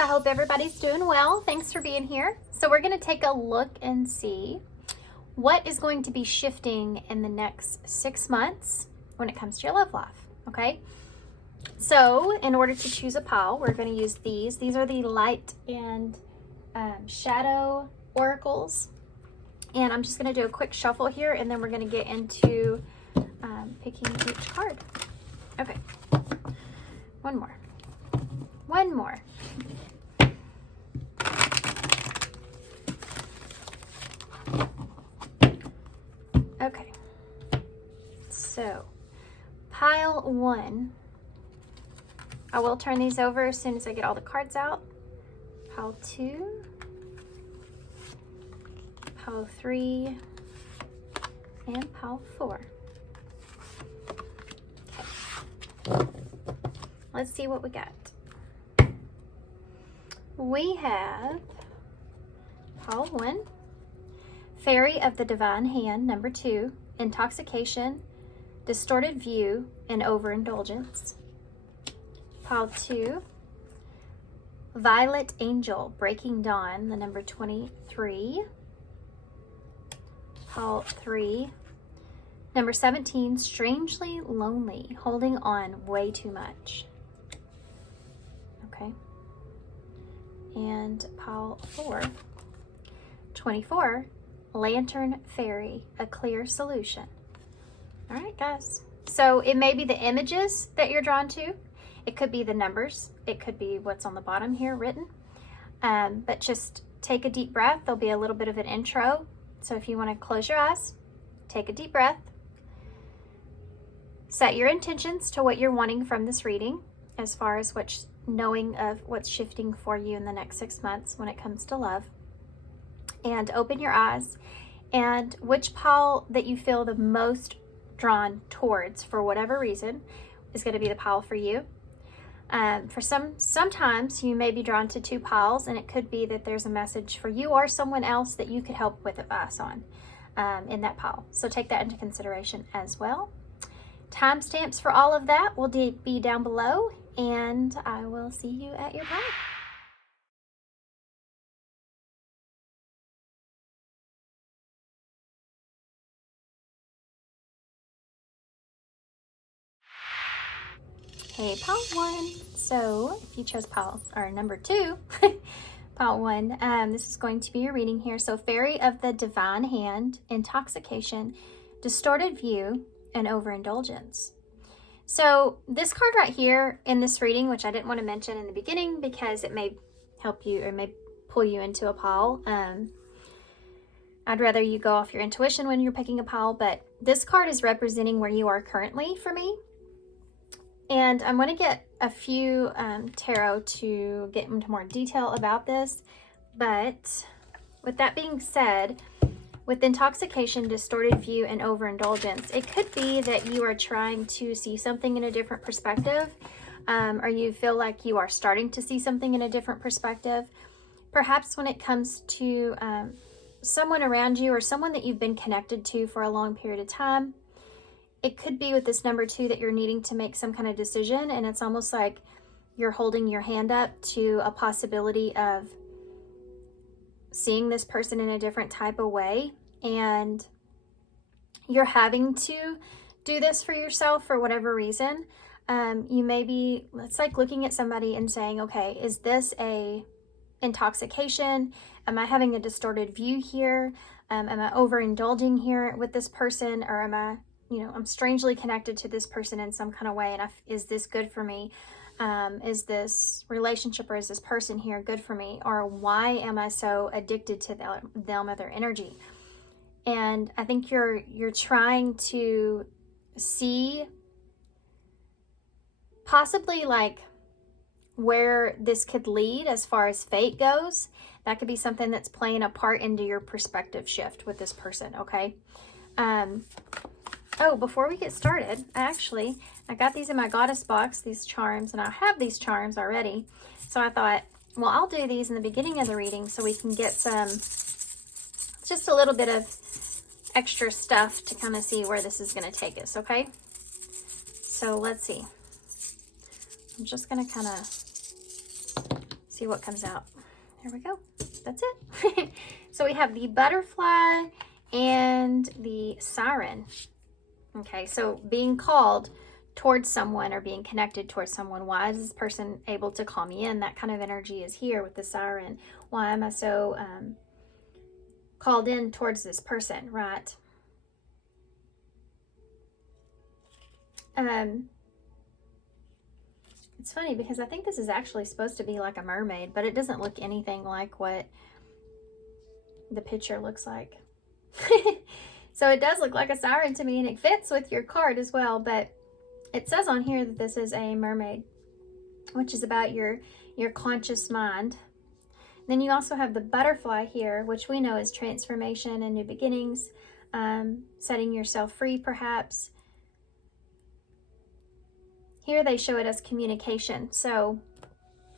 I hope everybody's doing well. Thanks for being here. So we're going to take a look and see what is going to be shifting in the next 6 months when it comes to your love life, okay? So in order to choose a pile, we're going to use these. These are the light and shadow oracles. And I'm just going to do a quick shuffle here, and then we're going to get into picking each card. Okay. One more. Okay. So, pile 1. I will turn these over as soon as I get all the cards out. Pile 2. Pile 3. And pile 4. Okay. Let's see what we got. We have pile 1, Fairy of the Divine Hand, number 2, Intoxication, Distorted View, and Overindulgence. Pile 2, Violet Angel, Breaking Dawn, the number 23. Pile 3, number 17, Strangely Lonely, Holding On Way Too Much. Okay. And pile 4, 24, Lantern Fairy, A Clear Solution. All right, guys. So it may be the images that you're drawn to. It could be the numbers. It could be what's on the bottom here written. But just take a deep breath. There'll be a little bit of an intro. So if you want to close your eyes, take a deep breath. Set your intentions to what you're wanting from this reading as far as knowing of what's shifting for you in the next 6 months when it comes to love. And open your eyes, and which pile that you feel the most drawn towards for whatever reason is going to be the pile for you. Sometimes you may be drawn to 2 piles, and it could be that there's a message for you or someone else that you could help with advice on in that pile. So take that into consideration as well. Timestamps for all of that will be down below, and I will see you at your pile. Okay, pile 1. So if you chose number 2, pile 1, this is going to be your reading here. So Fairy of the Divine Hand, Intoxication, Distorted View, and Overindulgence. So this card right here in this reading, which I didn't want to mention in the beginning because it may help you or may pull you into a pile. I'd rather you go off your intuition when you're picking a pile, but this card is representing where you are currently for me. And I'm going to get a few tarot to get into more detail about this. But with that being said, with intoxication, distorted view, and overindulgence, it could be that you are trying to see something in a different perspective, or you feel like you are starting to see something in a different perspective. Perhaps when it comes to someone around you or someone that you've been connected to for a long period of time. It could be with this number 2 that you're needing to make some kind of decision, and it's almost like you're holding your hand up to a possibility of seeing this person in a different type of way, and you're having to do this for yourself for whatever reason. It's like looking at somebody and saying, okay, is this a intoxication? Am I having a distorted view here? Am I overindulging here with this person? Or am I, I'm strangely connected to this person in some kind of way, and is this good for me? Is this relationship or is this person here good for me? Or why am I so addicted to them or their energy? And I think you're trying to see possibly like where this could lead as far as fate goes. That could be something that's playing a part into your perspective shift with this person, okay? Oh, before we get started, I got these in my goddess box, these charms, and I have these charms already. So I thought, well, I'll do these in the beginning of the reading so we can get just a little bit of extra stuff to kind of see where this is going to take us, okay? So let's see. I'm just going to kind of see what comes out. There we go. That's it. So we have the butterfly and the siren. Okay, so being called towards someone or being connected towards someone. Why is this person able to call me in? That kind of energy is here with the siren. Why am I so called in towards this person, right? It's funny because I think this is actually supposed to be like a mermaid, but it doesn't look anything like what the picture looks like. So it does look like a siren to me, and it fits with your card as well, but it says on here that this is a mermaid, which is about your conscious mind. Then you also have the butterfly here, which we know is transformation and new beginnings, setting yourself free perhaps. Here they show it as communication. So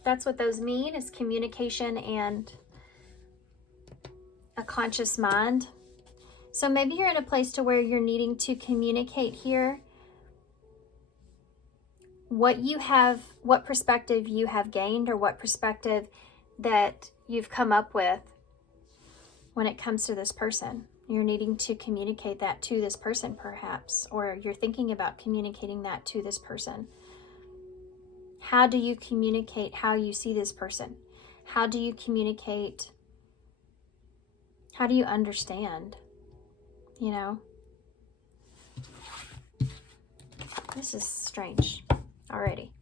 that's what those mean, is communication and a conscious mind. So maybe you're in a place to where you're needing to communicate here what you have, what perspective you have gained, or what perspective that you've come up with when it comes to this person. You're needing to communicate that to this person perhaps, or you're thinking about communicating that to this person. How do you communicate how you see this person? How do you communicate? How do you understand? You know? This is strange already.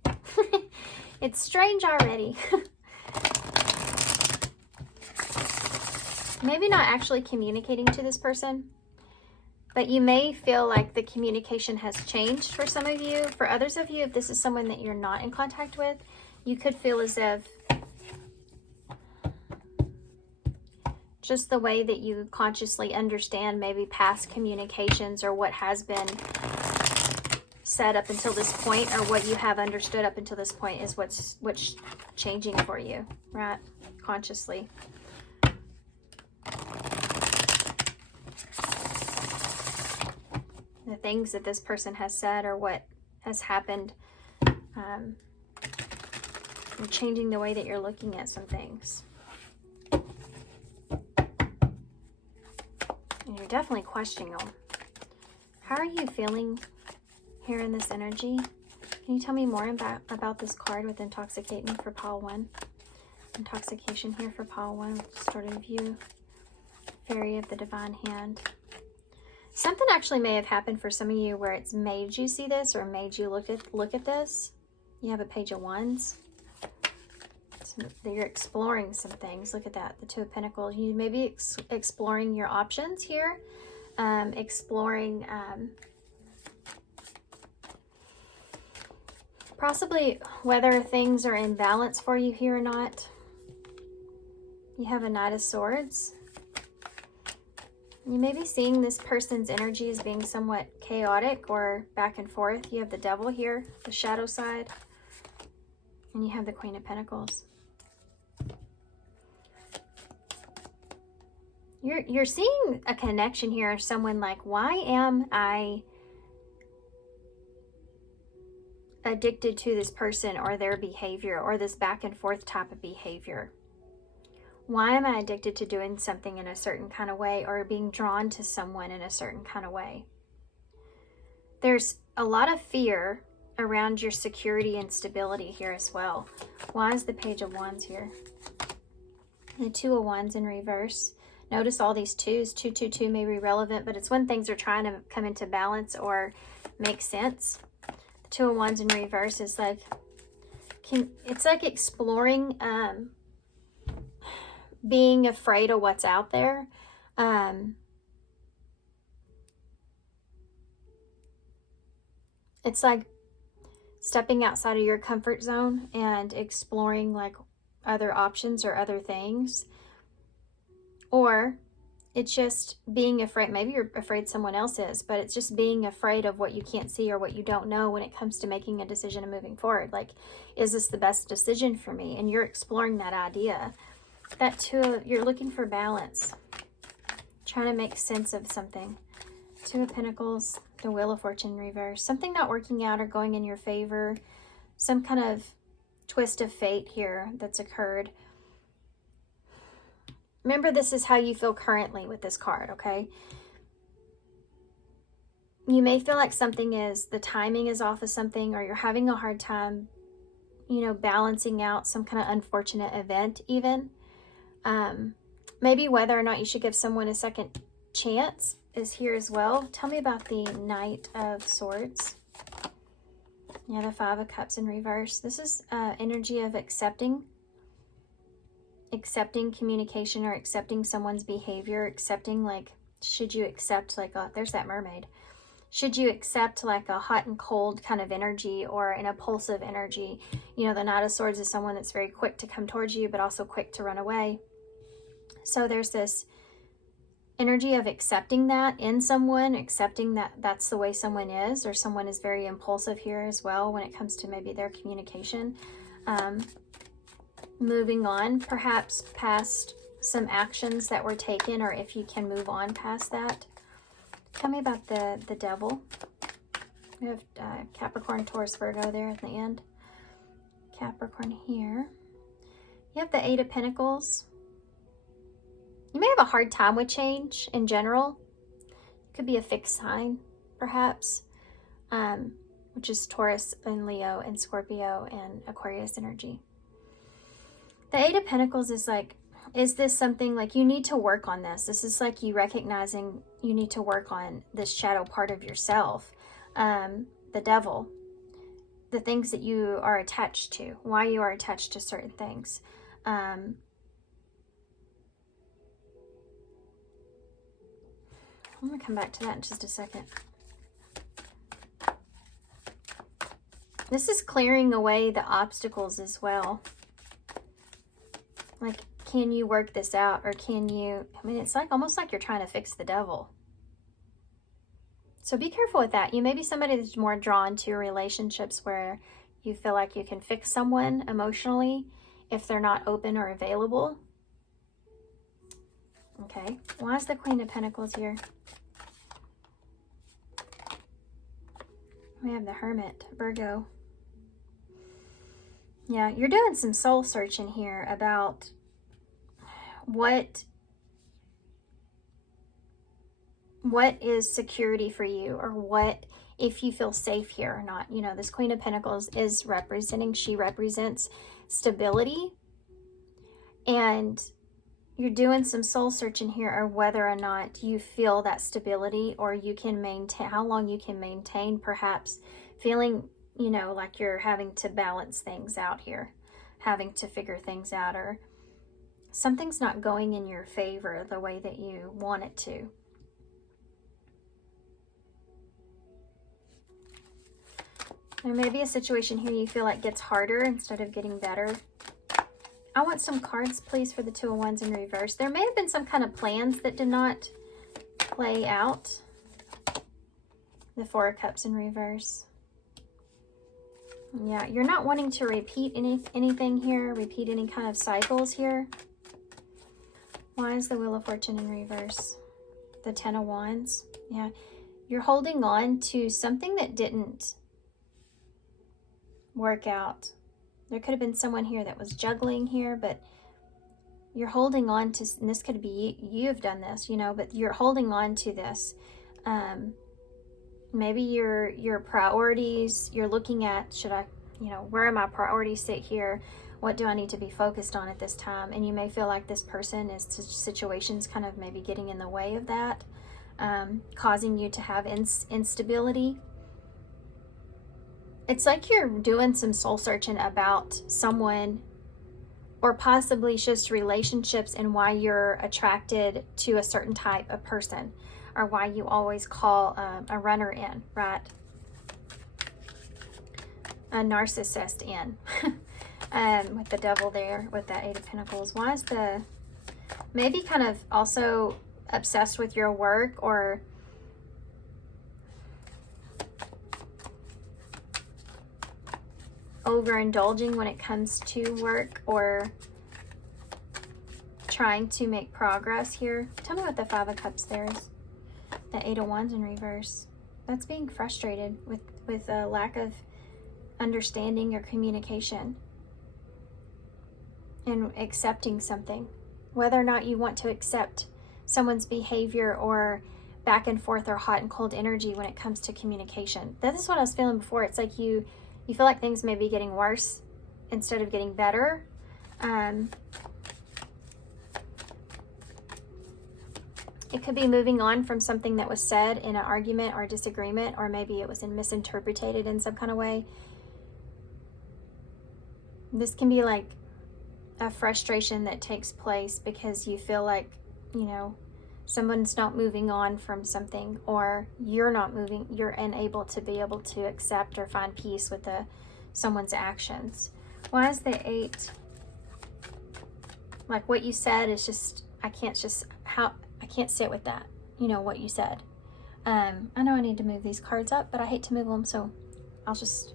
It's strange already. Maybe not actually communicating to this person, but you may feel like the communication has changed for some of you. For others of you, if this is someone that you're not in contact with, you could feel as if just the way that you consciously understand maybe past communications or what has been said up until this point, or what you have understood up until this point, is what's changing for you, right? Consciously. The things that this person has said or what has happened, you're changing the way that you're looking at some things. And you're definitely questioning them. How are you feeling here in this energy? Can you tell me more about this card with Intoxicate Me for pile 1? Intoxication here for pile 1 with Distorted View. Fairy of the Divine Hand. Something actually may have happened for some of you where it's made you see this or made you look at this. You have a Page of Wands. So you're exploring some things. Look at that, the Two of Pentacles. You may be exploring your options here. Exploring possibly whether things are in balance for you here or not. You have a Knight of Swords. You may be seeing this person's energy as being somewhat chaotic or back and forth. You have the Devil here, the shadow side. And you have the Queen of Pentacles. You're seeing a connection here. Someone like, why am I addicted to this person or their behavior or this back and forth type of behavior? Why am I addicted to doing something in a certain kind of way or being drawn to someone in a certain kind of way? There's a lot of fear around your security and stability here as well. Why is the Page of Wands here? The Two of Wands in reverse. Notice all these twos. 2, 2, 2 may be relevant, but it's when things are trying to come into balance or make sense. The Two of Wands in reverse is like, it's like exploring, being afraid of what's out there. It's like stepping outside of your comfort zone and exploring like other options or other things. Or it's just being afraid. Maybe you're afraid someone else is, but it's just being afraid of what you can't see or what you don't know when it comes to making a decision and moving forward. Like, is this the best decision for me? And you're exploring that idea. That too, you're looking for balance, trying to make sense of something. Two of Pentacles, the Wheel of Fortune in reverse. Something not working out or going in your favor. Some kind of twist of fate here that's occurred. Remember, this is how you feel currently with this card, okay? You may feel like the timing is off of something, or you're having a hard time, you know, balancing out some kind of unfortunate event even. Maybe whether or not you should give someone a second chance is here as well. Tell me about the Knight of Swords. Yeah, the Five of Cups in reverse. This is energy of accepting communication, or accepting someone's behavior, accepting, like, should you accept, like, there's that mermaid. Should you accept like a hot and cold kind of energy, or an impulsive energy? You know, the Knight of Swords is someone that's very quick to come towards you, but also quick to run away. So there's this energy of accepting that in someone, accepting that that's the way someone is, or someone is very impulsive here as well when it comes to maybe their communication. Moving on, perhaps past some actions that were taken, or if you can move on past that. Tell me about the Devil. We have Capricorn, Taurus, Virgo there at the end. Capricorn here. You have the Eight of Pentacles. You may have a hard time with change in general. It could be a fixed sign, perhaps, which is Taurus and Leo and Scorpio and Aquarius energy. The Eight of Pentacles is like, is this something like you need to work on this? This is like you recognizing you need to work on this shadow part of yourself. The Devil, the things that you are attached to, why you are attached to certain things. I'm going to come back to that in just a second. This is clearing away the obstacles as well. Like, can you work this out, or can you, I mean, it's like almost like you're trying to fix the devil. So be careful with that. You may be somebody that's more drawn to relationships where you feel like you can fix someone emotionally if they're not open or available. Okay, why is the Queen of Pentacles here? We have the Hermit, Virgo. Yeah, you're doing some soul searching here about what is security for you, or what, if you feel safe here or not. You know, this Queen of Pentacles is representing, she represents stability, and you're doing some soul searching here, or whether or not you feel that stability, or you can maintain, how long you can maintain, perhaps feeling, you know, like you're having to balance things out here, having to figure things out, or something's not going in your favor the way that you want it to. There may be a situation here you feel like gets harder instead of getting better. I want some cards, please, for the Two of Wands in reverse. There may have been some kind of plans that did not play out. The Four of Cups in reverse. Yeah, you're not wanting to repeat anything here, repeat any kind of cycles here. Why is the Wheel of Fortune in reverse? The Ten of Wands. Yeah, you're holding on to something that didn't work out. There could have been someone here that was juggling here, but you're holding on to, and this could be you have done this, you know, but you're holding on to this. Maybe your priorities, you're looking at, should I, you know, where are my priorities sit here? What do I need to be focused on at this time? And you may feel like this person is, situations kind of maybe getting in the way of that, causing you to have instability. It's like you're doing some soul searching about someone, or possibly just relationships, and why you're attracted to a certain type of person, or why you always call a runner in, right? A narcissist in. With the Devil there, with that Eight of Pentacles. Why is the, maybe kind of also obsessed with your work, or overindulging when it comes to work, or trying to make progress here. Tell me what the Five of Cups there is. The Eight of Wands in reverse. That's being frustrated with a lack of understanding or communication. in accepting something, whether or not you want to accept someone's behavior or back and forth or hot and cold energy when it comes to communication. That is what I was feeling before. It's like you feel like things may be getting worse instead of getting better. It could be moving on from something that was said in an argument or disagreement, or maybe it was misinterpreted in some kind of way. This can be like a frustration that takes place because you feel like, you know, someone's not moving on from something, or you're not moving, you're unable to be able to accept or find peace with someone's actions. Why is the 8? Like what you said is just, I can't sit with that, you know, what you said. I know I need to move these cards up, but I hate to move them, so I'll just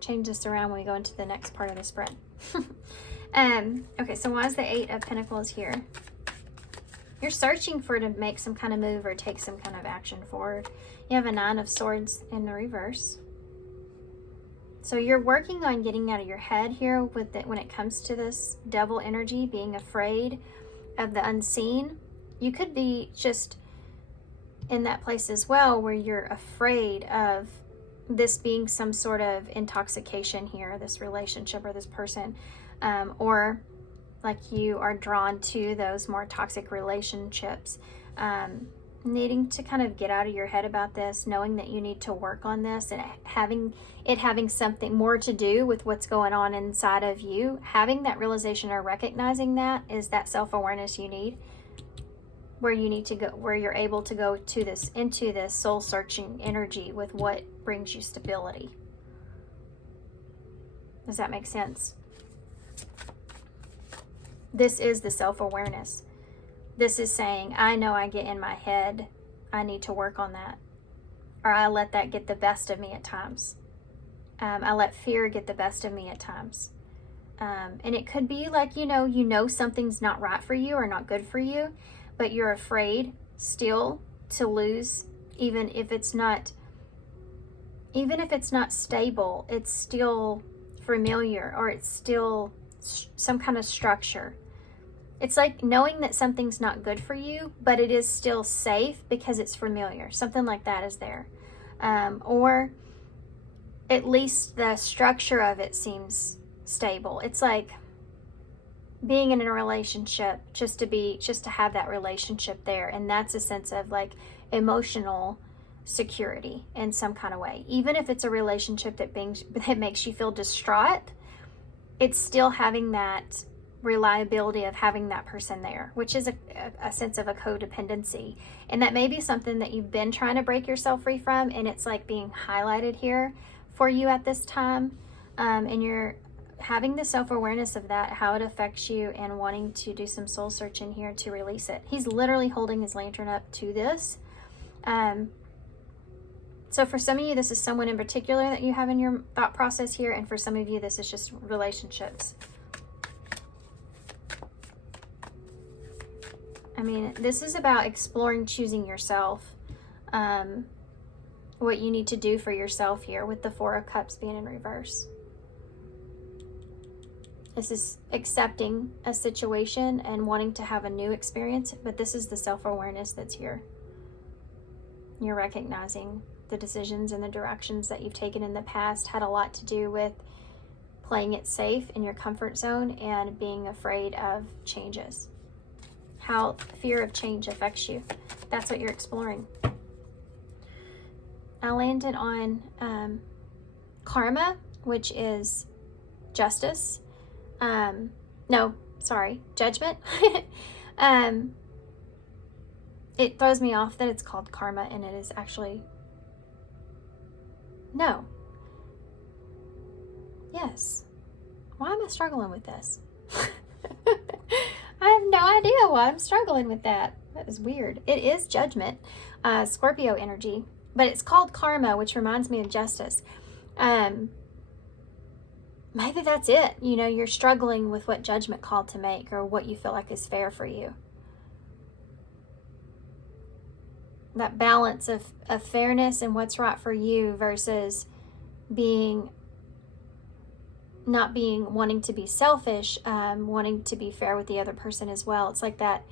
change this around when we go into the next part of the spread. Okay, so why is the 8 of Pentacles here? You're searching to make some kind of move or take some kind of action forward. You have a 9 of Swords in the reverse. So you're working on getting out of your head here with it when it comes to this devil energy, being afraid of the unseen. You could be just in that place as well where you're afraid of this being some sort of intoxication here, this relationship or this person, or like you are drawn to those more toxic relationships, needing to kind of get out of your head about this, knowing that you need to work on this, and having something more to do with what's going on inside of you. Having that realization or recognizing that is that self-awareness you need, where you need to go, where you're able to go to into this soul searching energy with what brings you stability. Does that make sense? This is the self-awareness. This is saying, I know I get in my head. I need to work on that. Or I let that get the best of me at times. I let fear get the best of me at times. And it could be like, you know something's not right for you or not good for you, but you're afraid still to lose, even if it's not stable, it's still familiar, or it's still some kind of structure. It's like knowing that something's not good for you, but it is still safe because it's familiar. Something like that is there. Or at least the structure of it seems stable. It's like being in a relationship just to have that relationship there. And that's a sense of like emotional security in some kind of way. Even if it's a relationship that makes you feel distraught, it's still having that reliability of having that person there, which is a sense of a codependency. And that may be something that you've been trying to break yourself free from, and it's like being highlighted here for you at this time. And you're having the self-awareness of that, how it affects you, and wanting to do some soul searching here to release it. He's literally holding his lantern up to this. So for some of you, this is someone in particular that you have in your thought process here, and for some of you, this is just relationships. I mean, this is about exploring, choosing yourself, what you need to do for yourself here with the 4 of Cups being in reverse. This is accepting a situation and wanting to have a new experience, but this is the self-awareness that's here. You're recognizing the decisions and the directions that you've taken in the past had a lot to do with playing it safe in your comfort zone and being afraid of changes. How fear of change affects you. That's what you're exploring. I landed on karma, which is justice. Judgment. It throws me off that it's called karma and it is actually... No. Yes. Why am I struggling with this? I have no idea why I'm struggling with that. That is weird. It is judgment, Scorpio energy, but it's called karma, which reminds me of justice. Maybe that's it. You know, you're struggling with what judgment call to make or what you feel like is fair for you. That balance of fairness and what's right for you versus being not wanting to be selfish, wanting to be fair with the other person as well. It's like that,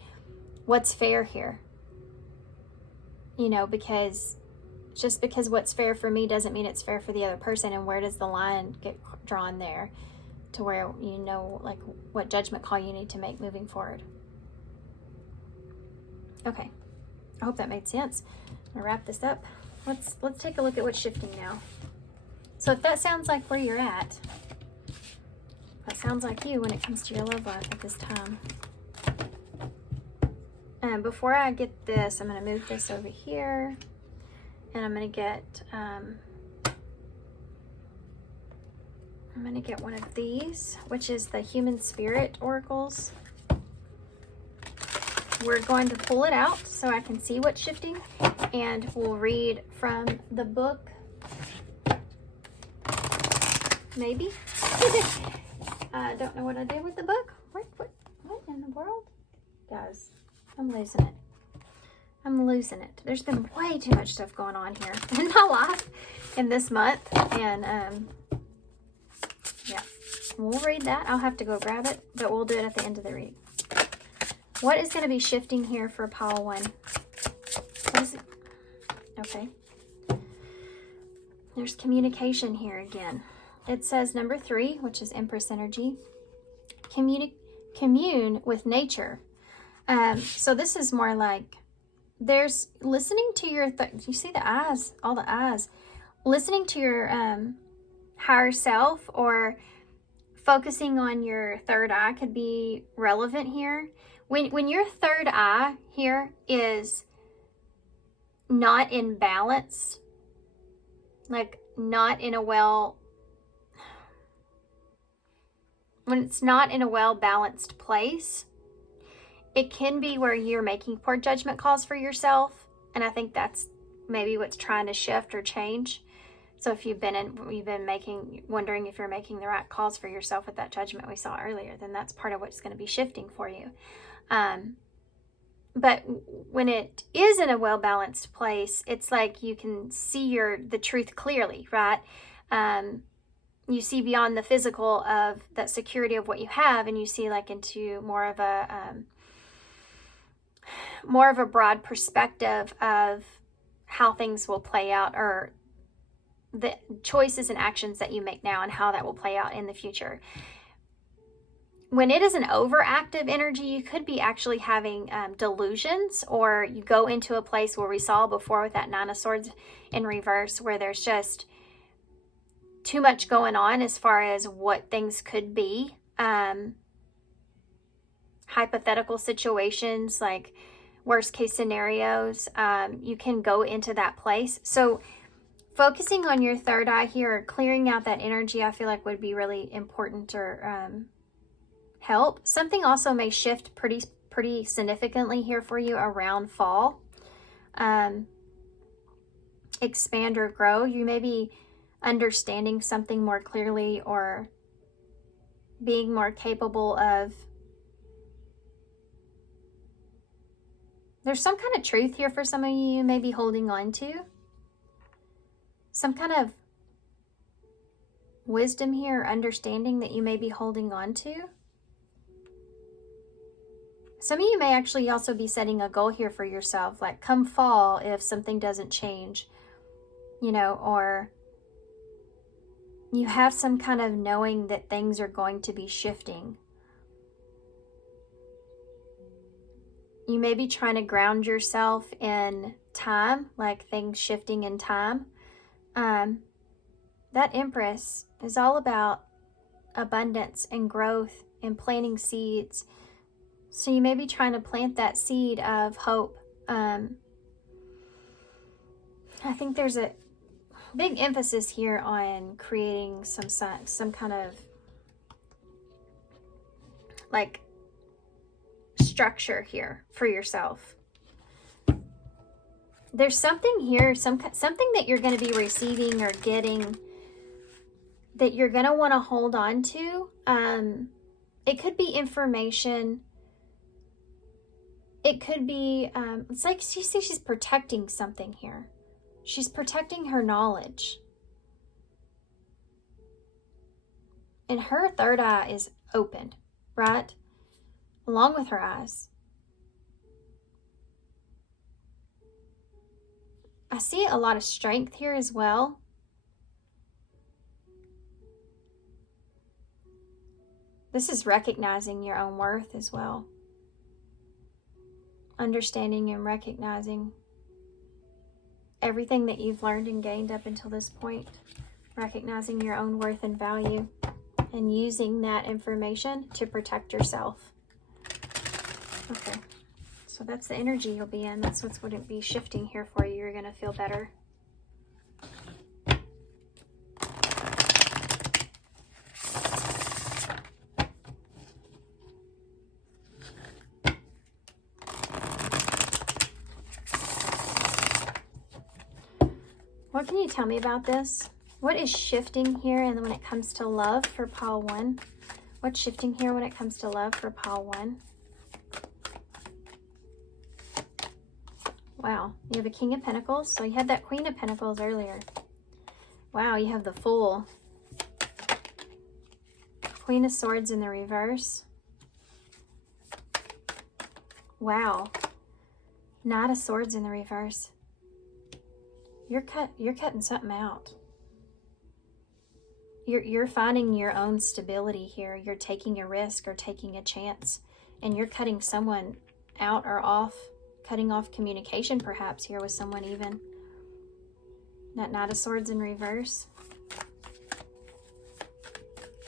what's fair here? You know, because just because what's fair for me doesn't mean it's fair for the other person. And where does the line get drawn there to where you know, like, what judgment call you need to make moving forward? Okay, I hope that made sense. I'm gonna wrap this up. Let's take a look at what's shifting now. So if that sounds like where you're at, that sounds like you when it comes to your love life at this time. And before I get this, I'm going to move this over here, and I'm going to get one of these, which is the Human Spirit Oracles. We're going to pull it out so I can see what's shifting, and we'll read from the book. Maybe. I don't know what I did with the book. What in the world? Guys, I'm losing it. I'm losing it. There's been way too much stuff going on here in my life in this month. And yeah, we'll read that. I'll have to go grab it, but we'll do it at the end of the read. What is going to be shifting here for pile 1? What is it? Okay. There's communication here again. It says number 3, which is Empress energy. Commune with nature. So this is more like there's listening to your, you see the eyes, all the eyes. Listening to your higher self, or focusing on your third eye could be relevant here. When your third eye here is not in balance, like not in a when it's not in a well-balanced place, it can be where you're making poor judgment calls for yourself. And I think that's maybe what's trying to shift or change. So if you've been wondering if you're making the right calls for yourself with that judgment we saw earlier, then that's part of what's going to be shifting for you. But when it is in a well-balanced place, it's like you can see the truth clearly, right? You see beyond the physical of that security of what you have, and you see like into more of a broad perspective of how things will play out, or the choices and actions that you make now and how that will play out in the future. When it is an overactive energy, you could be actually having delusions, or you go into a place where we saw before with that 9 of Swords in reverse, where there's just too much going on as far as what things could be. Hypothetical situations, like worst case scenarios, you can go into that place. So focusing on your third eye here, or clearing out that energy, I feel like would be really important, or help. Something also may shift pretty significantly here for you around fall. Expand or grow. You may be understanding something more clearly, or being more capable of. There's some kind of truth here for some of you may be holding on to. Some kind of wisdom here, understanding that you may be holding on to. Some of you may actually also be setting a goal here for yourself, like come fall, if something doesn't change, or you have some kind of knowing that things are going to be shifting. You may be trying to ground yourself in time, like things shifting in time. That Empress is all about abundance and growth and planting seeds. So you may be trying to plant that seed of hope. I think there's a big emphasis here on creating some kind of like structure here for yourself. There's something here, something that you're going to be receiving or getting that you're going to want to hold on to. It could be information. It could be, it's like you see she's protecting something here. She's protecting her knowledge. And her third eye is opened, right? Along with her eyes. I see a lot of strength here as well. This is recognizing your own worth as well. Understanding and recognizing everything that you've learned and gained up until this point. Recognizing your own worth and value and using that information to protect yourself. Okay, so that's the energy you'll be in. That's what's going to be shifting here for you. You're going to feel better. What can you tell me about this? What is shifting here and when it comes to love for pile 1? What's shifting here when it comes to love for pile 1? Wow, you have a King of Pentacles. So you had that Queen of Pentacles earlier. Wow, you have the Fool. Queen of Swords in the reverse. Wow. Knight of Swords in the reverse. You're cutting something out. You're finding your own stability here. You're taking a risk or taking a chance, and you're cutting someone out or off, cutting off communication perhaps here with someone even. That Knight of Swords in reverse.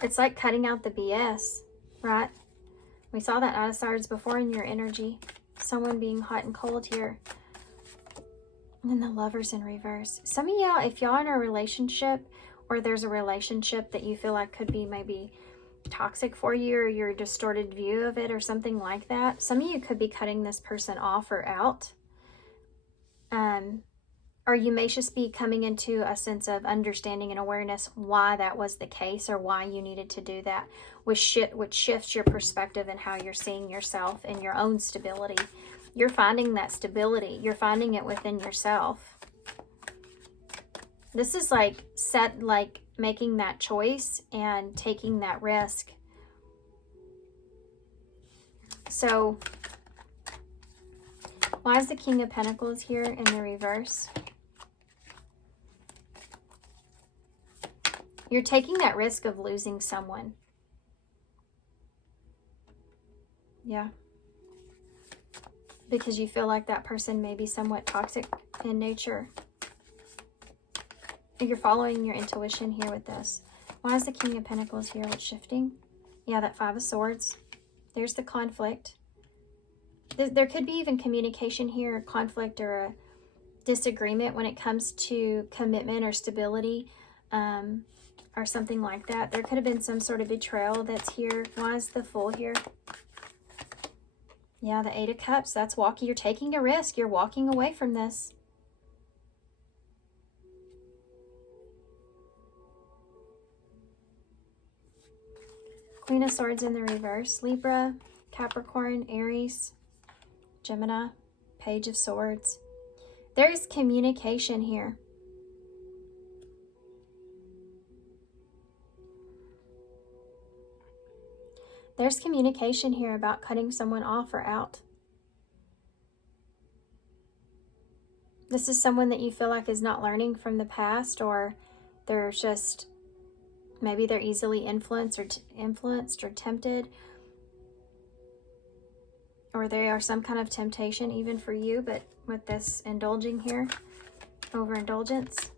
It's like cutting out the BS, right? We saw that Knight of Swords before in your energy. Someone being hot and cold here. And then the Lovers in reverse. Some of y'all, if y'all in a relationship, or there's a relationship that you feel like could be maybe toxic for you, or your distorted view of it or something like that, some of you could be cutting this person off or out. Or you may just be coming into a sense of understanding and awareness why that was the case or why you needed to do that, which shifts your perspective and how you're seeing yourself and your own stability. You're finding that stability. You're finding it within yourself. This is like making that choice and taking that risk. So why is the King of Pentacles here in the reverse? You're taking that risk of losing someone. Yeah. Because you feel like that person may be somewhat toxic in nature. You're following your intuition here with this. Why is the King of Pentacles here? What's shifting? Yeah, that Five of Swords. There's the conflict. There could be even communication here, conflict or a disagreement when it comes to commitment or stability, or something like that. There could have been some sort of betrayal that's here. Why is the Fool here? Yeah, the Eight of Cups. That's walking. You're taking a risk. You're walking away from this. Queen of Swords in the reverse. Libra, Capricorn, Aries, Gemini, Page of Swords. There's communication here. There's communication here about cutting someone off or out. This is someone that you feel like is not learning from the past, or they're just, maybe they're easily influenced or tempted, or they are some kind of temptation even for you, but with this indulging here, overindulgence.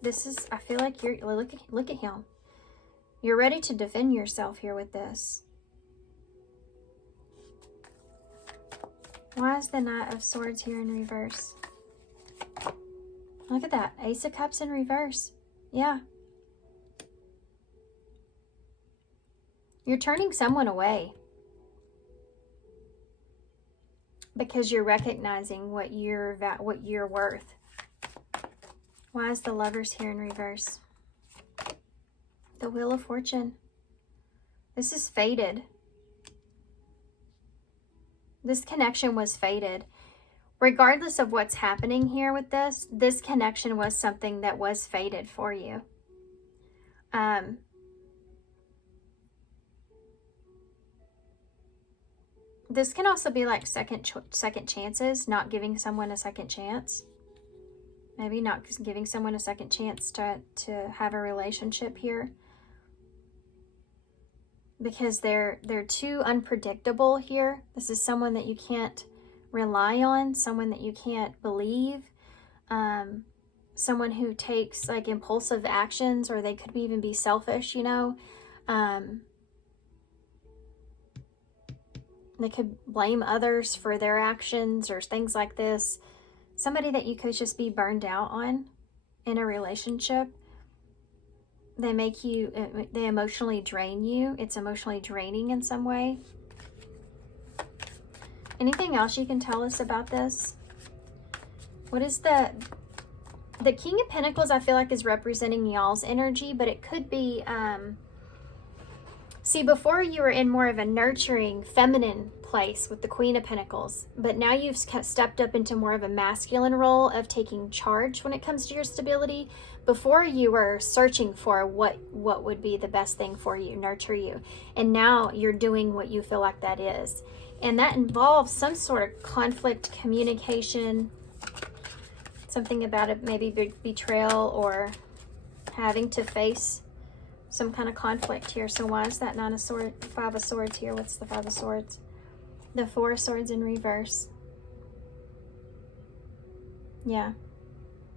This is, I feel like you're, look at him. You're ready to defend yourself here with this. Why is the Knight of Swords here in reverse? Look at that. Ace of Cups in reverse. Yeah. You're turning someone away because you're recognizing what you're worth. Why is the Lovers here in reverse? The Wheel of Fortune. This is fated. This connection was fated. Regardless of what's happening here with this connection was something that was fated for you. This can also be like second chances, not giving someone a second chance. Maybe not giving someone a second chance to have a relationship here. Because they're too unpredictable here. This is someone that you can't rely on, someone that you can't believe, someone who takes like impulsive actions, or they could even be selfish, you know. They could blame others for their actions or things like this. Somebody that you could just be burned out on in a relationship. They make you, they emotionally drain you. It's emotionally draining in some way. Anything else you can tell us about this? What is the King of Pentacles, I feel like, is representing y'all's energy, but it could be, see, before you were in more of a nurturing, feminine place with the Queen of Pentacles, but now you've stepped up into more of a masculine role of taking charge when it comes to your stability. Before, you were searching for what would be the best thing for you, nurture you, and now you're doing what you feel like that is, and that involves some sort of conflict, communication, something about it, maybe betrayal or having to face some kind of conflict here. So why is that Five of Swords here? What's the Five of Swords? The Four of Swords in reverse. Yeah.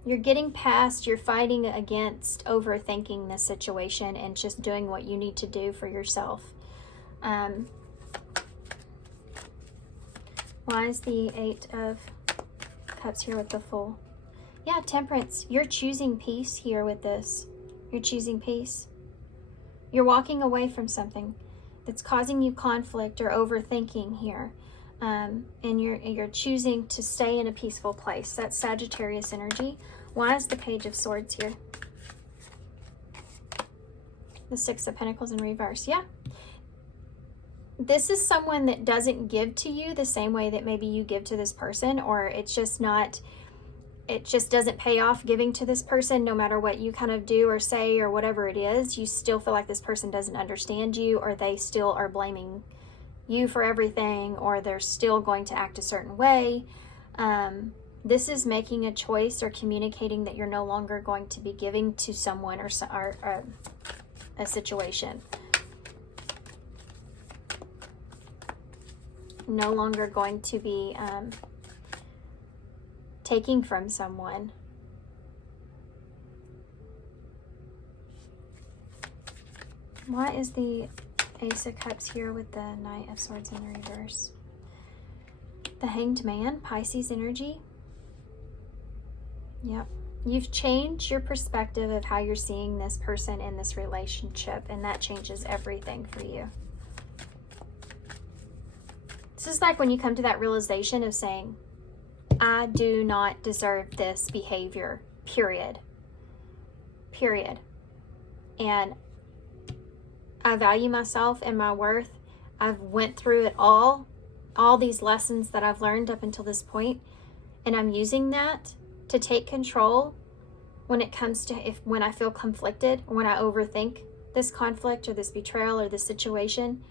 You're getting past, you're fighting against overthinking this situation and just doing what you need to do for yourself. Why is the Eight of Cups here with the Fool? Yeah, Temperance. You're choosing peace here with this. You're choosing peace. You're walking away from something that's causing you conflict or overthinking here. And you're choosing to stay in a peaceful place. That's Sagittarius energy. Why is the Page of Swords here? The Six of Pentacles in reverse. Yeah. This is someone that doesn't give to you the same way that maybe you give to this person, or it's just not, it just doesn't pay off giving to this person. No matter what you kind of do or say or whatever it is, you still feel like this person doesn't understand you, or they still are blaming you for everything, or they're still going to act a certain way. This is making a choice or communicating that you're no longer going to be giving to someone or a situation. No longer going to be taking from someone. Why is the Ace of Cups here with the Knight of Swords in the reverse? The Hanged Man, Pisces energy. Yep. You've changed your perspective of how you're seeing this person in this relationship, and that changes everything for you. This is like when you come to that realization of saying, I do not deserve this behavior, period. Period. And I value myself and my worth. I've went through it all these lessons that I've learned up until this point, and I'm using that to take control when it comes to when I feel conflicted, when I overthink this conflict or this betrayal or this situation.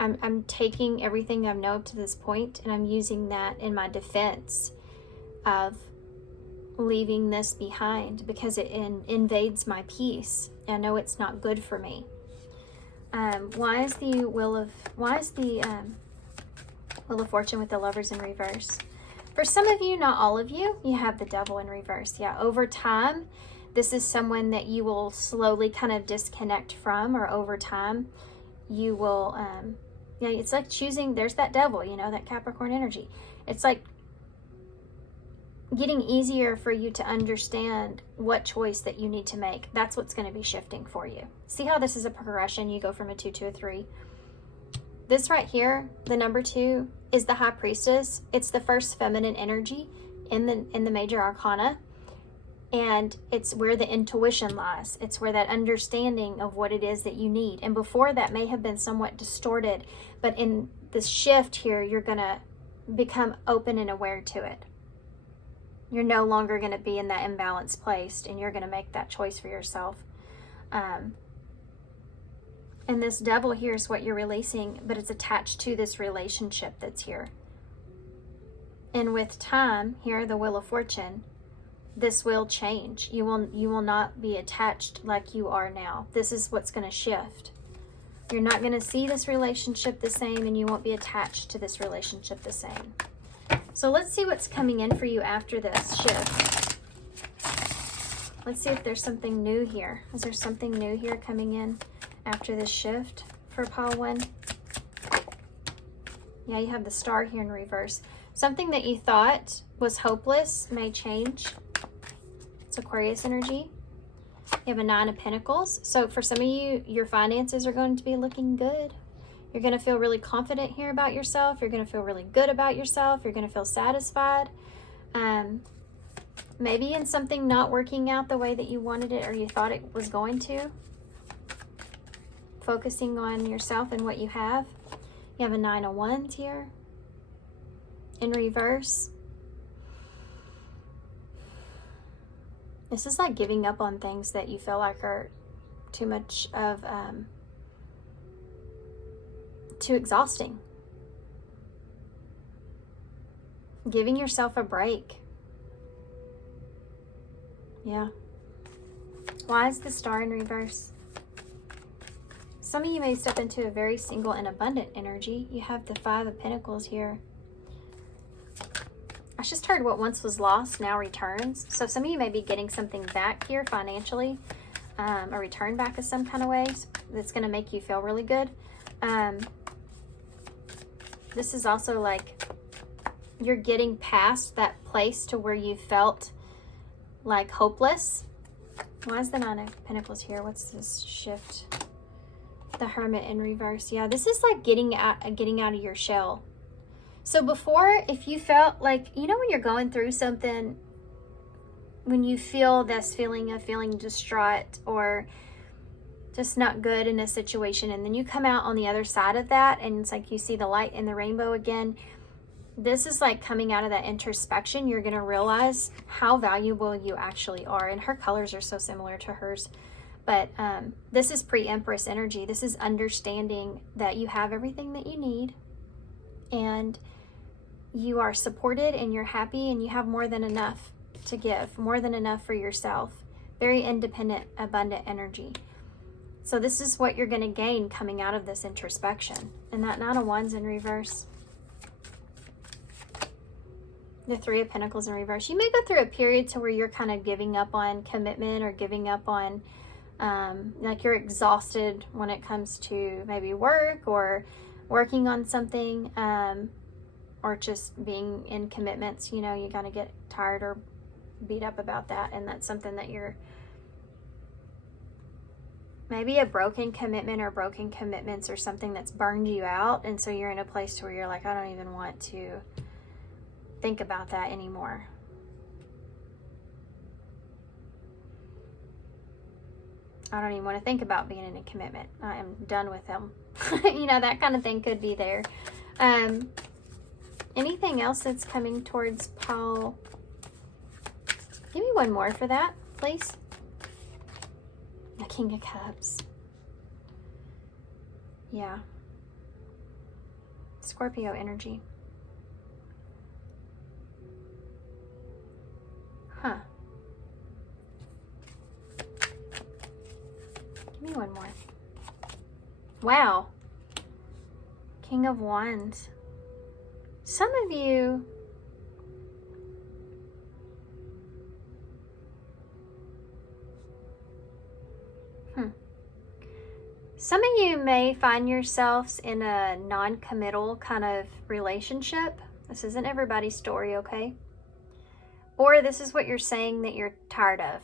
I'm taking everything I've known up to this point, and I'm using that in my defense of leaving this behind, because it invades my peace. I know it's not good for me. Why is the Wheel of Fortune with the Lovers in reverse? For some of you, not all of you, you have the Devil in reverse. Yeah, over time, this is someone that you will slowly kind of disconnect from, or over time, you will, yeah, it's like choosing, there's that Devil, you know, that Capricorn energy. It's like getting easier for you to understand what choice that you need to make. That's what's going to be shifting for you. See how this is a progression? You go from a 2 to a 3. This right here, the number 2, is the High Priestess. It's the first feminine energy in the major arcana, and it's where the intuition lies. It's where that understanding of what it is that you need. And before, that may have been somewhat distorted, but in this shift here, you're going to become open and aware to it. You're no longer going to be in that imbalanced place, and you're going to make that choice for yourself. And this devil here is what you're releasing, but it's attached to this relationship that's here. And with time, here, the Wheel of Fortune, this will change. You will not be attached like you are now. This is what's going to shift. You're not going to see this relationship the same, and you won't be attached to this relationship the same. So let's see what's coming in for you after this shift. Let's see if there's something new here. Is there something new here coming in after this shift for pile 1? Yeah, you have the Star here in reverse. Something that you thought was hopeless may change. It's Aquarius energy. You have a 9 of Pentacles. So for some of you, your finances are going to be looking good. You're going to feel really confident here about yourself. You're going to feel really good about yourself. You're going to feel satisfied. Maybe in something not working out the way that you wanted it or you thought it was going to. Focusing on yourself and what you have. You have a 9 of Wands here. In reverse. This is like giving up on things that you feel like are too much of, too exhausting. Giving yourself a break. Yeah. Why is the Star in reverse? Some of you may step into a very single and abundant energy. You have the 5 of Pentacles here. I just heard what once was lost now returns. So some of you may be getting something back here financially, a return back of some kind of way that's going to make you feel really good. This is also like you're getting past that place to where you felt like hopeless. Why is the 9 of Pentacles here? What's this shift? The Hermit in reverse. Yeah, this is like getting out of your shell. So before, if you felt like, you know, when you're going through something, when you feel this feeling of feeling distraught or just not good in a situation, and then you come out on the other side of that and it's like you see the light in the rainbow again. This is like coming out of that introspection. You're going to realize how valuable you actually are. And her colors are so similar to hers. But this is pre-Empress energy. This is understanding that you have everything that you need. And you are supported and you're happy and you have more than enough to give. More than enough for yourself. Very independent, abundant energy. So this is what you're going to gain coming out of this introspection. And that 9 of Wands in reverse. The 3 of Pentacles in reverse. You may go through a period to where you're kind of giving up on commitment or giving up on, like you're exhausted when it comes to maybe work or working on something, or just being in commitments. You know, you kind of get tired or beat up about that. And that's something that you're, maybe a broken commitment or broken commitments or something that's burned you out. And so you're in a place where you're like, I don't even want to think about that anymore. I don't even want to think about being in a commitment. I am done with them. You know, that kind of thing could be there. Anything else that's coming towards Paul? Give me one more for that, please. The King of Cups. Yeah. Scorpio energy. Huh. Give me one more. Wow. King of Wands. Some of you, some of you may find yourselves in a non-committal kind of relationship. This isn't everybody's story, okay? Or this is what you're saying that you're tired of.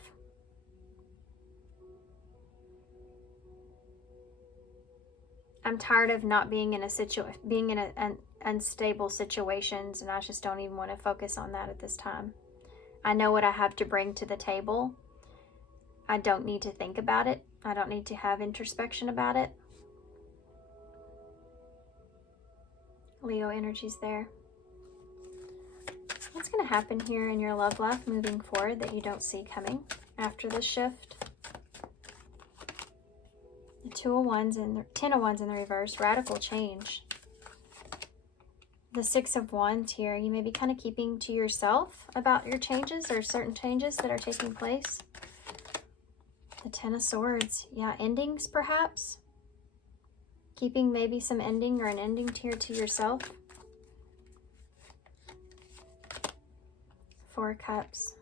I'm tired of not being in an unstable situations, and I just don't even want to focus on that at this time. I know what I have to bring to the table. I don't need to think about it. I don't need to have introspection about it. Leo energy's there. What's going to happen here in your love life moving forward that you don't see coming after this shift? The 2 of Wands and the 10 of Wands in the reverse, radical change. The 6 of Wands here, you may be kind of keeping to yourself about your changes or certain changes that are taking place. The 10 of Swords, yeah, endings perhaps. Keeping maybe some ending or an ending here to yourself. 4 of Cups.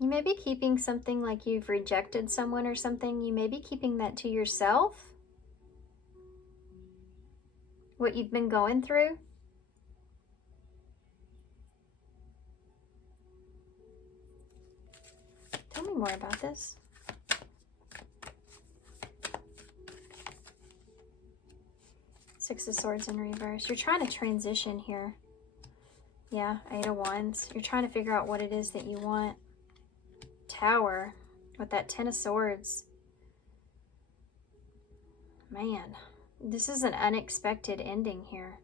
You may be keeping something like you've rejected someone or something. You may be keeping that to yourself. What you've been going through. Tell me more about this. Six of Swords in reverse. You're trying to transition here. Yeah, 8 of Wands. You're trying to figure out what it is that you want. Tower with that 10 of Swords. Man, this is an unexpected ending here.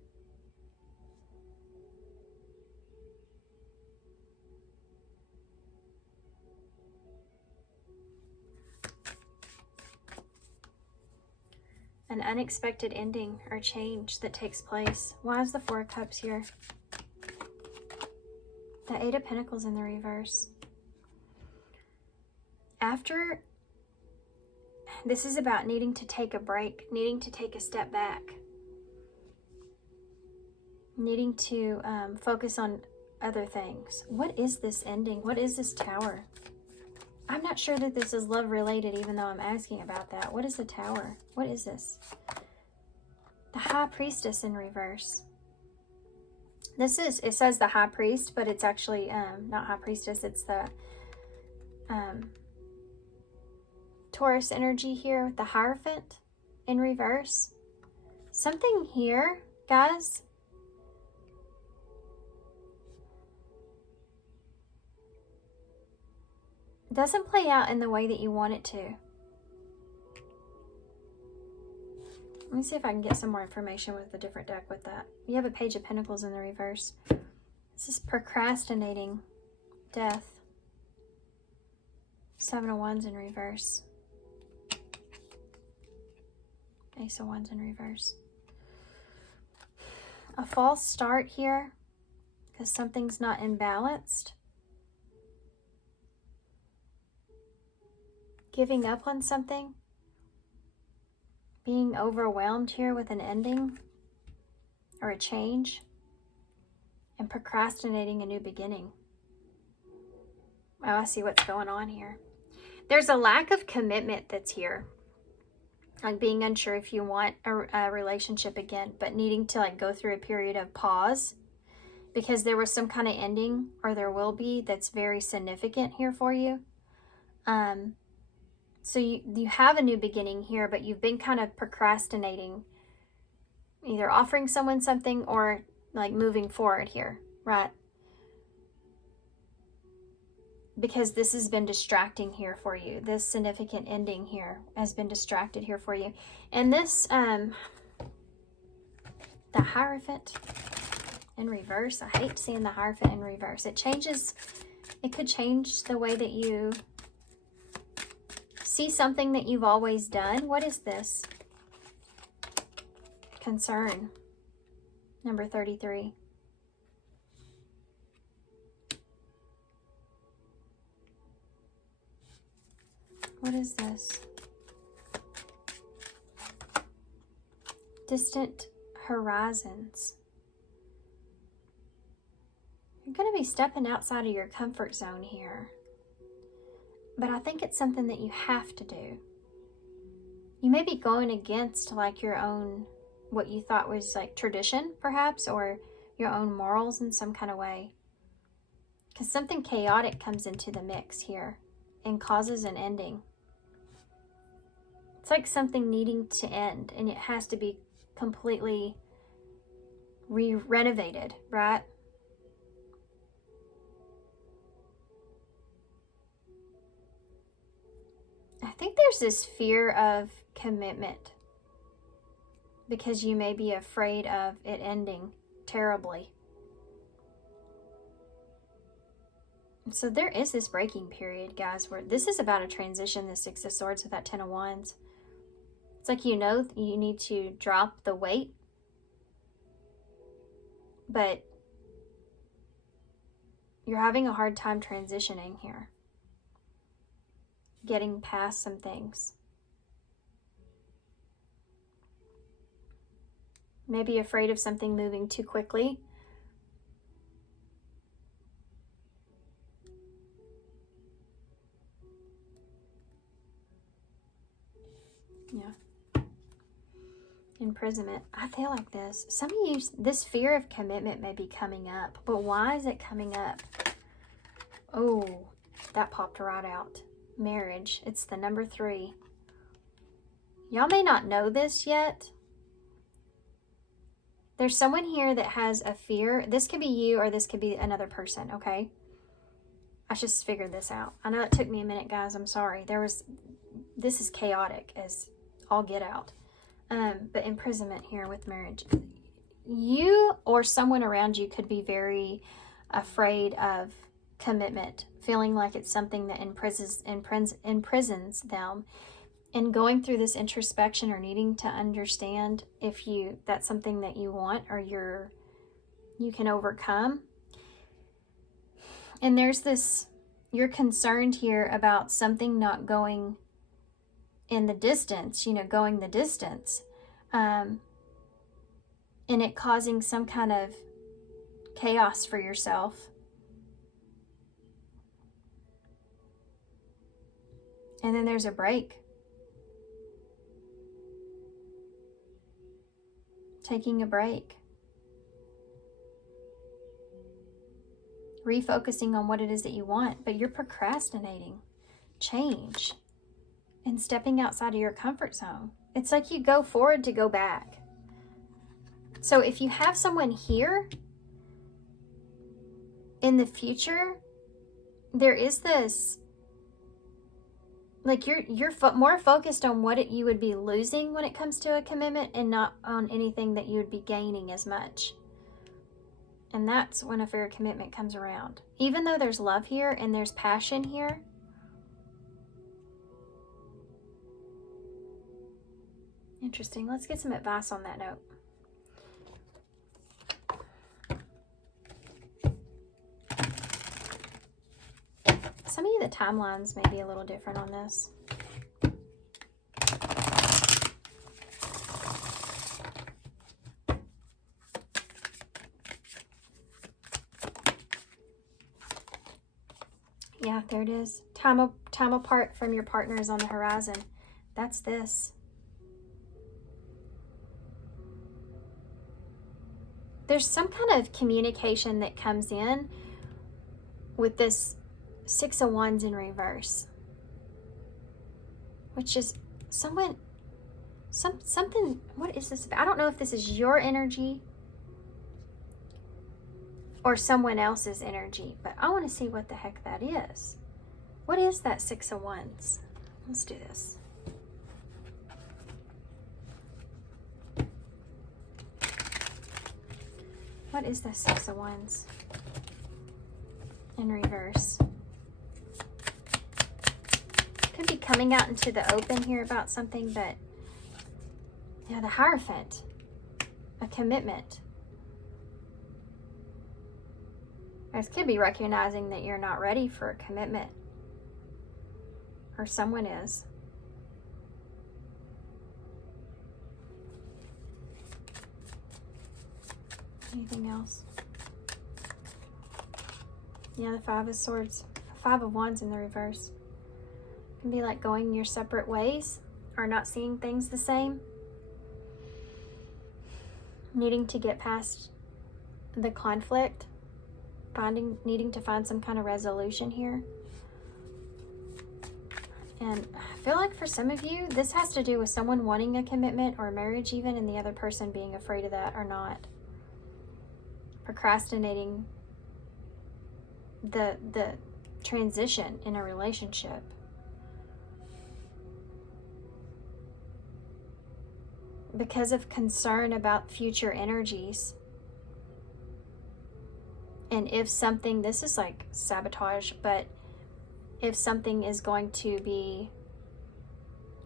An unexpected ending or change that takes place. Why is the 4 of Cups here? The 8 of Pentacles in the reverse. After, this is about needing to take a break, needing to take a step back, needing to focus on other things. What is this ending? What is this Tower? I'm not sure that this is love related, even though I'm asking about that. What is the Tower? What is this? The High Priestess in reverse. This is, it says the High Priest, but it's actually not High Priestess. It's the Taurus energy here with the Hierophant in reverse. Something here, guys. Doesn't play out in the way that you want it to. Let me see if I can get some more information with a different deck with that. You have a Page of Pentacles in the reverse. This is procrastinating, death. 7 of Wands in reverse. Ace of Wands in reverse. A false start here because something's not imbalanced. Giving up on something. Being overwhelmed here with an ending or a change. And procrastinating a new beginning. Oh, I see what's going on here. There's a lack of commitment that's here. Like being unsure if you want a relationship again, but needing to like go through a period of pause because there was some kind of ending, or there will be, that's very significant here for you. So you have a new beginning here, but you've been kind of procrastinating, either offering someone something or like moving forward here, right? Because this has been distracting here for you. This significant ending here has been distracted here for you. And this, the Hierophant in reverse. I hate seeing the Hierophant in reverse. It changes, it could change the way that you see something that you've always done. What is this? Concern. Number 33. What is this? Distant horizons. You're going to be stepping outside of your comfort zone here. But I think it's something that you have to do. You may be going against like your own, what you thought was like tradition perhaps, or your own morals in some kind of way. Because something chaotic comes into the mix here and causes an ending. It's like something needing to end, and it has to be completely renovated, right? I think there's this fear of commitment because you may be afraid of it ending terribly. So there is this breaking period, guys, where this is about a transition, the Six of Swords with that Ten of Wands. It's like, you know, you need to drop the weight, but you're having a hard time transitioning here, getting past some things. Maybe afraid of something moving too quickly. Yeah. Imprisonment. I feel like this. Some of you, this fear of commitment may be coming up, but why is it coming up? Oh, that popped right out. Marriage. It's the number 3. Y'all may not know this yet. There's someone here that has a fear. This could be you or this could be another person, okay? I just figured this out. I know it took me a minute, guys. I'm sorry. This is chaotic as all get out. But imprisonment here with marriage. You or someone around you could be very afraid of commitment, feeling like it's something that imprisons them. And going through this introspection or needing to understand if that's something that you want or you can overcome. And there's this, you're concerned here about something not going in the distance, going the distance. And it causing some kind of chaos for yourself. And then there's a break. Taking a break. Refocusing on what it is that you want, but you're procrastinating change and stepping outside of your comfort zone. It's like you go forward to go back. So if you have someone here in the future, there is this, like you're more focused on what you would be losing when it comes to a commitment and not on anything that you would be gaining as much. And that's when a fair commitment comes around. Even though there's love here and there's passion here, interesting. Let's get some advice on that note. Some of you, the timelines may be a little different on this. Yeah, there it is. Time apart from your partner is on the horizon. That's this. There's some kind of communication that comes in with this Six of Wands in reverse, which is something. What is this about? I don't know if this is your energy or someone else's energy, but I want to see what the heck that is. What is that Six of Wands? Let's do this. What is the Six of Wands in reverse? Could be coming out into the open here about something, but yeah, the Hierophant, a commitment. This could be recognizing that you're not ready for a commitment, or someone is. Anything else? Yeah, the Five of Swords, Five of Wands in the reverse. Can be like going your separate ways or not seeing things the same. Needing to get past the conflict. Needing to find some kind of resolution here. And I feel like for some of you, this has to do with someone wanting a commitment or marriage even, and the other person being afraid of that or not. Procrastinating the transition in a relationship. Because of concern about future energies. And if something, this is like sabotage, but if something is going to be,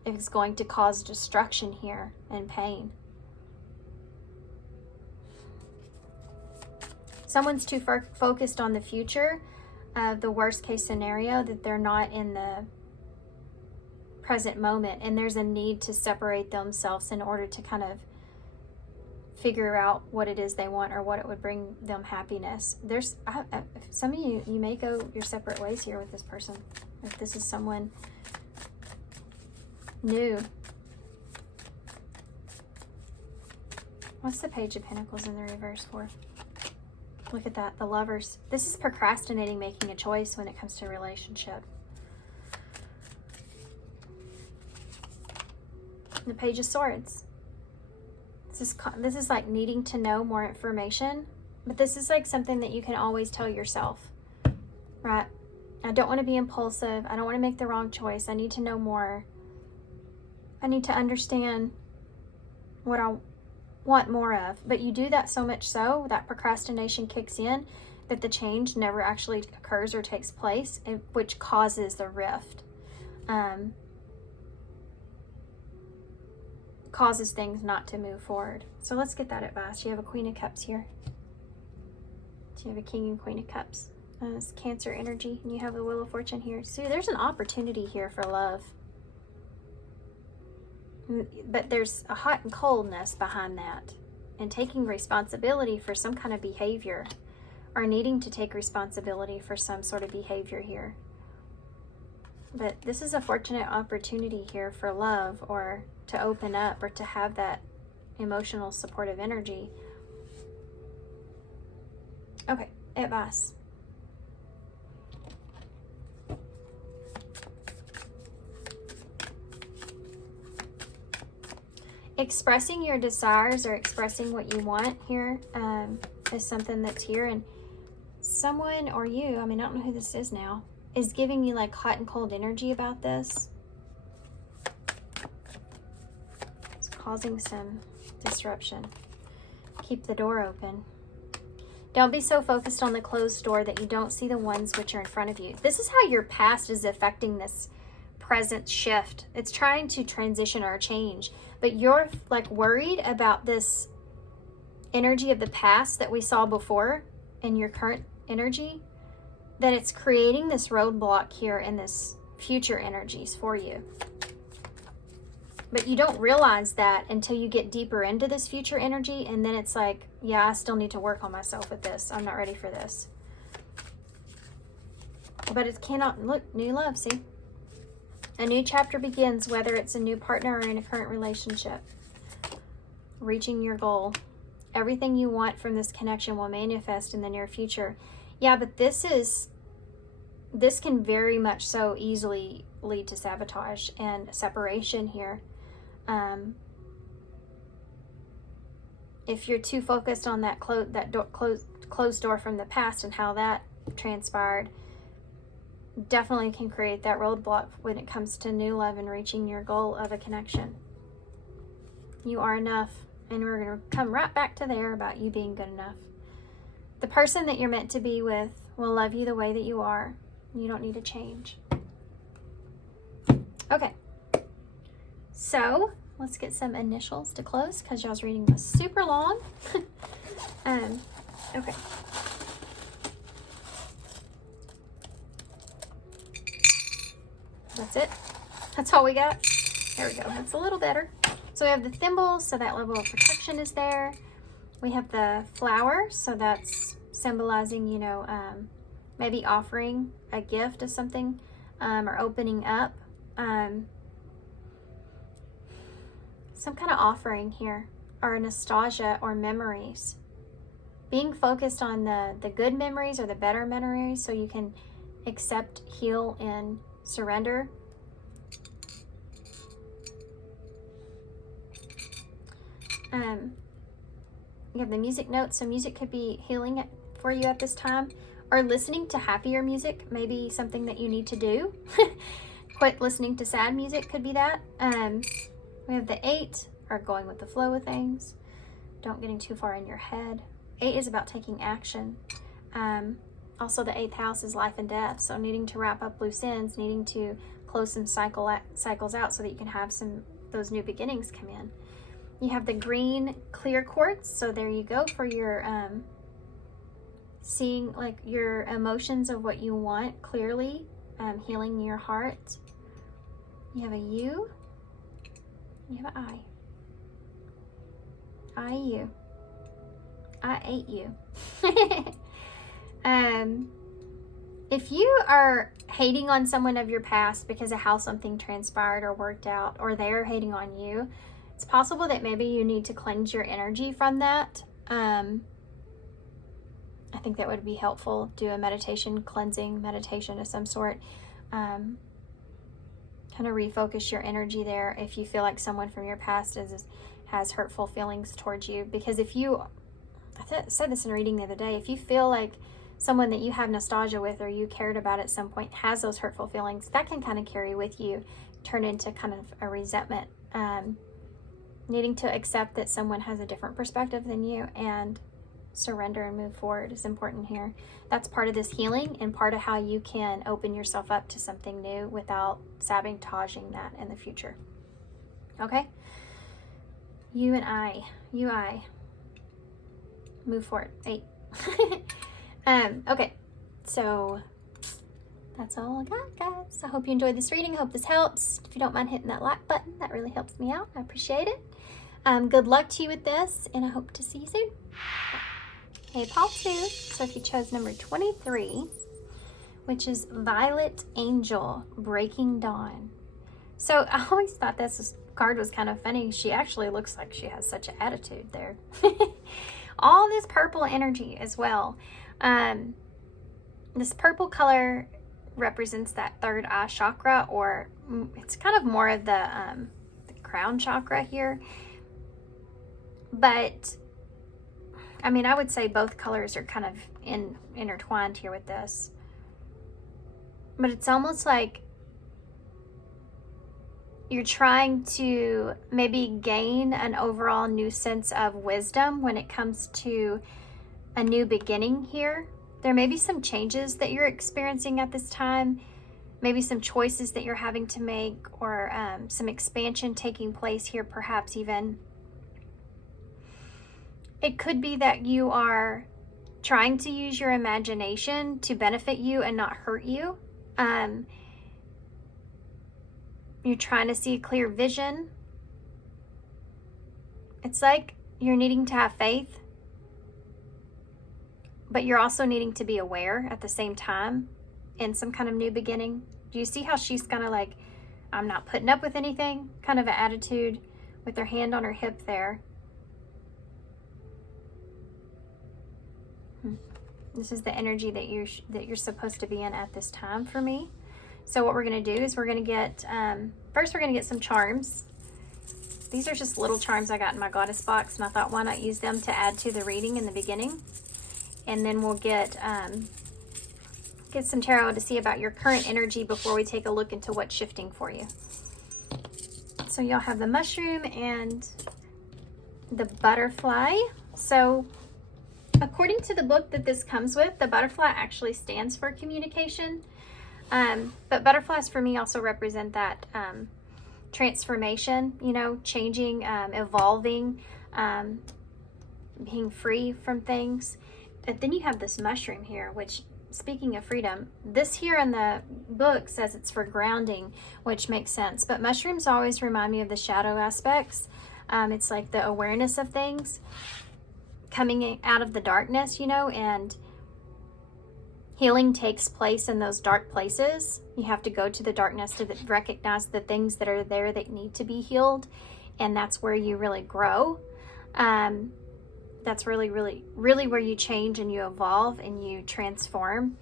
if it's going to cause destruction here and pain. Someone's too focused on the future of the worst case scenario that they're not in the present moment, and there's a need to separate themselves in order to kind of figure out what it is they want or what it would bring them happiness. There's some of you may go your separate ways here with this person, if this is someone new. What's the Page of Pentacles in the reverse for? Look at that, the Lovers. This is procrastinating making a choice when it comes to a relationship. The Page of Swords. This is like needing to know more information, but this is like something that you can always tell yourself, right? I don't want to be impulsive. I don't want to make the wrong choice. I need to know more. I need to understand what I want more of. But you do that so much so that procrastination kicks in, that the change never actually occurs or takes place, which causes the rift. Causes things not to move forward. So let's get that advice. You have a Queen of Cups here. So you have a King and Queen of Cups. It's Cancer energy, and you have the Wheel of Fortune here. See, there's an opportunity here for love. But there's a hot and coldness behind that. And taking responsibility for some kind of behavior, or needing to take responsibility for some sort of behavior here. But this is a fortunate opportunity here for love, or to open up, or to have that emotional supportive energy. Okay, advice. Expressing your desires or expressing what you want here is something that's here. And someone, or you, I mean, I don't know who this is now, is giving you like hot and cold energy about this. It's causing some disruption. Keep the door open. Don't be so focused on the closed door that you don't see the ones which are in front of you. This is how your past is affecting this present shift. It's trying to transition or change, but you're like worried about this energy of the past that we saw before in your current energy, that it's creating this roadblock here in this future energies for you. But you don't realize that until you get deeper into this future energy, and then it's like, yeah, I still need to work on myself with this. I'm not ready for this. But it cannot, look, new love, see? A new chapter begins, whether it's a new partner or in a current relationship. Reaching your goal. Everything you want from this connection will manifest in the near future. Yeah, but this can very much so easily lead to sabotage and separation here. If you're too focused on that closed door from the past and how that transpired, definitely can create that roadblock when it comes to new love and reaching your goal of a connection. You are enough, and we're going to come right back to there about you being good enough. The person that you're meant to be with will love you the way that you are. You don't need to change. Okay, so let's get some initials to close, because y'all's reading was super long. Okay. That's it. That's all we got. There we go. That's a little better. So we have the thimble, so that level of protection is there. We have the flower, so that's symbolizing, you know, maybe offering a gift of something, or opening up. Some kind of offering here, or nostalgia or memories. Being focused on the good memories or the better memories, so you can accept, heal, and surrender. You have the music notes, so music could be healing for you at this time, or listening to happier music, maybe something that you need to do. Quit listening to sad music could be that. We have the 8, or going with the flow of things. Don't getting too far in your head. 8 is about taking action. Also, the 8th house is life and death. So needing to wrap up loose ends, needing to close some cycles out so that you can have those new beginnings come in. You have the green clear quartz. So there you go for your seeing like your emotions of what you want clearly, healing your heart. You have a U. You have an I. You. I ate you. If you are hating on someone of your past because of how something transpired or worked out, or they're hating on you, it's possible that maybe you need to cleanse your energy from that. I think that would be helpful. Do a cleansing meditation of some sort. Kind of refocus your energy there if you feel like someone from your past has hurtful feelings towards you. Because if you, I said this in a reading the other day, if you feel like someone that you have nostalgia with or you cared about at some point has those hurtful feelings, that can kind of carry with you, turn into kind of a resentment. Needing to accept that someone has a different perspective than you and surrender and move forward is important here. That's part of this healing and part of how you can open yourself up to something new without sabotaging that in the future. Okay? You and I. Move forward. 8. Okay, so that's all I got, guys. I hope you enjoyed this reading. I hope this helps. If you don't mind hitting that like button, that really helps me out. I appreciate it. Good luck to you with this, and I hope to see you soon. Okay, Paul 2. So if you chose number 23, which is Violet Angel, Breaking Dawn. So I always thought this card was kind of funny. She actually looks like she has such an attitude there. All this purple energy as well. This purple color represents that third eye chakra, or it's kind of more of the crown chakra here. But I mean, I would say both colors are kind of intertwined here with this. But it's almost like you're trying to maybe gain an overall new sense of wisdom when it comes to a new beginning here. There may be some changes that you're experiencing at this time, maybe some choices that you're having to make, or some expansion taking place here, perhaps even. It could be that you are trying to use your imagination to benefit you and not hurt you. You're trying to see a clear vision. It's like you're needing to have faith, but you're also needing to be aware at the same time in some kind of new beginning. Do you see how she's kind of like, I'm not putting up with anything, kind of an attitude with her hand on her hip there. This is the energy that you're supposed to be in at this time for me. So what we're going to do is we're going to get, first we're going to get some charms. These are just little charms I got in my goddess box, and I thought, why not use them to add to the reading in the beginning? And then we'll get some tarot to see about your current energy before we take a look into what's shifting for you. So you'll have the mushroom and the butterfly. So according to the book that this comes with, the butterfly actually stands for communication. But butterflies for me also represent that transformation, you know, changing, evolving, being free from things. But then you have this mushroom here, which, speaking of freedom, this here in the book says it's for grounding, which makes sense. But mushrooms always remind me of the shadow aspects. It's like the awareness of things coming out of the darkness, you know, and healing takes place in those dark places. You have to go to the darkness to recognize the things that are there that need to be healed. And that's where you really grow. That's really where you change and you evolve and you transform.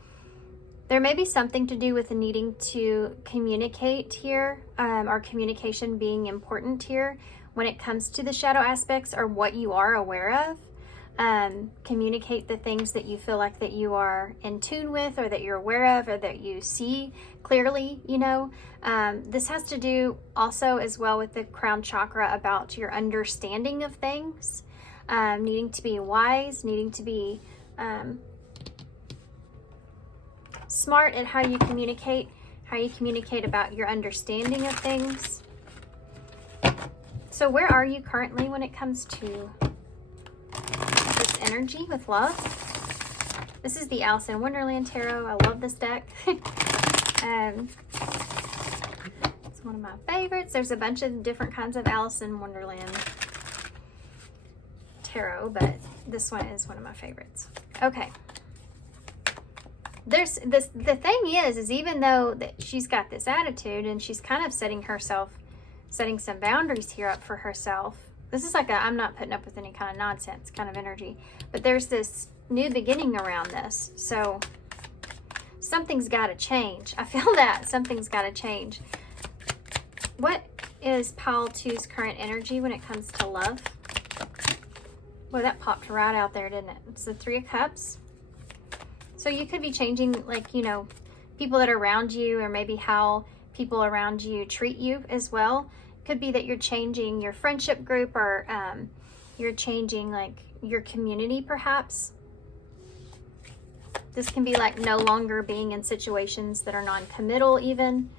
There may be something to do with the needing to communicate here, or communication being important here when it comes to the shadow aspects or what you are aware of. Communicate the things that you feel like that you are in tune with, or that you're aware of, or that you see clearly, you know. This has to do also as well with the crown chakra about your understanding of things, needing to be wise, needing to be smart at how you communicate about your understanding of things. So where are you currently when it comes to this energy with love? This is the Alice in Wonderland Tarot. I love this deck. It's one of my favorites. There's a bunch of different kinds of Alice in Wonderland Tarot, but this one is one of my favorites. Okay. There's this, the thing is even though that she's got this attitude and she's kind of setting some boundaries here up for herself. This is like a, I'm not putting up with any kind of nonsense kind of energy, but there's this new beginning around this. So something's got to change. I feel that something's got to change. What is Pile 2's current energy when it comes to love? Well, that popped right out there, didn't it? It's the Three of Cups. So you could be changing, like, you know, people that are around you, or maybe how people around you treat you as well. Could be that you're changing your friendship group, or you're changing like your community perhaps. This can be like no longer being in situations that are non-committal even.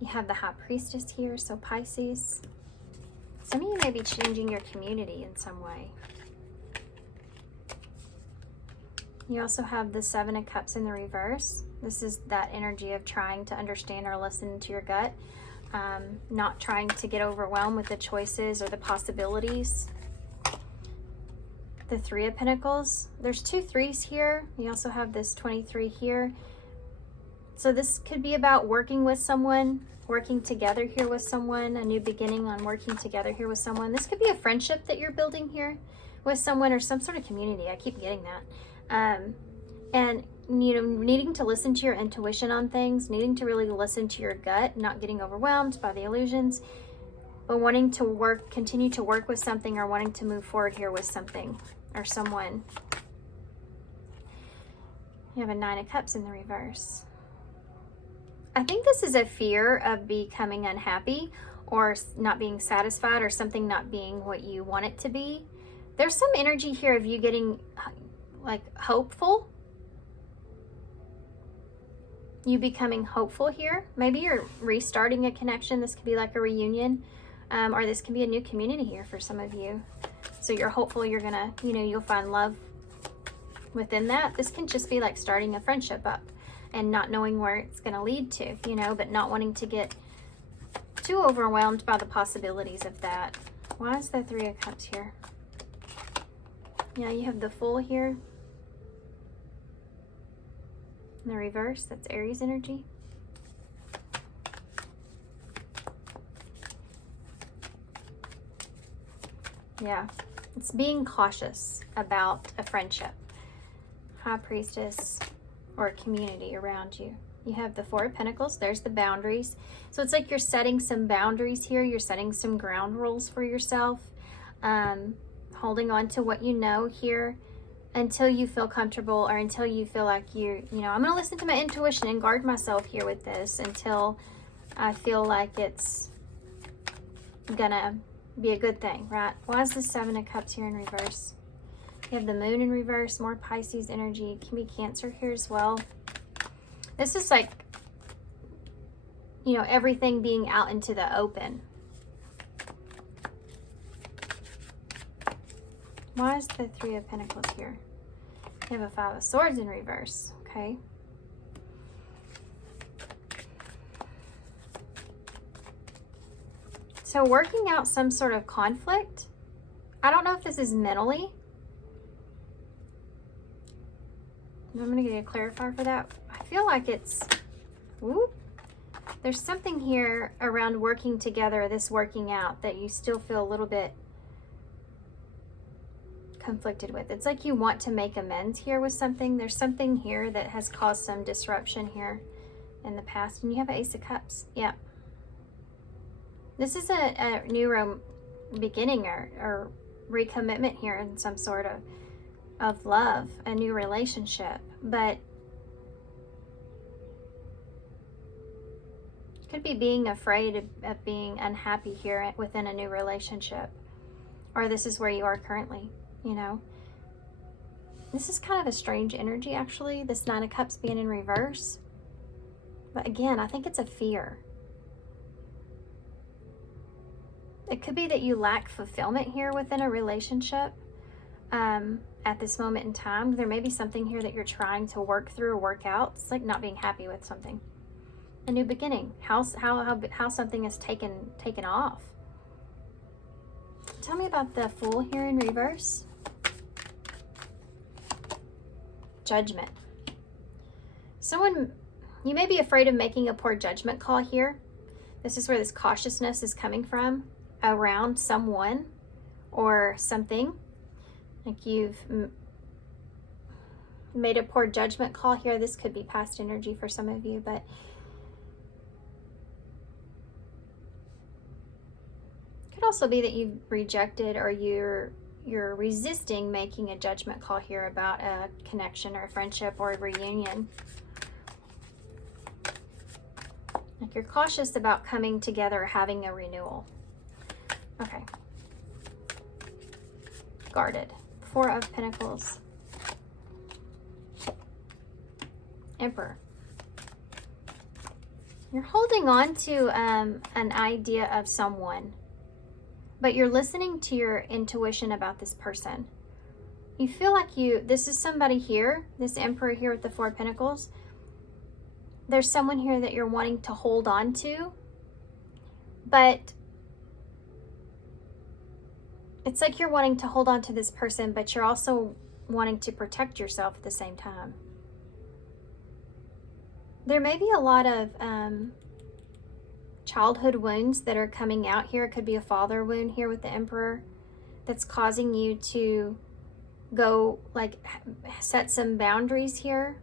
You have the High Priestess here, so Pisces. Some of you may be changing your community in some way. You also have the Seven of Cups in the reverse. This is that energy of trying to understand or listen to your gut. Not trying to get overwhelmed with the choices or the possibilities. The Three of Pentacles. There's two threes here. You also have this 23 here. So this could be about working with someone, working together here with someone, a new beginning on working together here with someone. This could be a friendship that you're building here with someone, or some sort of community. I keep getting that. And you know, needing to listen to your intuition on things, needing to really listen to your gut, not getting overwhelmed by the illusions, but wanting to continue to work with something, or wanting to move forward here with something or someone. You have a Nine of Cups in the reverse. I think this is a fear of becoming unhappy, or not being satisfied, or something not being what you want it to be. There's some energy here of you getting like hopeful. You becoming hopeful here. Maybe you're restarting a connection. This could be like a reunion, or this can be a new community here for some of you. So you're hopeful you're gonna, you know, you'll find love within that. This can just be like starting a friendship up and not knowing where it's gonna lead to, you know, but not wanting to get too overwhelmed by the possibilities of that. Why is the Three of Cups here? Yeah, you have the Fool here. In the reverse, that's Aries energy. Yeah, it's being cautious about a friendship, High Priestess, or a community around you. You have the Four of Pentacles. There's the boundaries. So it's like you're setting some boundaries here. You're setting some ground rules for yourself, holding on to what you know here until you feel comfortable, or until you feel like you know, I'm going to listen to my intuition and guard myself here with this until I feel like it's going to be a good thing, right? Why is the Seven of Cups here in reverse? You have the Moon in reverse, more Pisces energy. Can be Cancer here as well. This is like, you know, everything being out into the open. Why is the Three of Pentacles here? You have a Five of Swords in reverse, okay? So working out some sort of conflict. I don't know if this is mentally. I'm going to get a clarifier for that. I feel like it's, whoop, there's something here around working together, this working out, that you still feel a little bit conflicted with. It's like you want to make amends here with something. There's something here that has caused some disruption here in the past. And you have an Ace of Cups. Yeah. This is a new beginning, or recommitment here in some sort of love, a new relationship. But could be being afraid of being unhappy here within a new relationship. Or this is where you are currently. You know, this is kind of a strange energy, actually. This Nine of Cups being in reverse. But again, I think it's a fear. It could be that you lack fulfillment here within a relationship at this moment in time. There may be something here that you're trying to work through or work out. It's like not being happy with something. A new beginning. How something is taken off. Tell me about the Fool here in reverse. Judgment. You may be afraid of making a poor judgment call here. This is where this cautiousness is coming from around someone or something. Like you've made a poor judgment call here. This could be past energy for some of you, but it could also be that you've rejected or you're resisting making a judgment call here about a connection or a friendship or a reunion. Like you're cautious about coming together or having a renewal. Okay. Guarded. Four of Pentacles. Emperor. You're holding on to an idea of someone, but you're listening to your intuition about this person. You feel like this is somebody here, this Emperor here with the Four of Pentacles. There's someone here that you're wanting to hold on to, but it's like you're wanting to hold on to this person, but you're also wanting to protect yourself at the same time. There may be a lot of childhood wounds that are coming out here. It could be a father wound here with the Emperor that's causing you to go, like, set some boundaries here.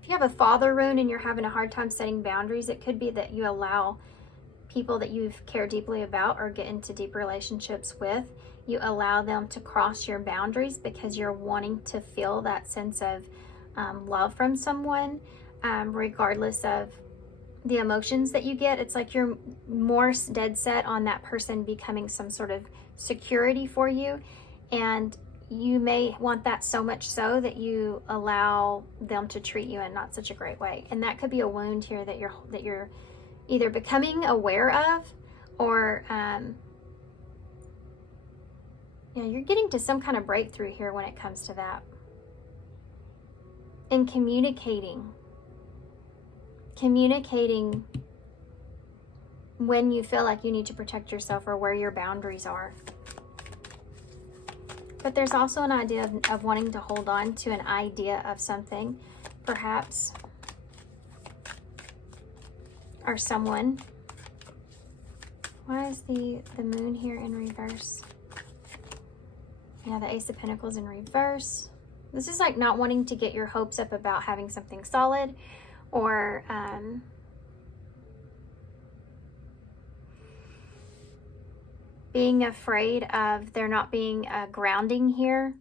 If you have a father wound and you're having a hard time setting boundaries, it could be that you allow people that you care deeply about or get into deep relationships with, you allow them to cross your boundaries because you're wanting to feel that sense of love from someone, regardless of the emotions that you get. It's like you're more dead set on that person becoming some sort of security for you, and you may want that so much so that you allow them to treat you in not such a great way. And that could be a wound here that you're either becoming aware of, or you're getting to some kind of breakthrough here when it comes to that. And communicating when you feel like you need to protect yourself or where your boundaries are. But there's also an idea of wanting to hold on to an idea of something, perhaps, or someone. Why is the Moon here in reverse? Yeah, the Ace of Pentacles in reverse. This is like not wanting to get your hopes up about having something solid, or being afraid of there not being a grounding here.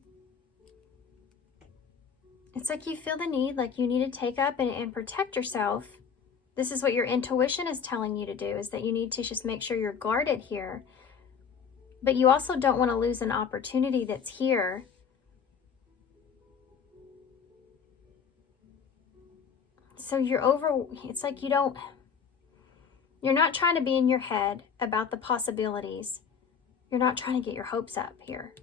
It's like you feel the need, like you need to take up and protect yourself. This is what your intuition is telling you to do, is that you need to just make sure you're guarded here. But you also don't want to lose an opportunity that's here. So it's like you're not trying to be in your head about the possibilities. You're not trying to get your hopes up here.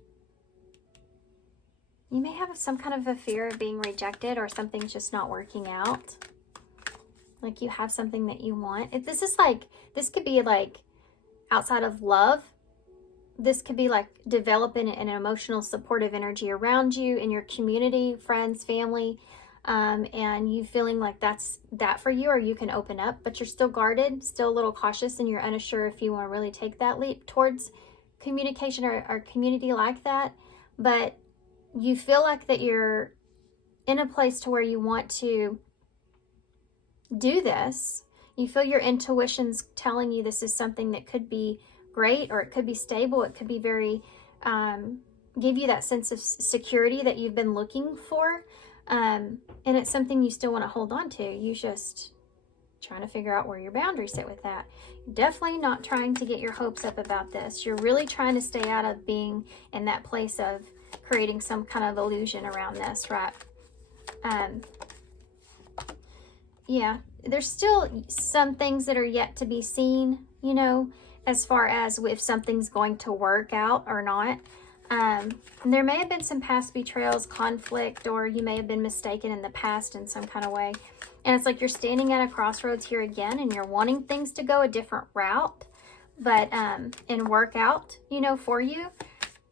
You may have some kind of a fear of being rejected, or something's just not working out. Like you have something that you want. This could be like outside of love. This could be like developing an emotional supportive energy around you in your community, friends, family, and you feeling like that's that for you, or you can open up, but you're still guarded, still a little cautious, and you're unsure if you want to really take that leap towards communication or community like that. But you feel like that you're in a place to where you want to do this. You feel your intuition's telling you this is something that could be great, or it could be stable. It could be very, give you that sense of security that you've been looking for. And it's something you still want to hold on to. You just trying to figure out where your boundaries sit with that. Definitely not trying to get your hopes up about this. You're really trying to stay out of being in that place of creating some kind of illusion around this, right? yeah, there's still some things that are yet to be seen, you know, as far as if something's going to work out or not. There may have been some past betrayals, conflict, or you may have been mistaken in the past in some kind of way. And it's like you're standing at a crossroads here again, and you're wanting things to go a different route, but and work out, you know, for you.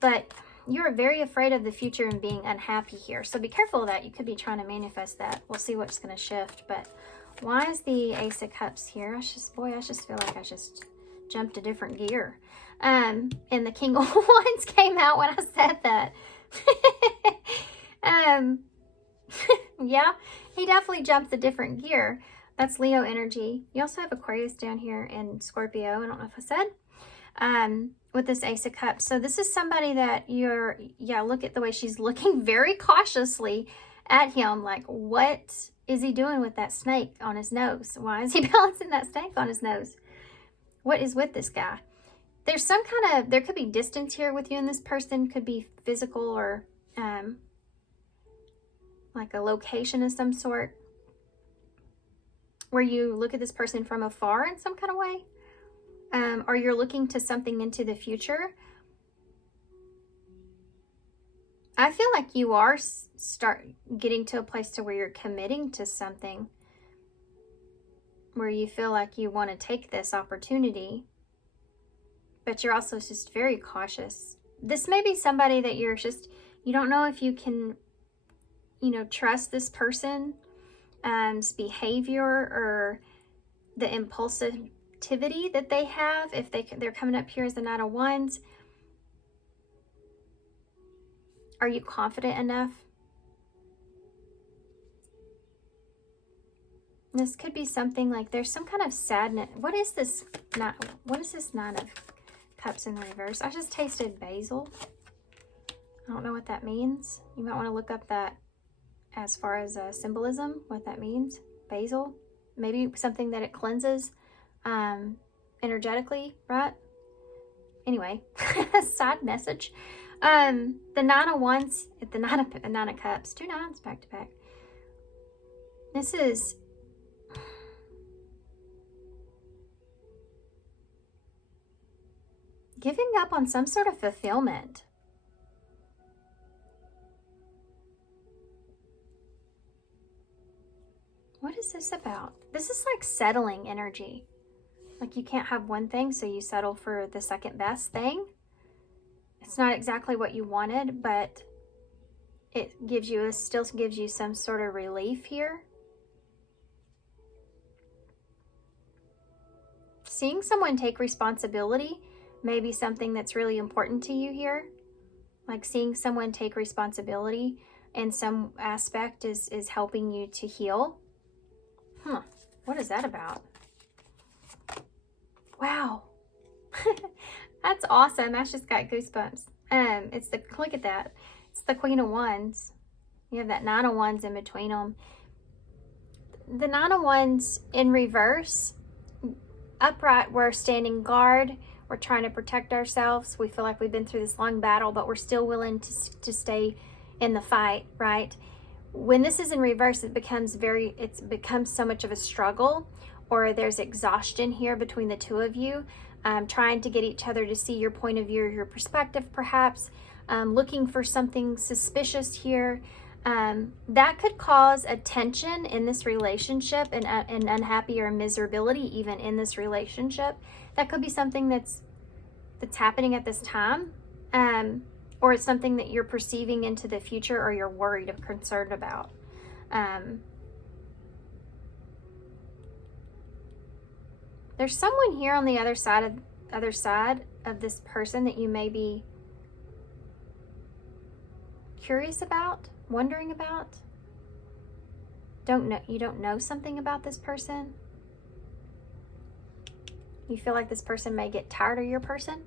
But you're very afraid of the future and being unhappy here. So be careful of that. You could be trying to manifest that. We'll see what's going to shift. But why is the Ace of Cups here? I just feel like I just jumped a different gear. And the King of Wands came out when I said that. Yeah, he definitely jumps a different gear. That's Leo energy. You also have Aquarius down here and Scorpio. I don't know if I said. With this Ace of Cups. So this is somebody that look at the way she's looking very cautiously at him. Like, what is he doing with that snake on his nose? Why is he balancing that snake on his nose? What is with this guy? There's some kind of, there could be distance here with you and this person. Could be physical or like a location of some sort where you look at this person from afar in some kind of way. Or you're looking to something into the future. I feel like you are getting to a place to where you're committing to something, where you feel like you want to take this opportunity, but you're also just very cautious. This may be somebody that you don't know if you can, you know, trust this person's behavior or the impulsivity that they have. If they're coming up here as the Knight of Wands, are you confident enough? This could be something like there's some kind of sadness. What is this Nine of Cups in reverse? I just tasted basil. I don't know what that means. You might want to look up that as far as symbolism, what that means. Basil, maybe something that it cleanses energetically, right? Anyway, side message. The Nine of Wands, the Nine of Cups, 2 nines back to back. This is giving up on some sort of fulfillment. What is this about? This is like settling energy. Like you can't have one thing, so you settle for the second best thing. It's not exactly what you wanted, but it still gives you some sort of relief here. Seeing someone take responsibility may be something that's really important to you here. Like seeing someone take responsibility in some aspect is helping you to heal. What is that about? Wow. That's awesome. I just got goosebumps. Look at that. It's the Queen of Wands. You have that Nine of Wands in between them. The Nine of Wands in reverse. Upright, we're standing guard. We're trying to protect ourselves. We feel like we've been through this long battle, but we're still willing to stay in the fight, right? When this is in reverse, it becomes so much of a struggle, or there's exhaustion here between the two of you, trying to get each other to see your point of view, your perspective, perhaps, looking for something suspicious here. That could cause a tension in this relationship and unhappy or miserability even in this relationship. That could be something that's happening at this time. Or it's something that you're perceiving into the future, or you're worried or concerned about. There's someone here on the other side of this person that you may be curious about, wondering about. You don't know something about this person. You feel like this person may get tired of your person.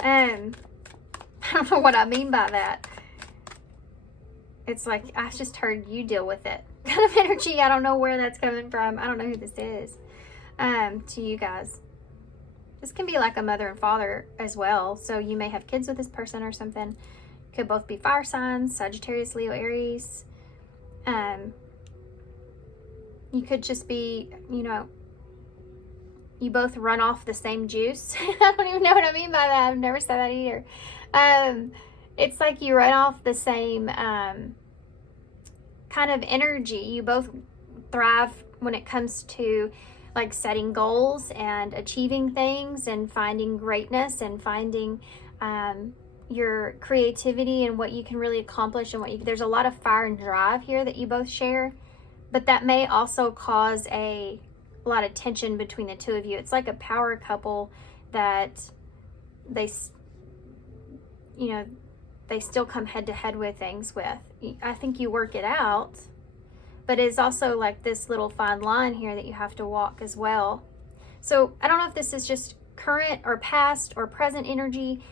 I don't know what I mean by that. It's like I just heard you deal with it kind of energy. I don't know where that's coming from. I don't know who this is to you guys. This can be like a mother and father as well. So you may have kids with this person or something. Could both be fire signs, Sagittarius, Leo, Aries. You could just be, you know, you both run off the same juice. I don't even know what I mean by that. I've never said that either. It's like you run off the same kind of energy. You both thrive when it comes to like setting goals and achieving things and finding greatness and finding your creativity and what you can really accomplish and there's a lot of fire and drive here that you both share, but that may also cause a lot of tension between the two of you. It's like a power couple that they still come head to head with things with. I think you work it out, but it's also like this little fine line here that you have to walk as well. So I don't know if this is just current or past or present energy.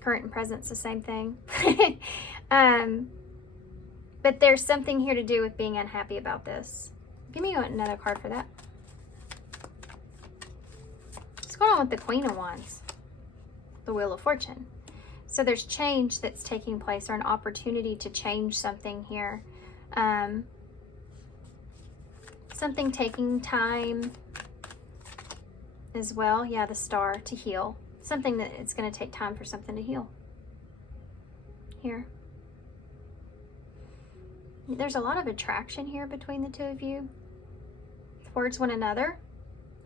Current and present's the same thing. But there's something here to do with being unhappy about this. Give me another card for that. What's going on with the Queen of Wands? The Wheel of Fortune. So there's change that's taking place, or an opportunity to change something here. Something taking time as well. Yeah, the Star, to heal. Something that it's going to take time for something to heal. Here. There's a lot of attraction here between the two of you towards one another.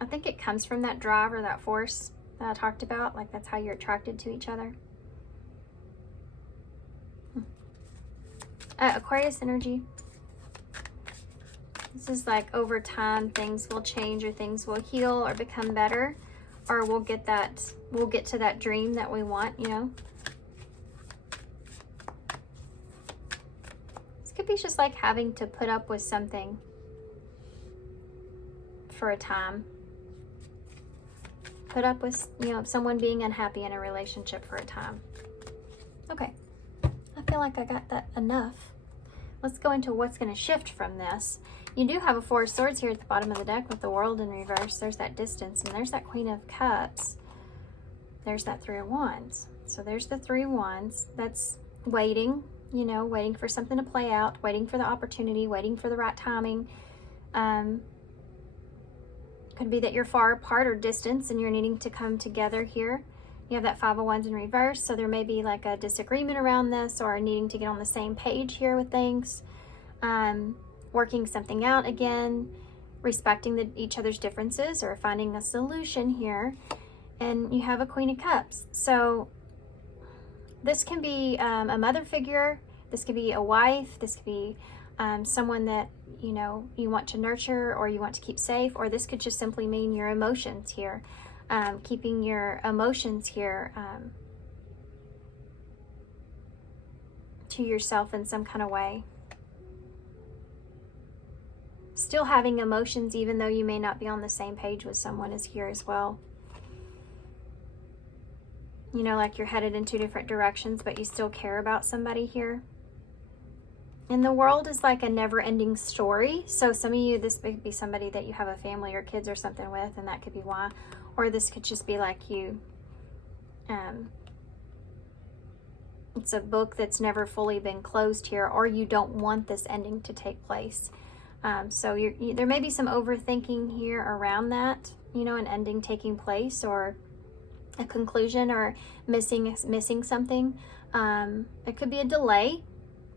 I think it comes from that drive or that force that I talked about. Like that's how you're attracted to each other. Aquarius energy. This is like over time things will change or things will heal or become better, or we'll get to that dream that we want, you know. This could be just like having to put up with something for a time. Put up with, you know, someone being unhappy in a relationship for a time. Okay. I feel like I got that enough. Let's go into what's going to shift from this. You do have a Four of Swords here at the bottom of the deck with the World in reverse. There's that distance, and there's that Queen of Cups. There's that Three of Wands. So there's the Three of Wands. That's waiting, you know, waiting for something to play out, waiting for the opportunity, waiting for the right timing. Could be that you're far apart or distance and you're needing to come together here. You have that Five of Wands in reverse, so there may be like a disagreement around this or needing to get on the same page here with things. Working something out again, respecting each other's differences or finding a solution here. And you have a Queen of Cups. So this can be a mother figure, this could be a wife, this could be someone that, you know, you want to nurture or you want to keep safe, or this could just simply mean your emotions here. Keeping your emotions here to yourself in some kind of way. Still having emotions even though you may not be on the same page with someone is here as well. You know, like you're headed in two different directions, but you still care about somebody here. And the World is like a never-ending story. So some of you, this may be somebody that you have a family or kids or something with, and that could be why. Or this could just be like you, it's a book that's never fully been closed here, or you don't want this ending to take place. So there may be some overthinking here around that, you know, an ending taking place or a conclusion or missing something. It could be a delay,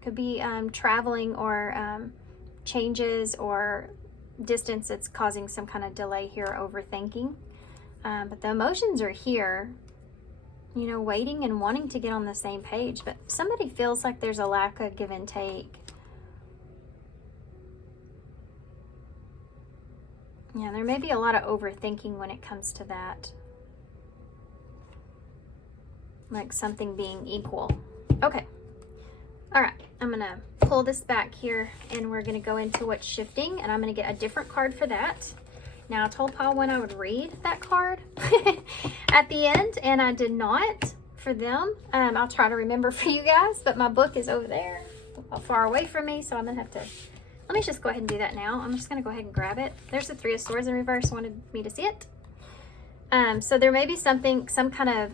could be traveling or changes or distance that's causing some kind of delay here, overthinking. But the emotions are here, you know, waiting and wanting to get on the same page. But somebody feels like there's a lack of give and take. Yeah, there may be a lot of overthinking when it comes to that. Like something being equal. Okay. All right. I'm going to pull this back here and we're going to go into what's shifting. And I'm going to get a different card for that. Now, I told Paul when I would read that card at the end, and I did not for them. I'll try to remember for you guys, but my book is over there, far away from me, so I'm going to have to... Let me just go ahead and do that now. I'm just going to go ahead and grab it. There's the Three of Swords in reverse. Wanted me to see it. So there may be some kind of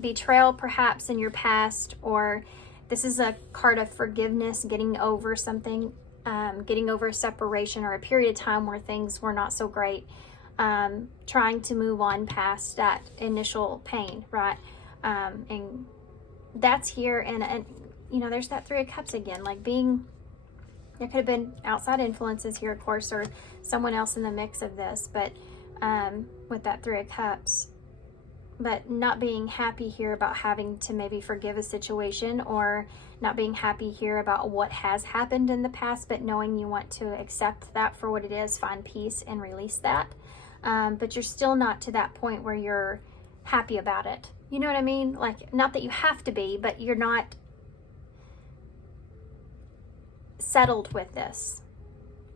betrayal, perhaps, in your past, or This is a card of forgiveness, getting over something, getting over a separation or a period of time where things were not so great, trying to move on past that initial pain, right? And that's here. And you know, there's that Three of Cups again, like being, there could have been outside influences here, of course, or someone else in the mix of this, but with that Three of Cups, but not being happy here about having to maybe forgive a situation, or not being happy here about what has happened in the past, but knowing you want to accept that for what it is, find peace and release that. But you're still not to that point where you're happy about it. You know what I mean? Like, not that you have to be, but you're not settled with this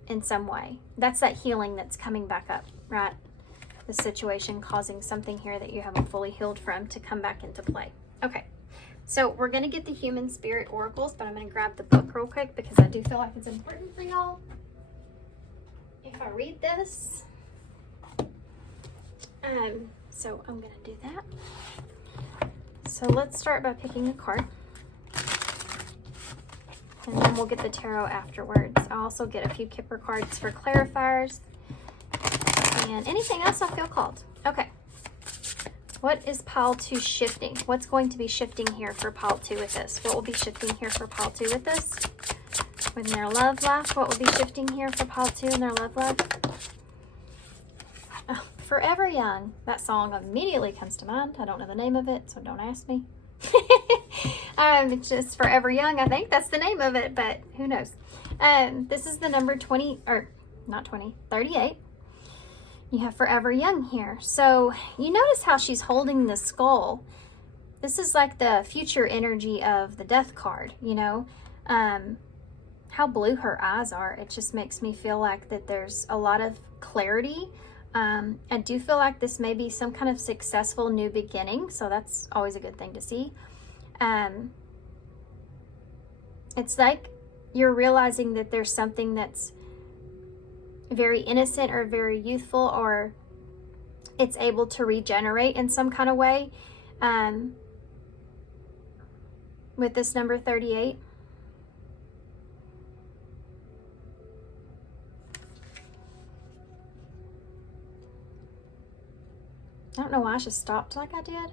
in some way. That's that healing that's coming back up, right? The situation causing something here that you haven't fully healed from to come back into play. Okay, so we're going to get the Human Spirit Oracles, but I'm going to grab the book real quick because I do feel like it's important for y'all. If I read this, so I'm going to do that. So let's start by picking a card, and then we'll get the tarot afterwards. I'll also get a few Kipper cards for clarifiers and anything else I feel called. Okay. What is pile 2 shifting? What's going to be shifting here for pile 2 with this? What will be shifting here for pile 2 with this? In their love life, what will be shifting here for pile 2 in their love life? Oh, Forever Young. That song immediately comes to mind. I don't know the name of it, so don't ask me. It's just Forever Young. I think that's the name of it, but who knows? This is the number 20, or not 20, 38. You have Forever Young here. So you notice how she's holding the skull. This is like the future energy of the Death card, you know? How blue her eyes are. It just makes me feel like that there's a lot of clarity. I do feel like this may be some kind of successful new beginning, so that's always a good thing to see. It's like you're realizing that there's something that's very innocent or very youthful, or it's able to regenerate in some kind of way, with this number 38. I don't know why I just stopped like I did.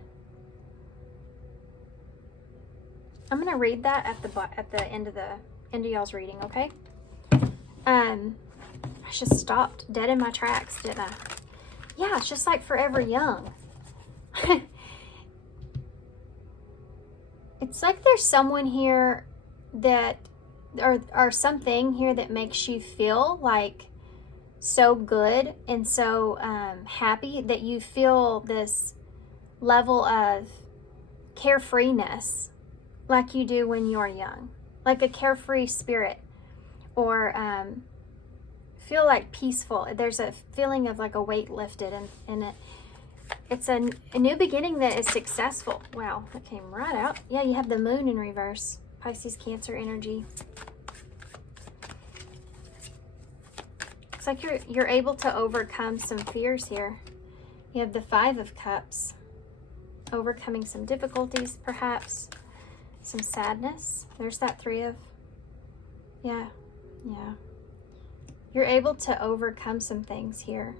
I'm gonna read that at the end of y'all's reading, okay? I just stopped dead in my tracks, didn't I? Yeah, it's just like Forever Young. It's like there's someone here that, or something here that makes you feel like so good and so happy that you feel this level of carefreeness like you do when you're young, like a carefree spirit, or feel like peaceful. There's a feeling of like a weight lifted, and it's a new beginning that is successful. Wow, that came right out. Yeah, you have the moon in reverse, Pisces, Cancer energy. It's like you're able to overcome some fears here. You have the Five of Cups, overcoming some difficulties, perhaps some sadness. There's that Three of, yeah. You're able to overcome some things here.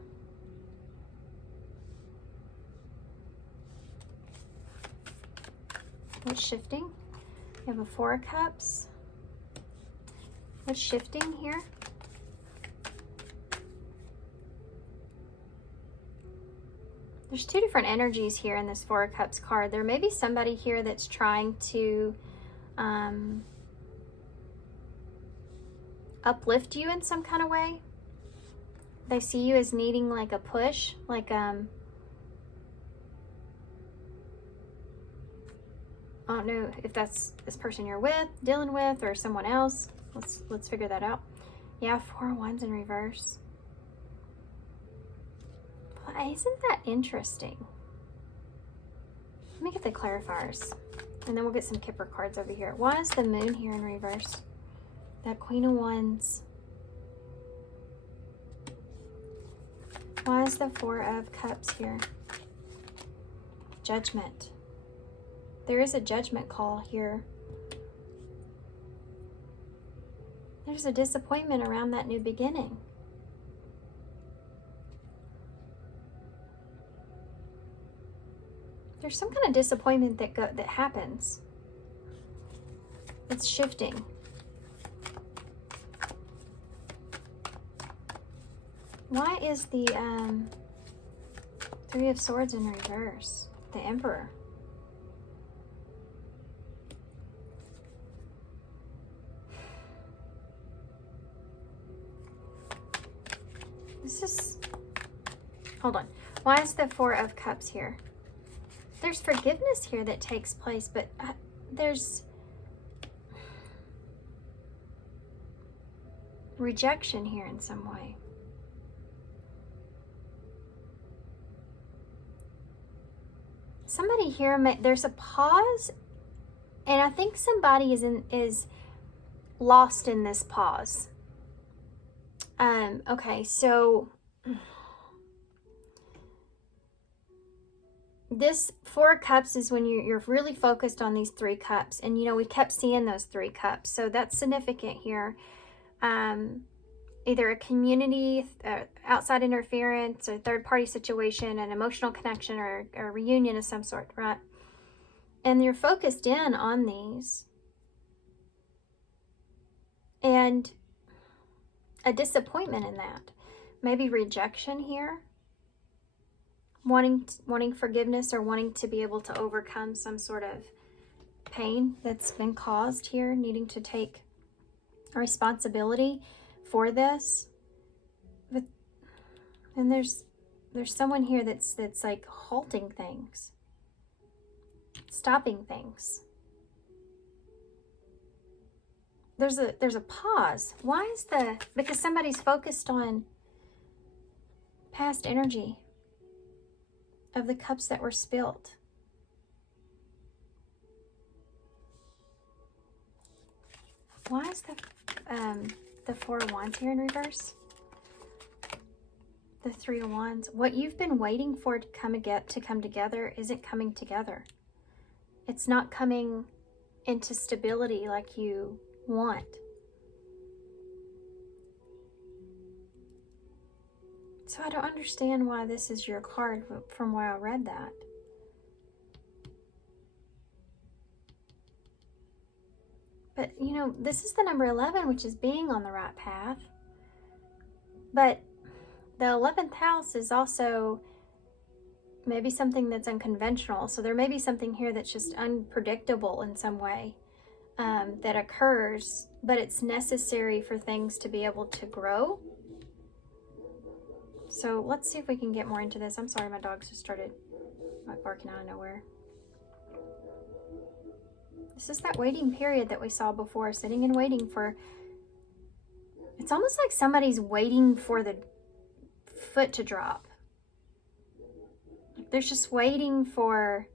What's shifting? You have a Four of Cups. What's shifting here? There's two different energies here in this Four of Cups card. There may be somebody here that's trying to uplift you in some kind of way. They see you as needing like a push, like I don't know if that's this person you're with, dealing with, or someone else. Let's figure that out. Yeah, Four of Wands in reverse. Well, isn't that interesting? Let me get the clarifiers, and then we'll get some Kipper cards over here. Why is the moon here in reverse? That Queen of Wands. Why is the Four of Cups here? Judgment. There is a judgment call here There's a disappointment around that new beginning. There's some kind of disappointment that happens. It's shifting. Why is the Three of Swords in reverse? The Emperor. This is... Hold on. Why is the Four of Cups here? There's forgiveness here that takes place, but there's rejection here in some way. Somebody here, there's a pause, and I think somebody is lost in this pause. Okay, so this Four of Cups is when you're really focused on these 3 cups, and we kept seeing those 3 cups, so that's significant here. Either a community, outside interference, or third-party situation, an emotional connection, or a reunion of some sort, right? And you're focused in on these. And a disappointment in that. Maybe rejection here. Wanting forgiveness, or wanting to be able to overcome some sort of pain that's been caused here, needing to take responsibility for this. But and there's someone here that's like halting things, stopping things. There's a pause. Why is because somebody's focused on past energy of the cups that were spilt. Why is the Four of Wands here in reverse? The Three of Wands. What you've been waiting for to come together isn't coming together. It's not coming into stability like you want. So I don't understand why this is your card from where I read that. But, this is the number 11, which is being on the right path. But the 11th house is also maybe something that's unconventional. So there may be something here that's just unpredictable in some way that occurs, but it's necessary for things to be able to grow. So let's see if we can get more into this. I'm sorry, my dogs just started barking out of nowhere. This is that waiting period that we saw before, sitting and waiting for... It's almost like somebody's waiting for the foot to drop. They're just waiting for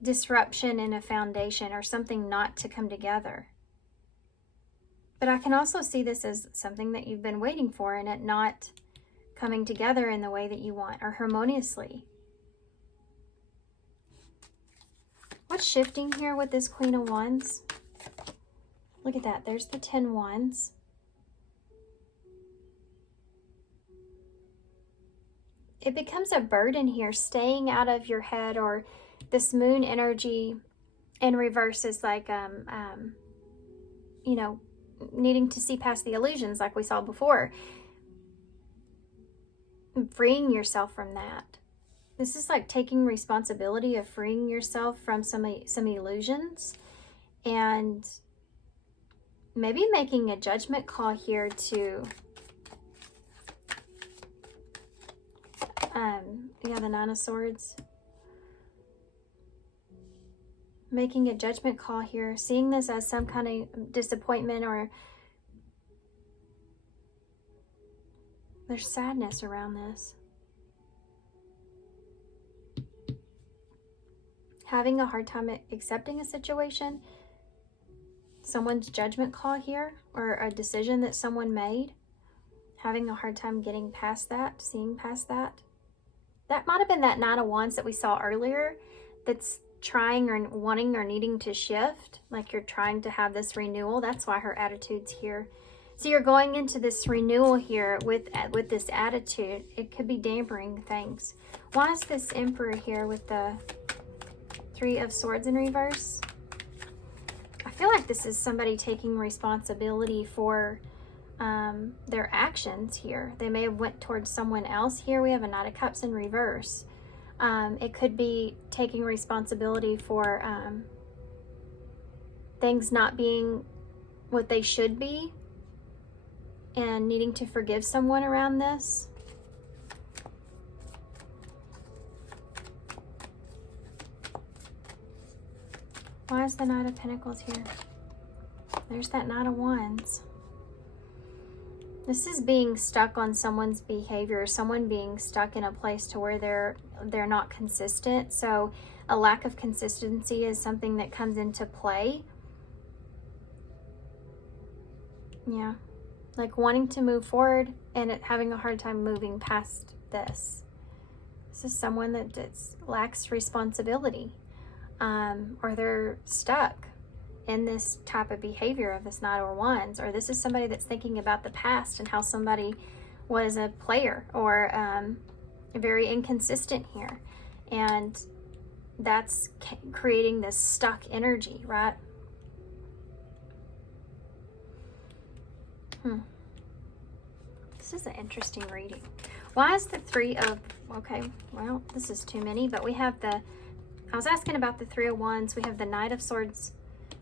disruption in a foundation or something not to come together. But I can also see this as something that you've been waiting for and it not coming together in the way that you want or harmoniously. What's shifting here with this Queen of Wands? Look at that. There's the 10 Wands. It becomes a burden here, staying out of your head, or this moon energy in reverse is like, needing to see past the illusions like we saw before. Freeing yourself from that. This is like taking responsibility of freeing yourself from some illusions, and maybe making a judgment call here to, the Nine of Swords. Making a judgment call here, seeing this as some kind of disappointment, or there's sadness around this. Having a hard time accepting a situation, someone's judgment call here, or a decision that someone made, having a hard time getting past that, seeing past that. That might have been that Nine of Wands that we saw earlier that's trying or wanting or needing to shift, like you're trying to have this renewal. That's why her attitude's here. So you're going into this renewal here with this attitude. It could be dampening things. Why is this Emperor here with the Three of Swords in reverse? I feel like this is somebody taking responsibility for their actions here. They may have went towards someone else here. We have a Knight of Cups in reverse. It could be taking responsibility for things not being what they should be and needing to forgive someone around this. Why is the Knight of Pentacles here? There's that Knight of Wands. This is being stuck on someone's behavior, someone being stuck in a place to where they're not consistent. So a lack of consistency is something that comes into play. Yeah. Like wanting to move forward and having a hard time moving past this. This is someone that lacks responsibility, or they're stuck in this type of behavior of this Knight of Wands, or this is somebody that's thinking about the past and how somebody was a player or very inconsistent here, and that's creating this stuck energy, right? This is an interesting reading. Why is the Three of, okay, well, this is too many, but we have I was asking about the Three of Wands. We have the Knight of Swords,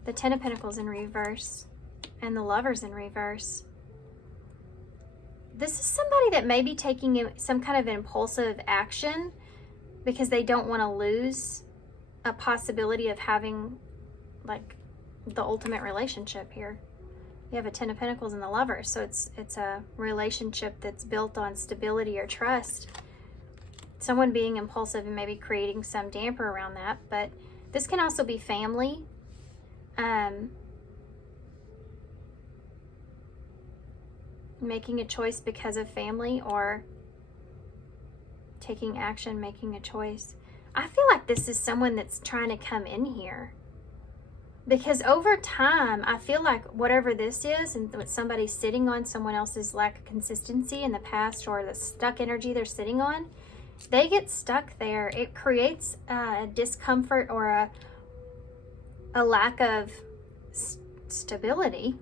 the Ten of Pentacles in reverse, and the Lovers in reverse. This is somebody that may be taking some kind of impulsive action because they don't want to lose a possibility of having like the ultimate relationship here. You have a Ten of Pentacles in the Lovers, so it's a relationship that's built on stability or trust. Someone being impulsive and maybe creating some damper around that, but this can also be family. Making a choice because of family, or taking action, making a choice. I feel like this is someone that's trying to come in here. Because over time, I feel like whatever this is, and with somebody sitting on someone else's lack of consistency in the past, or the stuck energy they're sitting on, they get stuck there. It creates a discomfort or a lack of stability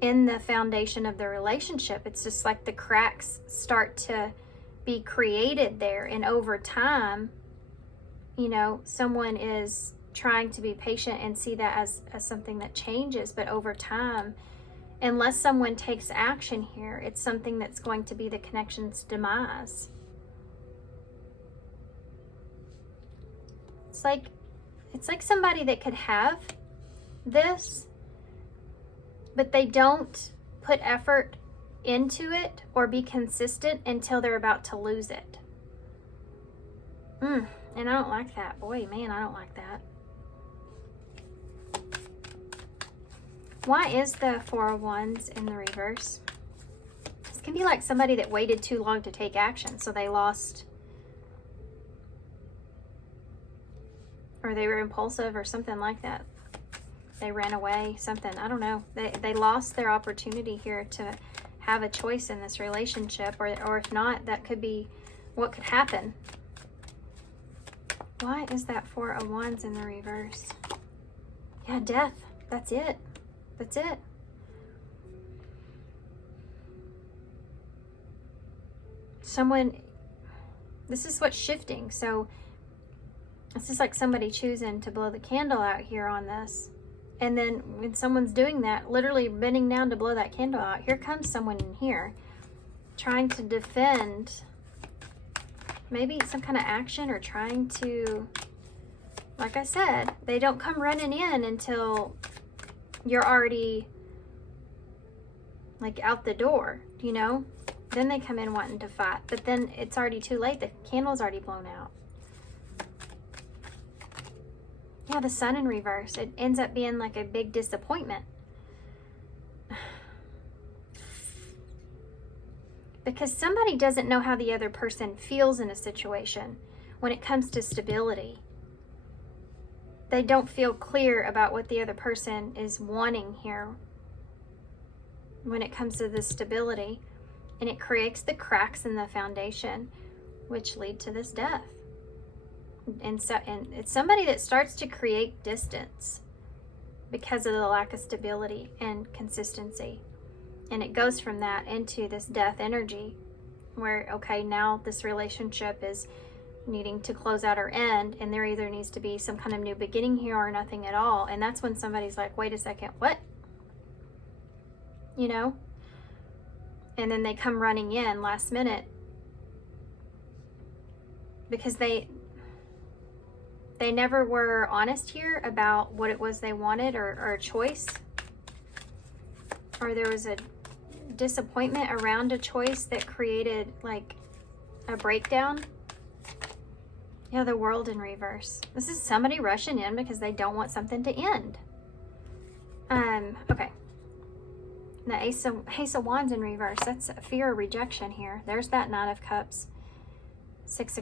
in the foundation of the relationship. It's just like the cracks start to be created there, and over time, you know, someone is trying to be patient and see that as something that changes, but over time, unless someone takes action here, it's something that's going to be the connection's demise. It's like somebody that could have this, but they don't put effort into it or be consistent until they're about to lose it. And I don't like that. Boy, man, I don't like that. Why is the Four of Wands in the reverse? This can be like somebody that waited too long to take action, so they lost, or they were impulsive or something like that. They ran away, something, I don't know. They lost their opportunity here to have a choice in this relationship, or if not, that could be what could happen. Why is that Four of Wands in the reverse? Yeah, death. That's it. That's it. Someone, this is what's shifting. So this is like somebody choosing to blow the candle out here on this. And then when someone's doing that, literally bending down to blow that candle out, here comes someone in here trying to defend maybe some kind of action, or trying to, like I said, they don't come running in until you're already like out the door, you know? Then they come in wanting to fight, but then it's already too late. The candle's already blown out. Yeah, the Sun in reverse. It ends up being like a big disappointment. Because somebody doesn't know how the other person feels in a situation when it comes to stability. they don't feel clear about what the other person is wanting here when it comes to the stability. And it creates the cracks in the foundation, which lead to this death. And it's somebody that starts to create distance because of the lack of stability and consistency. And it goes from that into this death energy where, okay, now this relationship is needing to close out or end, and there either needs to be some kind of new beginning here or nothing at all. And that's when somebody's like, wait a second, what? You know? And then they come running in last minute because they never were honest here about what it was they wanted, or a choice, or there was a disappointment around a choice that created like a breakdown. Yeah, the World in reverse. This is somebody rushing in because they don't want something to end. Okay. The Ace of Wands in reverse. That's fear of rejection here. There's that Knight of Cups. Six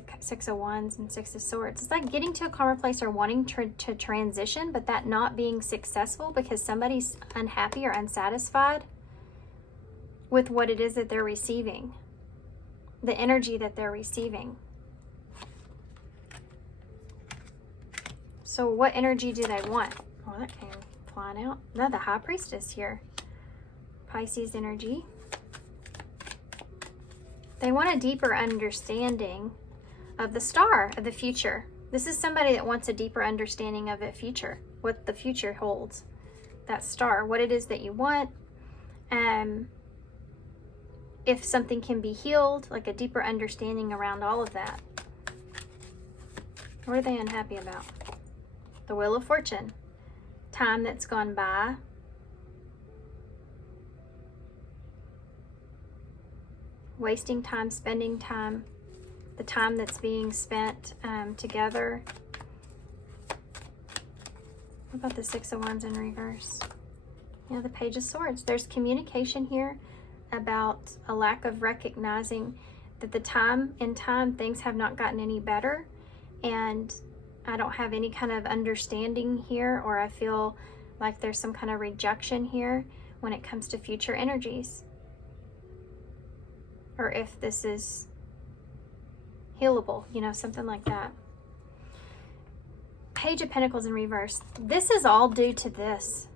of Wands and Six of Swords. It's like getting to a calmer place or wanting to transition, but that not being successful because somebody's unhappy or unsatisfied with what it is that they're receiving, the energy that they're receiving. So what energy do they want? Oh, that came flying out. Now the High Priestess here. Pisces energy. They want a deeper understanding of the star of the future. This is somebody that wants a deeper understanding of the future, what the future holds. That star, what it is that you want. If something can be healed, like a deeper understanding around all of that. What are they unhappy about? The Wheel of Fortune. Time that's gone by. Wasting time, spending time, the time that's being spent together. What about the Six of Wands in reverse? Yeah, the Page of Swords. There's communication here about a lack of recognizing that in time things have not gotten any better, and I don't have any kind of understanding here, or I feel like there's some kind of rejection here when it comes to future energies. Or if this is healable, you know, something like that. Page of Pentacles in reverse. This is all due to this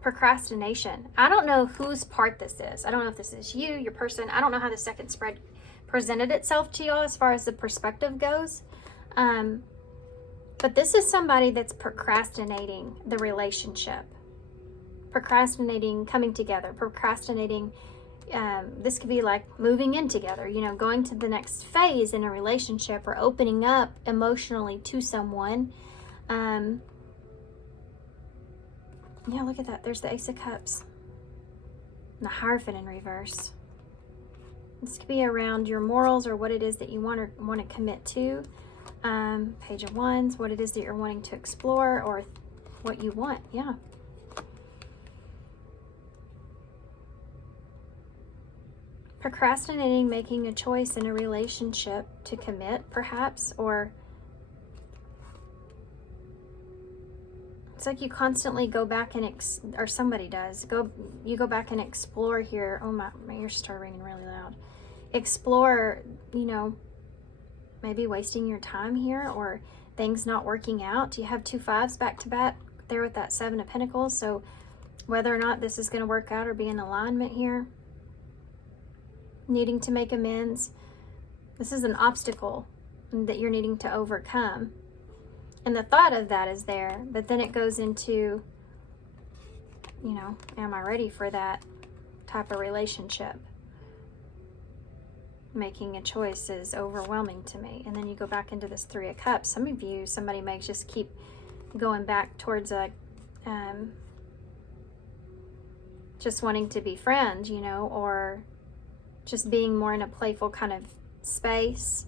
procrastination. I don't know whose part this is. I don't know if this is you, your person. I don't know how the second spread presented itself to y'all as far as the perspective goes. But this is somebody that's procrastinating the relationship. Procrastinating coming together. Procrastinating. This could be like moving in together, you know, going to the next phase in a relationship, or opening up emotionally to someone. Yeah, look at that. There's the Ace of Cups. And the Hierophant in reverse. This could be around your morals or what it is that you want to commit to. Page of Wands, what it is that you're wanting to explore, or what you want. Yeah. Procrastinating making a choice in a relationship to commit, perhaps, or it's like you constantly go back and or somebody does you go back and explore here. Oh, my ears start ringing really loud. Explore, you know, maybe wasting your time here, or things not working out. You have 2 5s back to back there with that 7 of Pentacles. So whether or not this is going to work out or be in alignment here, needing to make amends. This is an obstacle that you're needing to overcome. And the thought of that is there, but then it goes into, you know, am I ready for that type of relationship? Making a choice is overwhelming to me. And then you go back into this 3 of Cups. Some of you, somebody may just keep going back towards a just wanting to be friends, you know, or just being more in a playful kind of space.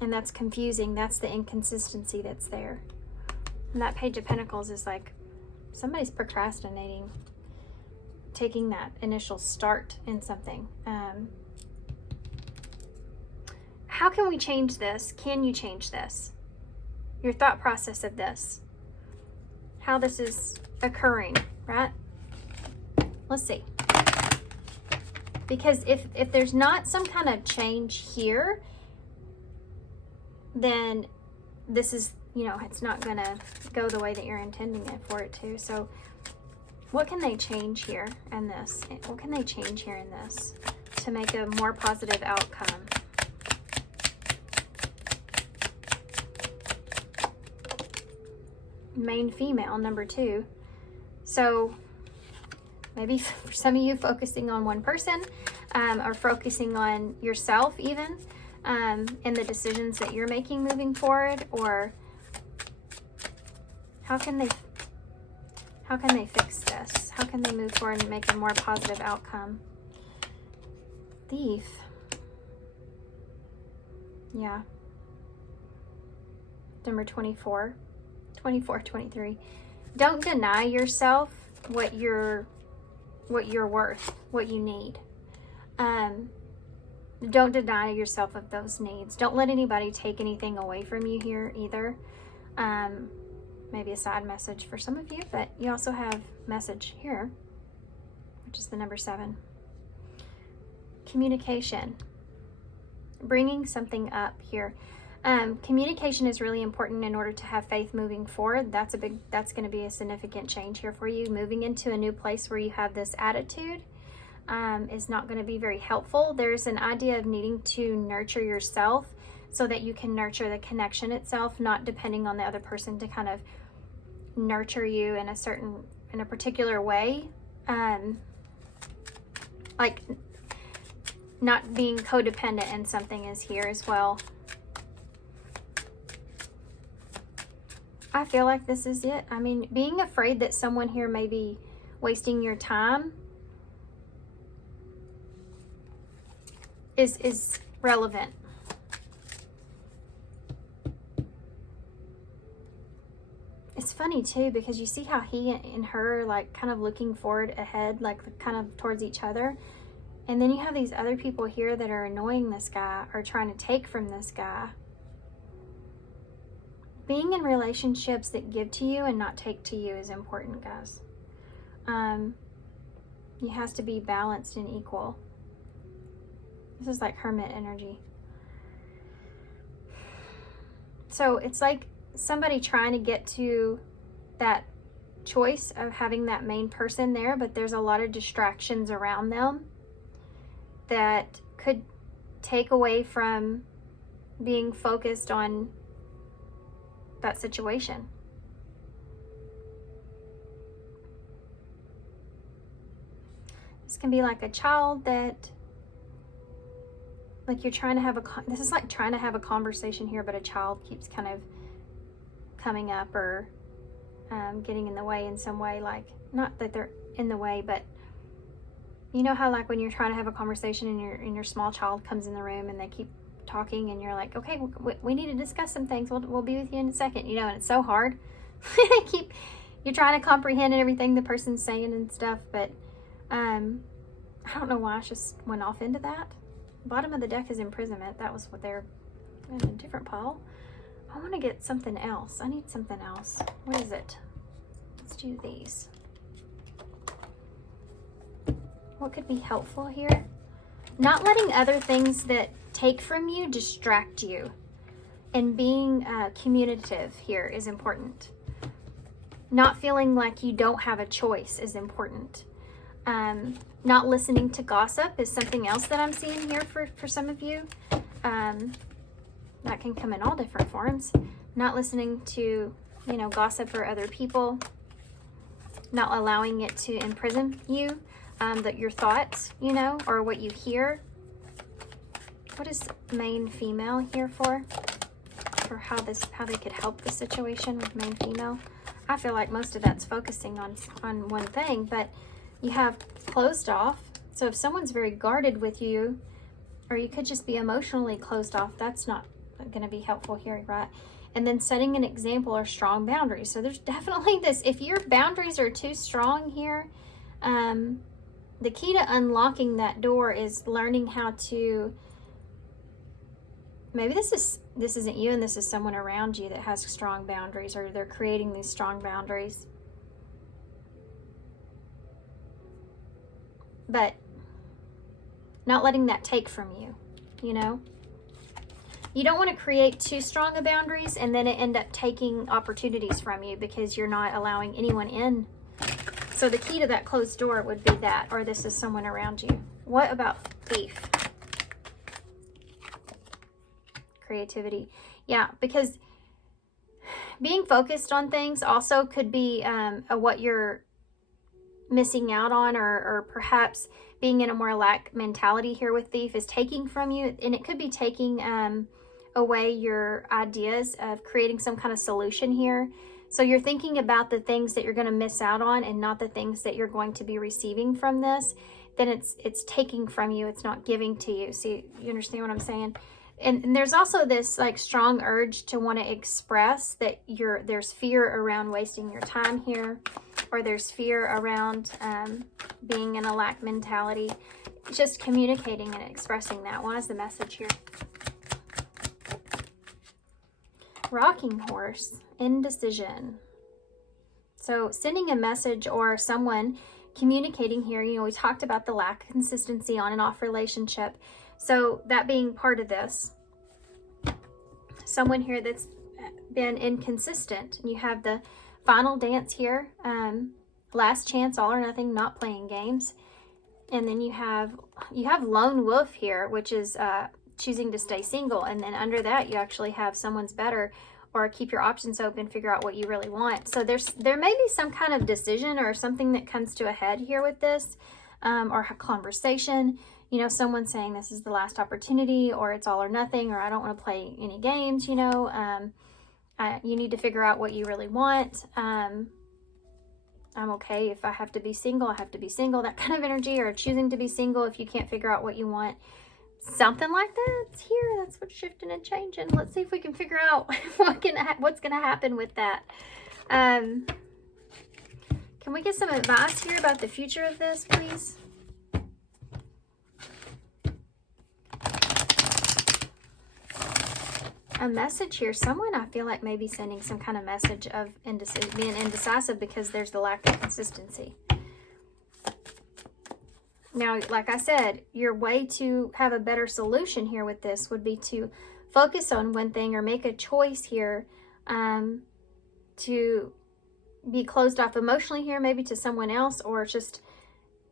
And that's confusing. That's the inconsistency that's there. And that Page of Pentacles is like somebody's procrastinating taking that initial start in something. how can we change this? Can you change this? Your thought process of this, how this is occurring, right? Let's see. Because if there's not some kind of change here, then this is, you know, it's not gonna go the way that you're intending it for it to. So what can they change here in this? What can they change here in this to make a more positive outcome? Main female, number 2. So maybe for some of you, focusing on one person, or focusing on yourself even, and the decisions that you're making moving forward, or how can they fix this? How can they move forward and make a more positive outcome? Thief. Yeah. Number 24. 24, 23. Don't deny yourself what you're worth, what you need. Don't deny yourself of those needs. Don't let anybody take anything away from you here either. Maybe a side message for some of you, but you also have message here, which is the number 7. Communication. Bringing something up here. Communication is really important in order to have faith moving forward. That's going to be a significant change here for you. Moving into a new place where you have this attitude is not going to be very helpful. There's an idea of needing to nurture yourself so that you can nurture the connection itself, not depending on the other person to kind of nurture you in a particular way. Like not being codependent in something is here as well. I feel like this is it. I mean, being afraid that someone here may be wasting your time is relevant. It's funny too, because you see how he and her like kind of looking forward ahead, like kind of towards each other. And then you have these other people here that are annoying this guy or trying to take from this guy. Being in relationships that give to you and not take to you is important, guys. It has to be balanced and equal. This is like hermit energy. So it's like somebody trying to get to that choice of having that main person there, but there's a lot of distractions around them that could take away from being focused on that situation. This can be like a child that, like you're trying to have this is like trying to have a conversation here, but a child keeps kind of coming up or getting in the way in some way. Like, not that they're in the way, but you know how like when you're trying to have a conversation and your small child comes in the room and they keep talking and you're like, okay, we need to discuss some things. We'll be with you in a second, you know, and it's so hard. You're trying to comprehend everything the person's saying and stuff, but I don't know why I just went off into that. Bottom of the deck is imprisonment. That was what they're in a different pile. I want to get something else. I need something else. What is it? Let's do these. What could be helpful here? Not letting other things that take from you distract you. And being communicative here is important. Not feeling like you don't have a choice is important. Not listening to gossip is something else that I'm seeing here for some of you. That can come in all different forms. Not listening to, you know, gossip or other people. Not allowing it to imprison you, that your thoughts, you know, or what you hear. What is main female here for? For how they could help the situation with main female. I feel like most of that's focusing on one thing, but you have closed off. So if someone's very guarded with you, or you could just be emotionally closed off, that's not going to be helpful here, right? And then setting an example or strong boundaries. So there's definitely this, if your boundaries are too strong here, the key to unlocking that door is learning how to maybe this isn't you, and this is someone around you that has strong boundaries, or they're creating these strong boundaries. But not letting that take from you, you know? You don't want to create too strong of boundaries and then it end up taking opportunities from you because you're not allowing anyone in. So the key to that closed door would be that, or this is someone around you. What about thief? Creativity. Yeah, because being focused on things also could be what you're missing out on, or perhaps being in a more lack mentality here with thief is taking from you, and it could be taking away your ideas of creating some kind of solution here. So you're thinking about the things that you're going to miss out on and not the things that you're going to be receiving from this. Then it's taking from you, it's not giving to you. See, you understand what I'm saying? And there's also this like strong urge to want to express that there's fear around wasting your time here, or there's fear around being in a lack mentality. Just communicating and expressing that. What is the message here? Rocking horse, indecision. So sending a message or someone communicating here, you know, we talked about the lack of consistency on and off relationship. So that being part of this, someone here that's been inconsistent. You have the final dance here, last chance, all or nothing, not playing games. And then you have lone wolf here, which is choosing to stay single. And then under that, you actually have someone's better, or keep your options open, figure out what you really want. So there may be some kind of decision or something that comes to a head here with this, or a conversation. You know, someone saying this is the last opportunity, or it's all or nothing, or I don't want to play any games, you know. You need to figure out what you really want. I'm okay if I have to be single, I have to be single, that kind of energy, or choosing to be single if you can't figure out what you want. Something like that. It's here. That's what's shifting and changing. Let's see if we can figure out what's going to happen with that. Can we get some advice here about the future of this, please? A message here. Someone, I feel like, maybe sending some kind of message of being indecisive because there's the lack of consistency. Now, like I said, your way to have a better solution here with this would be to focus on one thing, or make a choice here to be closed off emotionally here, maybe to someone else, or just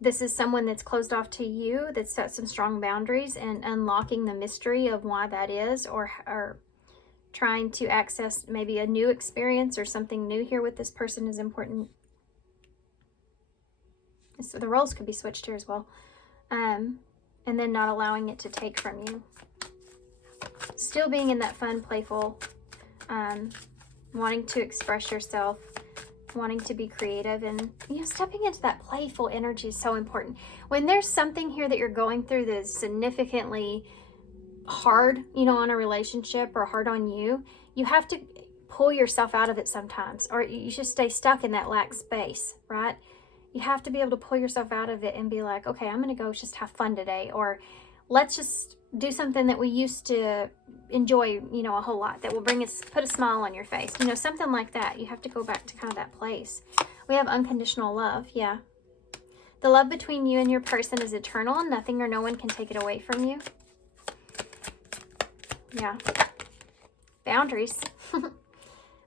this is someone that's closed off to you, that set some strong boundaries, and unlocking the mystery of why that is, or trying to access maybe a new experience or something new here with this person is important. So the roles could be switched here as well. And then not allowing it to take from you. Still being in that fun, playful, wanting to express yourself, wanting to be creative, and, you know, stepping into that playful energy is so important. When there's something here that you're going through that is significantly hard, you know, on a relationship, or hard on you, you have to pull yourself out of it sometimes, or you just stay stuck in that lack space, right? You have to be able to pull yourself out of it and be like, okay, I'm going to go just have fun today, or let's just do something that we used to enjoy, you know, a whole lot, that will put a smile on your face, you know, something like that. You have to go back to kind of that place. We have unconditional love. Yeah. The love between you and your person is eternal, and nothing or no one can take it away from you. Yeah. Boundaries.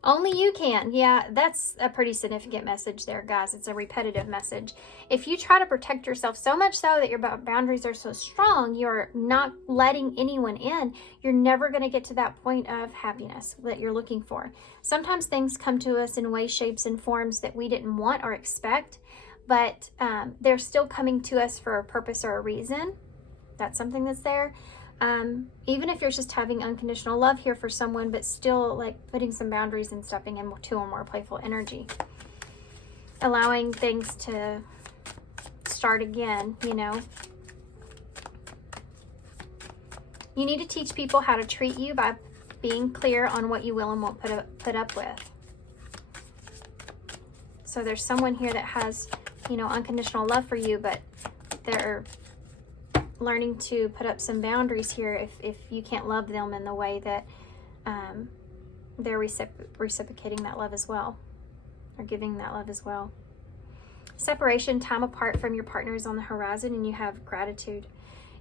Only you can. Yeah, that's a pretty significant message there, guys. It's a repetitive message. If you try to protect yourself so much so that your boundaries are so strong, you're not letting anyone in, you're never going to get to that point of happiness that you're looking for. Sometimes things come to us in ways, shapes, and forms that we didn't want or expect, but they're still coming to us for a purpose or a reason. That's something that's there. Even if you're just having unconditional love here for someone, but still like putting some boundaries and stepping into a more playful energy, allowing things to start again, you know. You need to teach people how to treat you by being clear on what you will and won't put up with. So there's someone here that has, you know, unconditional love for you, but they're learning to put up some boundaries here if you can't love them in the way that they're reciprocating that love as well, or giving that love as well. Separation, time apart from your partner is on the horizon, and you have gratitude.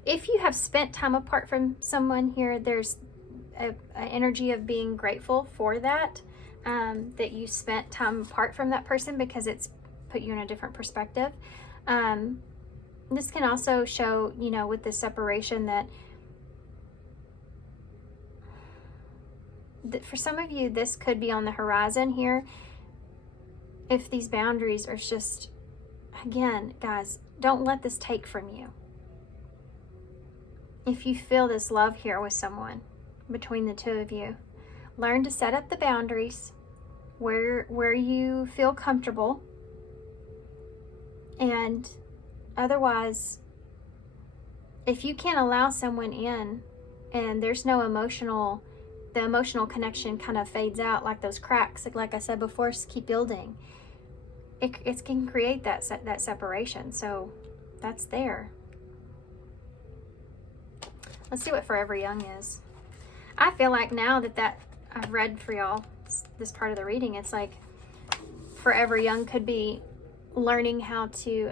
If you have spent time apart from someone here, there's an energy of being grateful for that, that you spent time apart from that person, because it's put you in a different perspective. This can also show, you know, with the separation, that for some of you, this could be on the horizon here. If these boundaries are just, again, guys, don't let this take from you. If you feel this love here with someone, between the two of you, learn to set up the boundaries where you feel comfortable. And otherwise, if you can't allow someone in and there's no the emotional connection kind of fades out, like those cracks, like I said before, just keep building. It can create that separation. So that's there. Let's see what Forever Young is. I feel like now that I've read for y'all this part of the reading, it's like Forever Young could be learning how to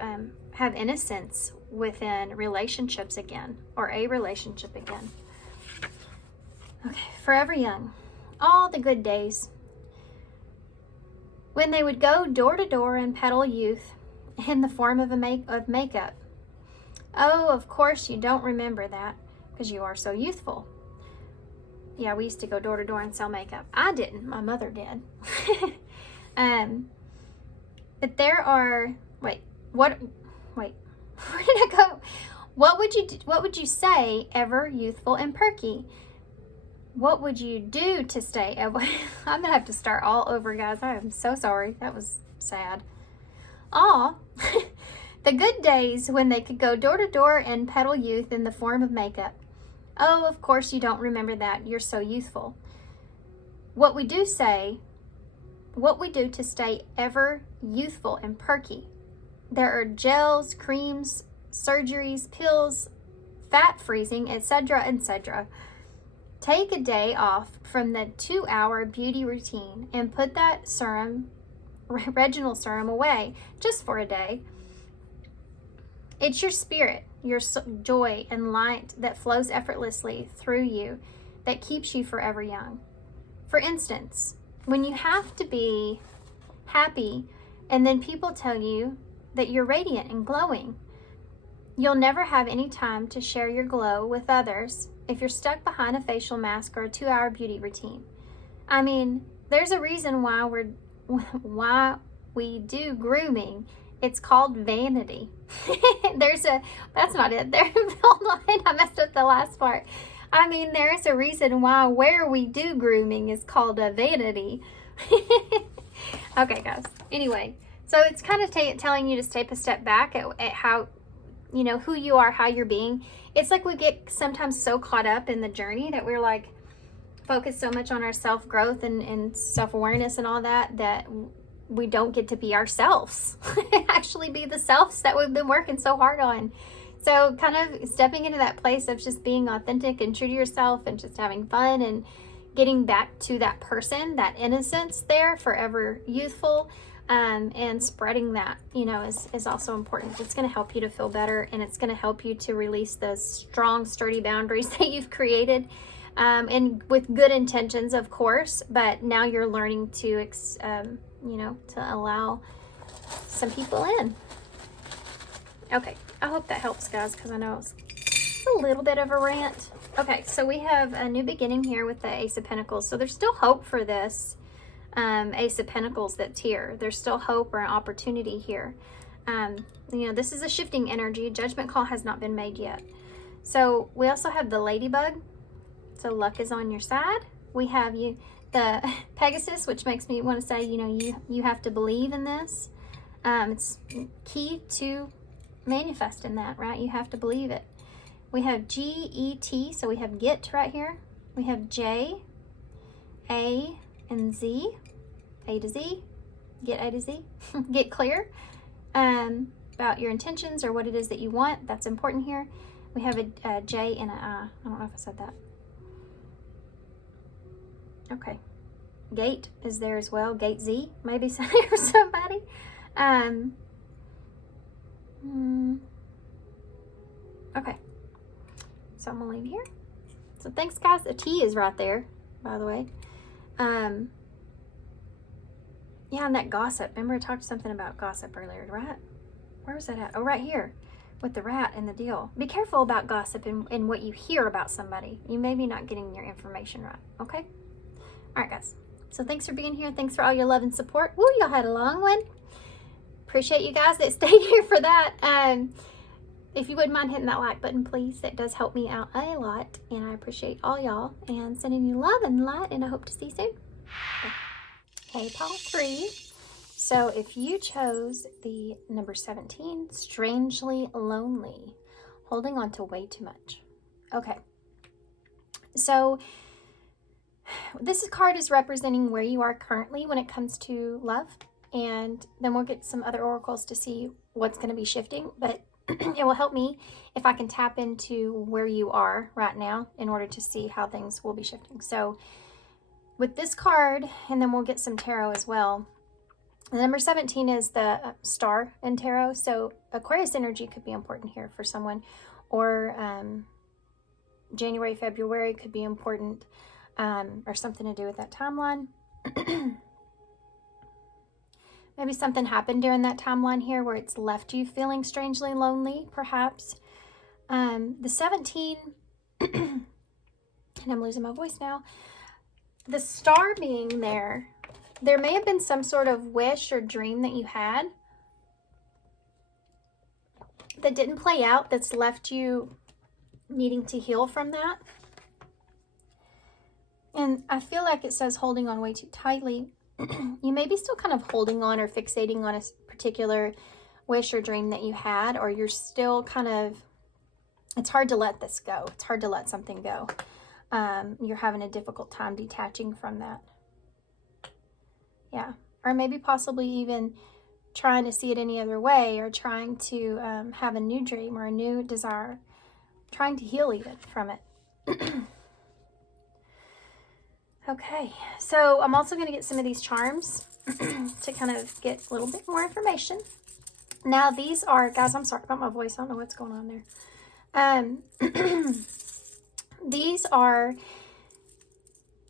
have innocence within relationships again, or a relationship again. Okay, Forever Young. All the good days when they would go door to door and peddle youth in the form of makeup. Oh, of course you don't remember that, because you are so youthful. Yeah, we used to go door to door and sell makeup. I didn't. My mother did. But there are, where did I go? What would you say, ever youthful and perky? What would you do to stay? I'm gonna have to start all over, guys. I am so sorry. That was sad. Aw, the good days when they could go door to door and peddle youth in the form of makeup. Oh, of course you don't remember that. You're so youthful. What we do to stay ever youthful and perky. There are gels, creams, surgeries, pills, fat freezing, etc., etc. Take a day off from the 2-hour beauty routine and put that serum, Reginal serum, away just for a day. It's your spirit, your joy and light that flows effortlessly through you that keeps you forever young. For instance, when you have to be happy and then people tell you that you're radiant and glowing, you'll never have any time to share your glow with others if you're stuck behind a facial mask or a 2-hour beauty routine. I mean, there's a reason why we do grooming. It's called vanity. That's not it. Hold on, I messed up the last part. I mean, there's a reason why where we do grooming is called a vanity. Okay, guys. Anyway, so it's kind of telling you to take a step back at how, you know, who you are, how you're being. It's like we get sometimes so caught up in the journey that we're like focused so much on our self-growth and self-awareness and all that we don't get to be ourselves. Actually be the selves that we've been working so hard on. So kind of stepping into that place of just being authentic and true to yourself and just having fun and getting back to that person, that innocence there, forever youthful, and spreading that, you know, is also important. It's going to help you to feel better, and it's going to help you to release those strong, sturdy boundaries that you've created, and with good intentions, of course, but now you're learning to, you know, to allow some people in. Okay, I hope that helps, guys, because I know it's a little bit of a rant. Okay, so we have a new beginning here with the Ace of Pentacles. So there's still hope for this Ace of Pentacles that's here. There's still hope or an opportunity here. You know, this is a shifting energy. Judgment call has not been made yet. So we also have the Ladybug. So luck is on your side. We have the Pegasus, which makes me want to say, you know, you have to believe in this. It's key to manifesting that, right? You have to believe it. We have G-E-T, so we have get right here. We have J, A, and Z, A to Z, get A to Z, get clear about your intentions or what it is that you want. That's important here. We have a J and an I. I don't know if I said that. Okay. Gate is there as well. Gate Z, maybe for somebody. Okay. So I'm gonna leave here. So thanks, guys. A T is right there, by the way. Yeah, and that gossip. Remember I talked something about gossip earlier, right? Where was that at? Oh, right here with the rat and the deal. Be careful about gossip and what you hear about somebody. You may be not getting your information right, okay? All right, guys. So thanks for being here. Thanks for all your love and support. Woo, y'all had a long one. Appreciate you guys that stayed here for that. If you wouldn't mind hitting that like button, please. It does help me out a lot. And I appreciate all y'all. And sending you love and light. And I hope to see you soon. Okay, pile 3. So if you chose the number 17, strangely lonely, holding on to way too much. Okay. So this card is representing where you are currently when it comes to love. And then we'll get some other oracles to see what's going to be shifting. But it will help me if I can tap into where you are right now in order to see how things will be shifting. So with this card, and then we'll get some tarot as well. The number 17 is the star in tarot. So Aquarius energy could be important here for someone. Or January, February could be important. Or something to do with that timeline. Maybe something happened during that timeline here where it's left you feeling strangely lonely, perhaps. The 17, and I'm losing my voice now. The star being there, there may have been some sort of wish or dream that you had that didn't play out, that's left you needing to heal from that. And I feel like it says holding on way too tightly. You may be still kind of holding on or fixating on a particular wish or dream that you had, or you're still kind of, it's hard to let this go. It's hard to let something go. You're having a difficult time detaching from that. Yeah. Or maybe possibly even trying to see it any other way, or trying to have a new dream or a new desire, trying to heal even from it. Okay, so I'm also going to get some of these charms to kind of get a little bit more information. Now these are, guys, I'm sorry about my voice. I don't know what's going on there. These are,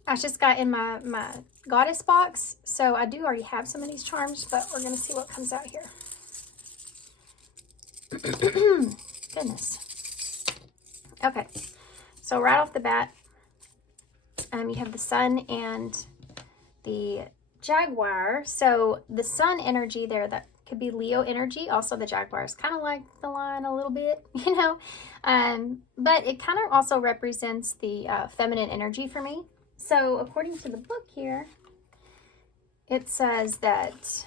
I just got in my goddess box. So I do already have some of these charms, but we're going to see what comes out here. Goodness. Okay, so right off the bat, you have the sun and the jaguar. So the sun energy there, that could be Leo energy. Also the jaguar is kind of like the lion a little bit, you know. But it kind of also represents the feminine energy for me. So according to the book here, it says that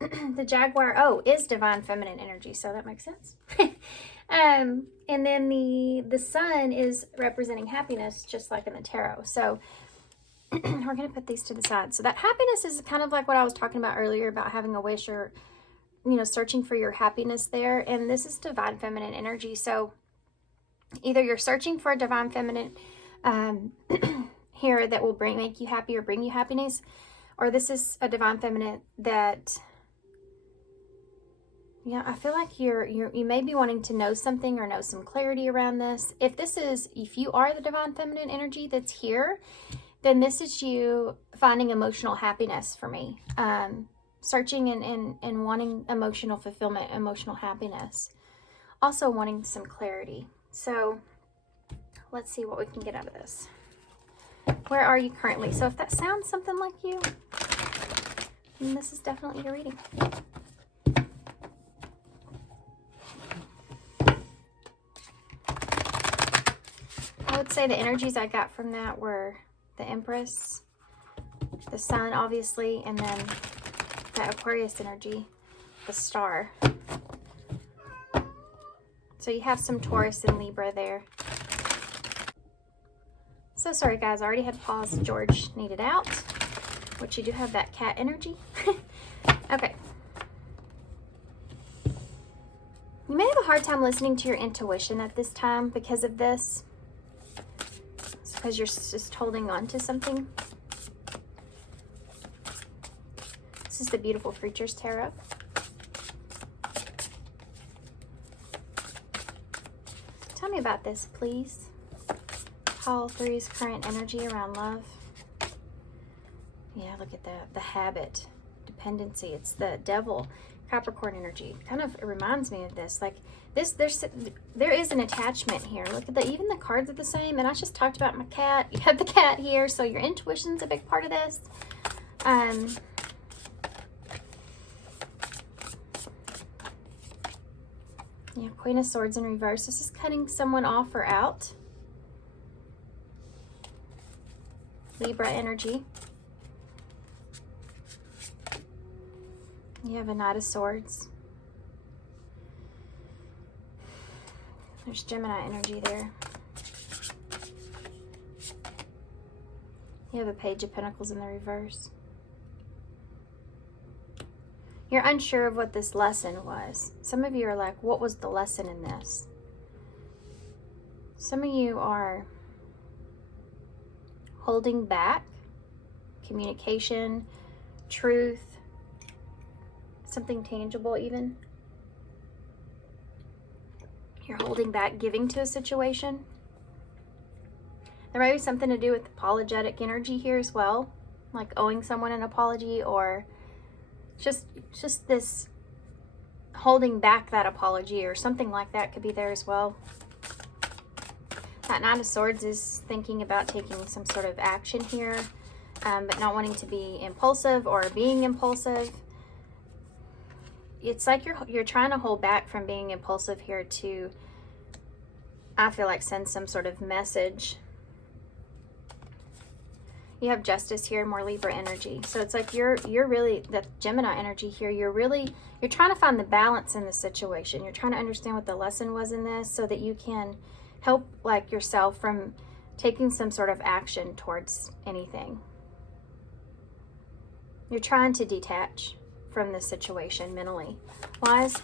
the jaguar, is divine feminine energy. So that makes sense. And then the sun is representing happiness, just like in the tarot. So we're going to put these to the side. So that happiness is kind of like what I was talking about earlier about having a wish, or, you know, searching for your happiness there. And this is divine feminine energy. So either you're searching for a divine feminine here that will make you happy or bring you happiness, or this is a divine feminine that, yeah, I feel like you may be wanting to know something or know some clarity around this. If you are the divine feminine energy that's here, then this is you finding emotional happiness for me. Searching and wanting emotional fulfillment, emotional happiness. Also wanting some clarity. So let's see what we can get out of this. Where are you currently? So if that sounds something like you, then this is definitely your reading. I would say the energies I got from that were the Empress, the Sun, obviously, and then that Aquarius energy, the Star. So you have some Taurus and Libra there. So sorry, guys. I already had to pause. George needed out, which you do have that cat energy. Okay. You You may have a hard time listening to your intuition at this time because of this. It's because you're just holding on to something. This is the Beautiful Creatures Tarot. Tell me about this, please. Pile 3's current energy around love. Yeah, look at that. The habit, dependency. It's the devil, Capricorn energy. Kind of, it reminds me of this. Like this, there is an attachment here. Look at that. Even the cards are the same. And I just talked about my cat. You have the cat here, so your intuition's a big part of this. Yeah, Queen of Swords in reverse. This is cutting someone off or out. Libra energy. You have a Knight of Swords. There's Gemini energy there. You have a Page of Pentacles in the reverse. You're unsure of what this lesson was. Some of you are like, what was the lesson in this? Some of you are holding back communication, truth, something tangible even. You're holding back giving to a situation. There might be something to do with apologetic energy here as well, like owing someone an apology, or just this holding back that apology or something like that could be there as well. That Nine of Swords is thinking about taking some sort of action here, but not wanting to be impulsive or being impulsive. It's like you're trying to hold back from being impulsive here to, I feel like, send some sort of message. You have Justice here, more Libra energy. So it's like you're really, the Gemini energy here, you're trying to find the balance in the situation. You're trying to understand what the lesson was in this so that you can help like yourself from taking some sort of action towards anything. You're trying to detach from this situation mentally. Why is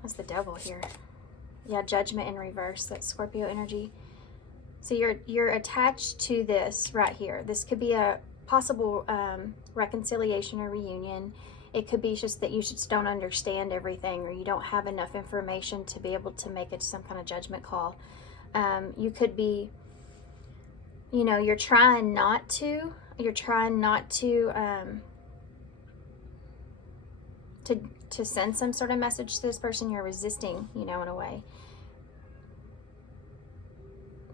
what's the Devil here? Yeah, Judgment in reverse. That's Scorpio energy. So you're attached to this right here. This could be a possible reconciliation or reunion. It could be just that you just don't understand everything, or you don't have enough information to be able to make it some kind of judgment call. You could be, you know, you're trying not to send some sort of message to this person. You're resisting, you know, in a way.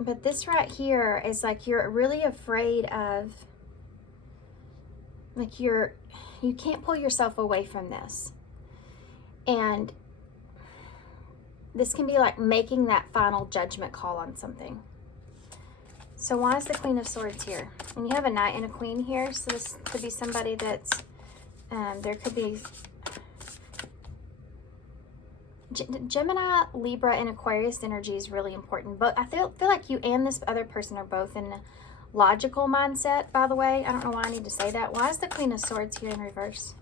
But this right here is like you're really afraid of, like you can't pull yourself away from this. And this can be like making that final judgment call on something. So why is the Queen of Swords here? And you have a Knight and a Queen here. So this could be somebody that's, there could be Gemini, Libra, and Aquarius energy is really important. But I feel like you and this other person are both in a logical mindset, by the way. I don't know why I need to say that. Why is the Queen of Swords here in reverse?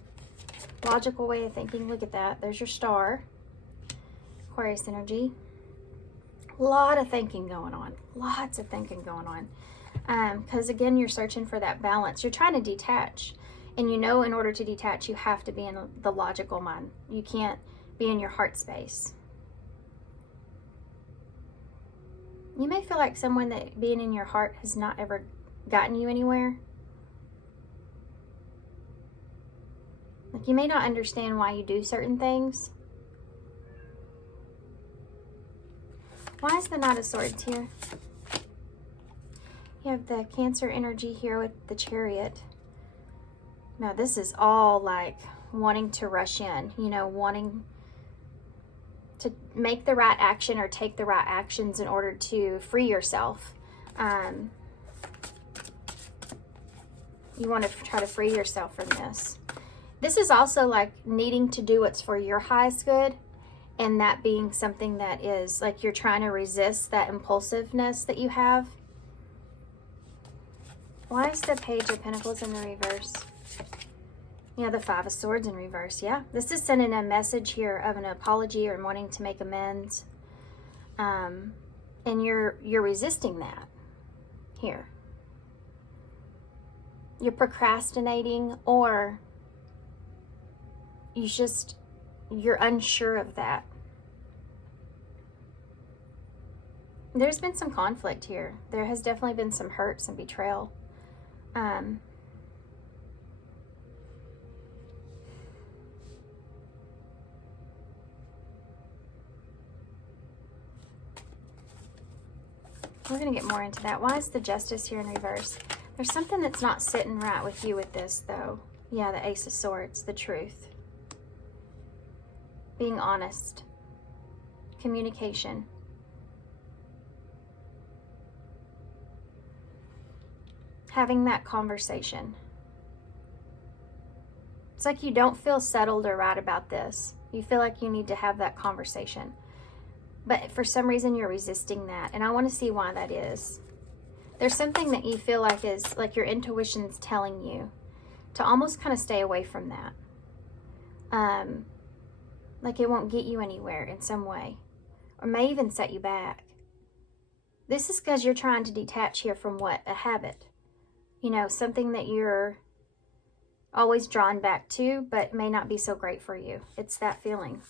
Logical way of thinking. Look at that. There's your star. Aquarius energy. A lot of thinking going on. Lots of thinking going on. Because again, you're searching for that balance. You're trying to detach. And you know in order to detach, you have to be in the logical mind. You can't be in your heart space. You may feel like someone that being in your heart has not ever gotten you anywhere. Like you may not understand why you do certain things. Why is the Knight of Swords here? You have the Cancer energy here with the Chariot. Now this is all like wanting to rush in, you know, wanting to make the right action or take the right actions in order to free yourself. You want to try to free yourself from this. This is also like needing to do what's for your highest good, and that being something that is like you're trying to resist that impulsiveness that you have. Why is the Page of Pentacles in the reverse? Yeah, the Five of Swords in reverse. Yeah, this is sending a message here of an apology or wanting to make amends. And you're resisting that here. You're procrastinating, or you're unsure of that. There's been some conflict here. There has definitely been some hurt, some betrayal. We're going to get more into that. Why is the Justice here in reverse? There's something that's not sitting right with you with this, though. Yeah, the Ace of Swords, the truth. Being honest. Communication. Having that conversation. It's like you don't feel settled or right about this. You feel like you need to have that conversation. But for some reason you're resisting that. And I want to see why that is. There's something that you feel like is like your intuition's telling you to almost kind of stay away from that. Like it won't get you anywhere in some way. Or may even set you back. This is because you're trying to detach here from what? A habit. You know, something that you're always drawn back to, but may not be so great for you. It's that feeling.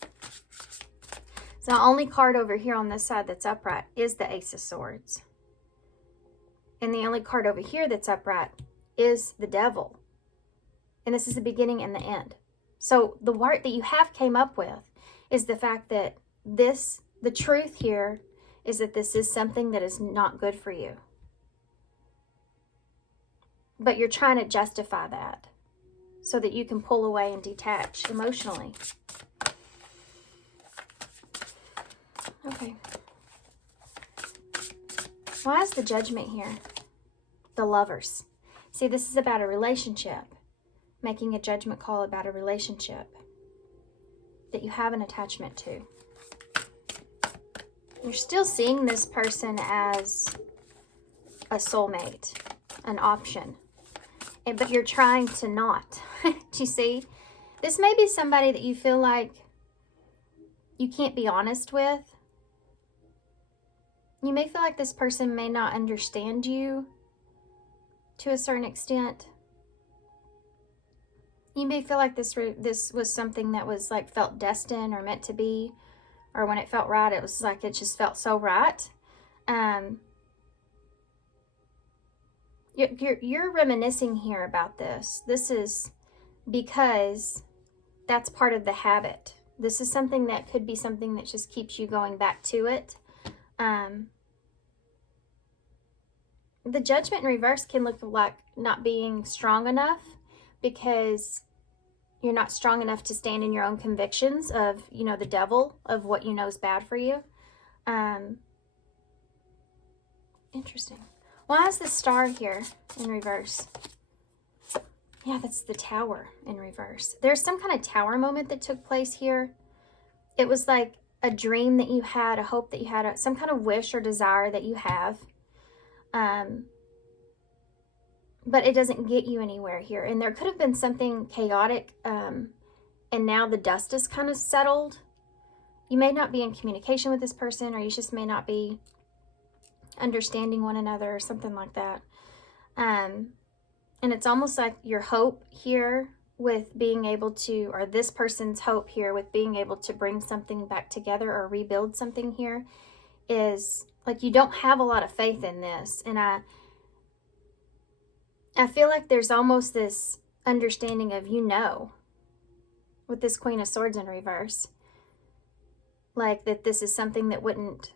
So the only card over here on this side that's upright is the Ace of Swords. And the only card over here that's upright is the Devil. And this is the beginning and the end. So the word that you have came up with is the fact that the truth here is that this is something that is not good for you. But you're trying to justify that so that you can pull away and detach emotionally. Okay. Why is the Judgment here? The Lovers. See, this is about a relationship. Making a judgment call about a relationship that you have an attachment to. You're still seeing this person as a soulmate, an option. But you're trying to not. Do you see? This may be somebody that you feel like you can't be honest with. You may feel like this person may not understand you to a certain extent. You may feel like this was something that was like felt destined or meant to be, or when it felt right, it was like it just felt so right. You're reminiscing here about this. This is because that's part of the habit. This is something that could be something that just keeps you going back to it. The Judgment in reverse can look like not being strong enough because you're not strong enough to stand in your own convictions of, you know, the devil, of what you know is bad for you. Interesting. Why is the Star here in reverse? Yeah, that's the Tower in reverse. There's some kind of tower moment that took place here. It was like a dream that you had, a hope that you had, some kind of wish or desire that you have. But it doesn't get you anywhere here. And there could have been something chaotic, and now the dust is kind of settled. You may not be in communication with this person, or you just may not be understanding one another or something like that. And it's almost like your hope here with being able to, or this person's hope here with being able to bring something back together or rebuild something here is like you don't have a lot of faith in this. And I feel like there's almost this understanding of, you know, with this Queen of Swords in reverse, like that this is something that wouldn't,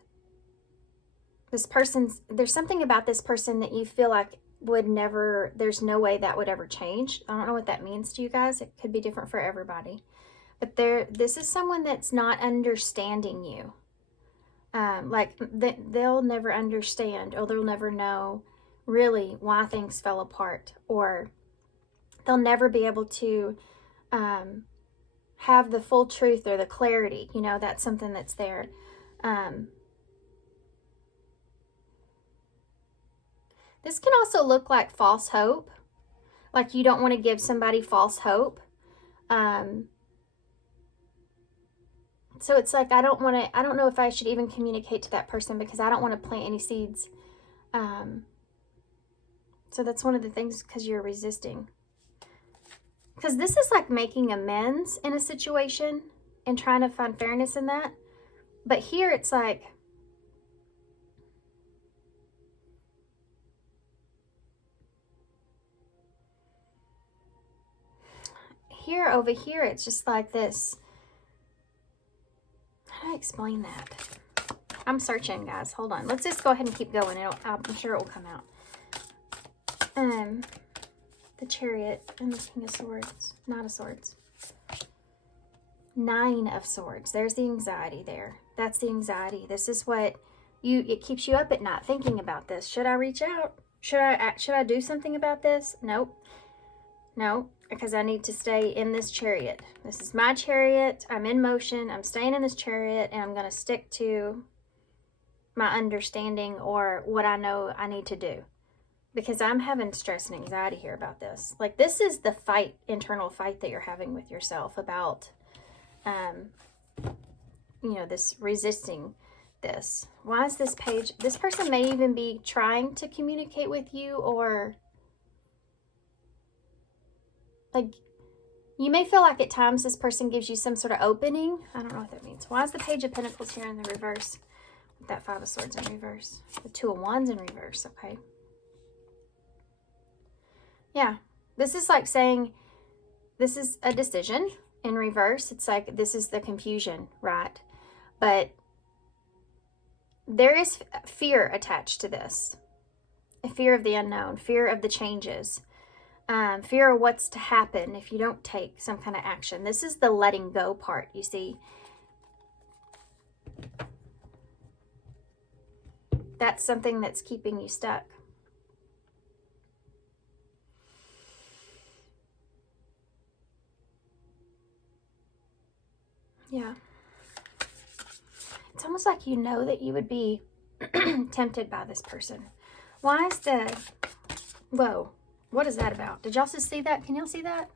there's something about this person that you feel like would never, there's no way that would ever change. I don't know what that means to you guys. It could be different for everybody. But this is someone that's not understanding you. They'll never understand, or they'll never know really why things fell apart, or they'll never be able to have the full truth or the clarity. You know, that's something that's there. This can also look like false hope. Like you don't want to give somebody false hope. So it's like, I don't know if I should even communicate to that person because I don't want to plant any seeds. So that's one of the things, because you're resisting. Because this is like making amends in a situation and trying to find fairness in that. But here it's like, over here, it's just like this. How do I explain that? I'm searching, guys. Hold on. Let's just go ahead and keep going. I'm sure it will come out. The Chariot and the King of Swords. Knight of Swords. 9 of Swords. There's the anxiety there. That's the anxiety. This is what it keeps you up at night thinking about this. Should I reach out? Should I do something about this? Nope. No, because I need to stay in this chariot. This is my chariot. I'm in motion. I'm staying in this chariot, and I'm going to stick to my understanding or what I know I need to do. Because I'm having stress and anxiety here about this. Like, this is the fight, internal fight that you're having with yourself about, this resisting this. Why is this page? This person may even be trying to communicate with you, or like, you may feel like at times this person gives you some sort of opening. I don't know what that means. Why is the Page of Pentacles here in the reverse? With that 5 of Swords in reverse. The 2 of Wands in reverse, okay. Yeah, this is like saying this is a decision in reverse. It's like this is the confusion, right? But there is fear attached to this. A fear of the unknown, fear of the changes, fear of what's to happen if you don't take some kind of action. This is the letting go part, you see. That's something that's keeping you stuck. Yeah. It's almost like you know that you would be tempted by this person. Why is the... Whoa. What is that about? Did y'all just see that? Can y'all see that?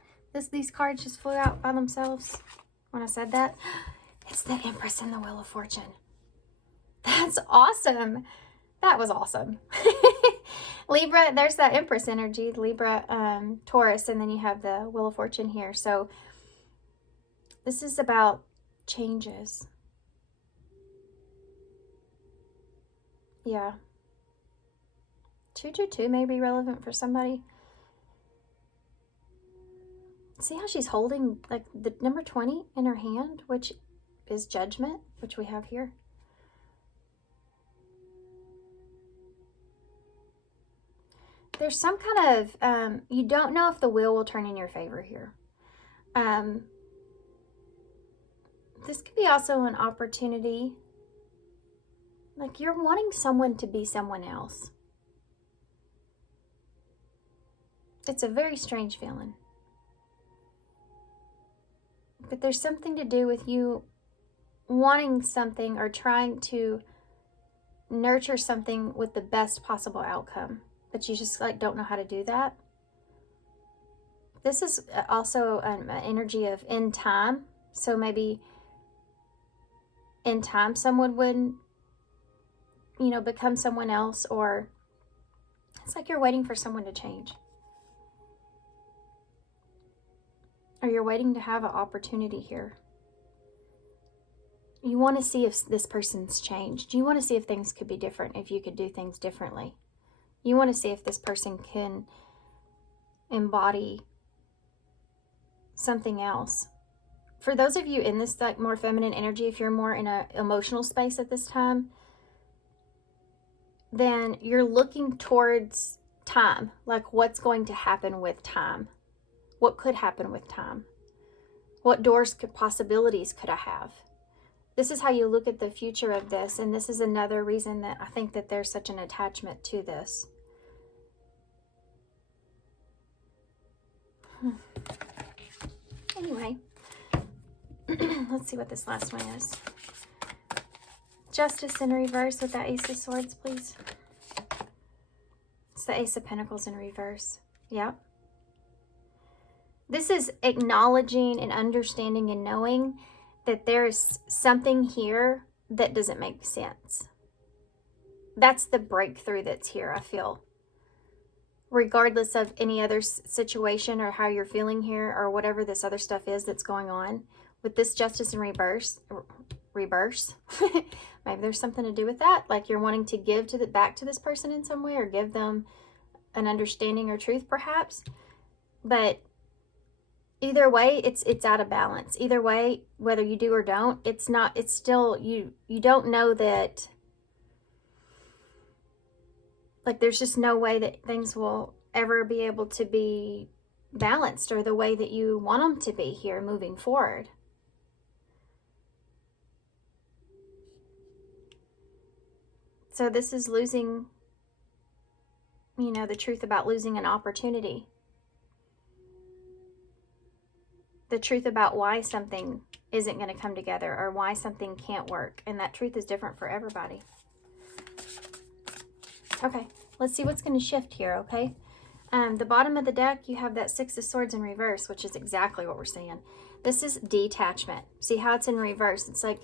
These cards just flew out by themselves when I said that. It's the Empress and the Wheel of Fortune. That's awesome. That was awesome. Libra, there's that Empress energy. Libra, Taurus, and then you have the Wheel of Fortune here. So this is about changes. Yeah. 222 may be relevant for somebody. See how she's holding like the number 20 in her hand, which is Judgment, which we have here. There's some kind of, you don't know if the wheel will turn in your favor here. This could be also an opportunity. Like, you're wanting someone to be someone else. It's a very strange feeling. But there's something to do with you wanting something or trying to nurture something with the best possible outcome. But you just like don't know how to do that. This is also an energy of in time. So maybe in time someone would, become someone else, or it's like you're waiting for someone to change. Or you're waiting to have an opportunity here. You want to see if this person's changed. You want to see if things could be different, if you could do things differently. You want to see if this person can embody something else. For those of you in this like more feminine energy, if you're more in an emotional space at this time, then you're looking towards time. Like, what's going to happen with time? What could happen with time? What possibilities could I have? This is how you look at the future of this, and this is another reason that I think that there's such an attachment to this. Anyway, let's see what this last one is. Justice in reverse with that Ace of Swords, please. It's the Ace of Pentacles in reverse. Yep. This is acknowledging and understanding and knowing that there's something here that doesn't make sense. That's the breakthrough that's here, I feel. Regardless of any other situation or how you're feeling here or whatever this other stuff is that's going on. With this justice in reverse, maybe there's something to do with that. Like you're wanting to give back to this person in some way or give them an understanding or truth perhaps. But either way, it's out of balance. Either way, whether you do or don't, it's still, you don't know that, like there's just no way that things will ever be able to be balanced or the way that you want them to be here moving forward. So this is losing, you know, the truth about losing an opportunity. The truth about why something isn't going to come together or why something can't work. And that truth is different for everybody. Okay, let's see what's going to shift here, okay? The bottom of the deck, you have that Six of Swords in reverse, which is exactly what we're seeing. This is detachment. See how it's in reverse? It's like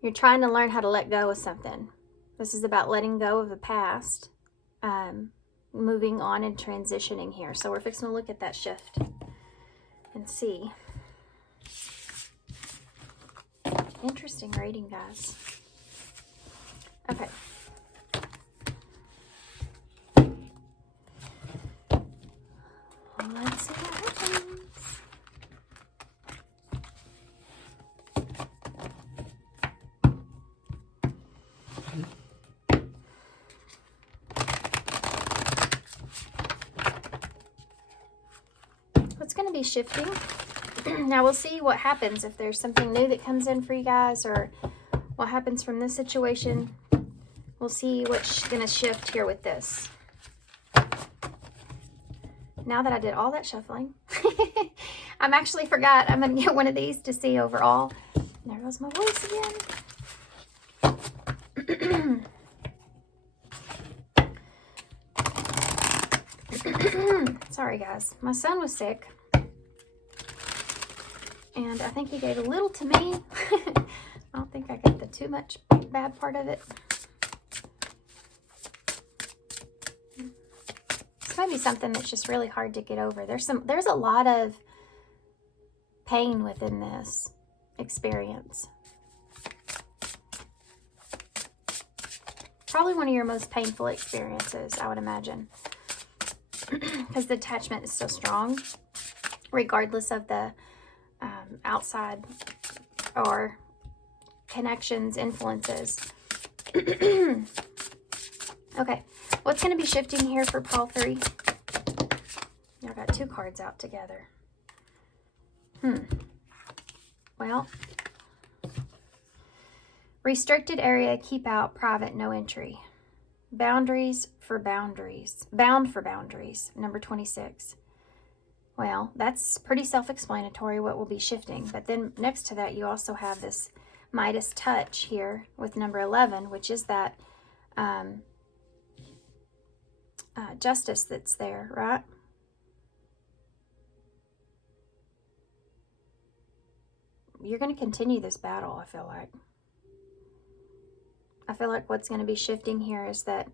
you're trying to learn how to let go of something. This is about letting go of the past, moving on and transitioning here. So we're fixing to look at that shift and see. Interesting reading, guys. Okay. Let's see what happens. What's going to be shifting? Now we'll see what happens if there's something new that comes in for you guys or what happens from this situation. We'll see what's going to shift here with this. Now that I did all that shuffling, I'm actually forgot. I'm going to get one of these to see overall. There goes my voice again. Sorry, guys. My son was sick. And I think he gave a little to me. I don't think I got the too much bad part of it. This might be something that's just really hard to get over. There's a lot of pain within this experience. Probably one of your most painful experiences, I would imagine. Because the attachment is so strong, regardless of the outside or connections, influences. Okay, what's going to be shifting here for pile 3? I've got 2 cards out together. Well, restricted area, keep out, private, no entry. Boundaries for boundaries. Bound for boundaries, number 26. Well, that's pretty self-explanatory what will be shifting. But then next to that, you also have this Midas touch here with number 11, which is that justice that's there, right? You're going to continue this battle, I feel like. I feel like what's going to be shifting here is that,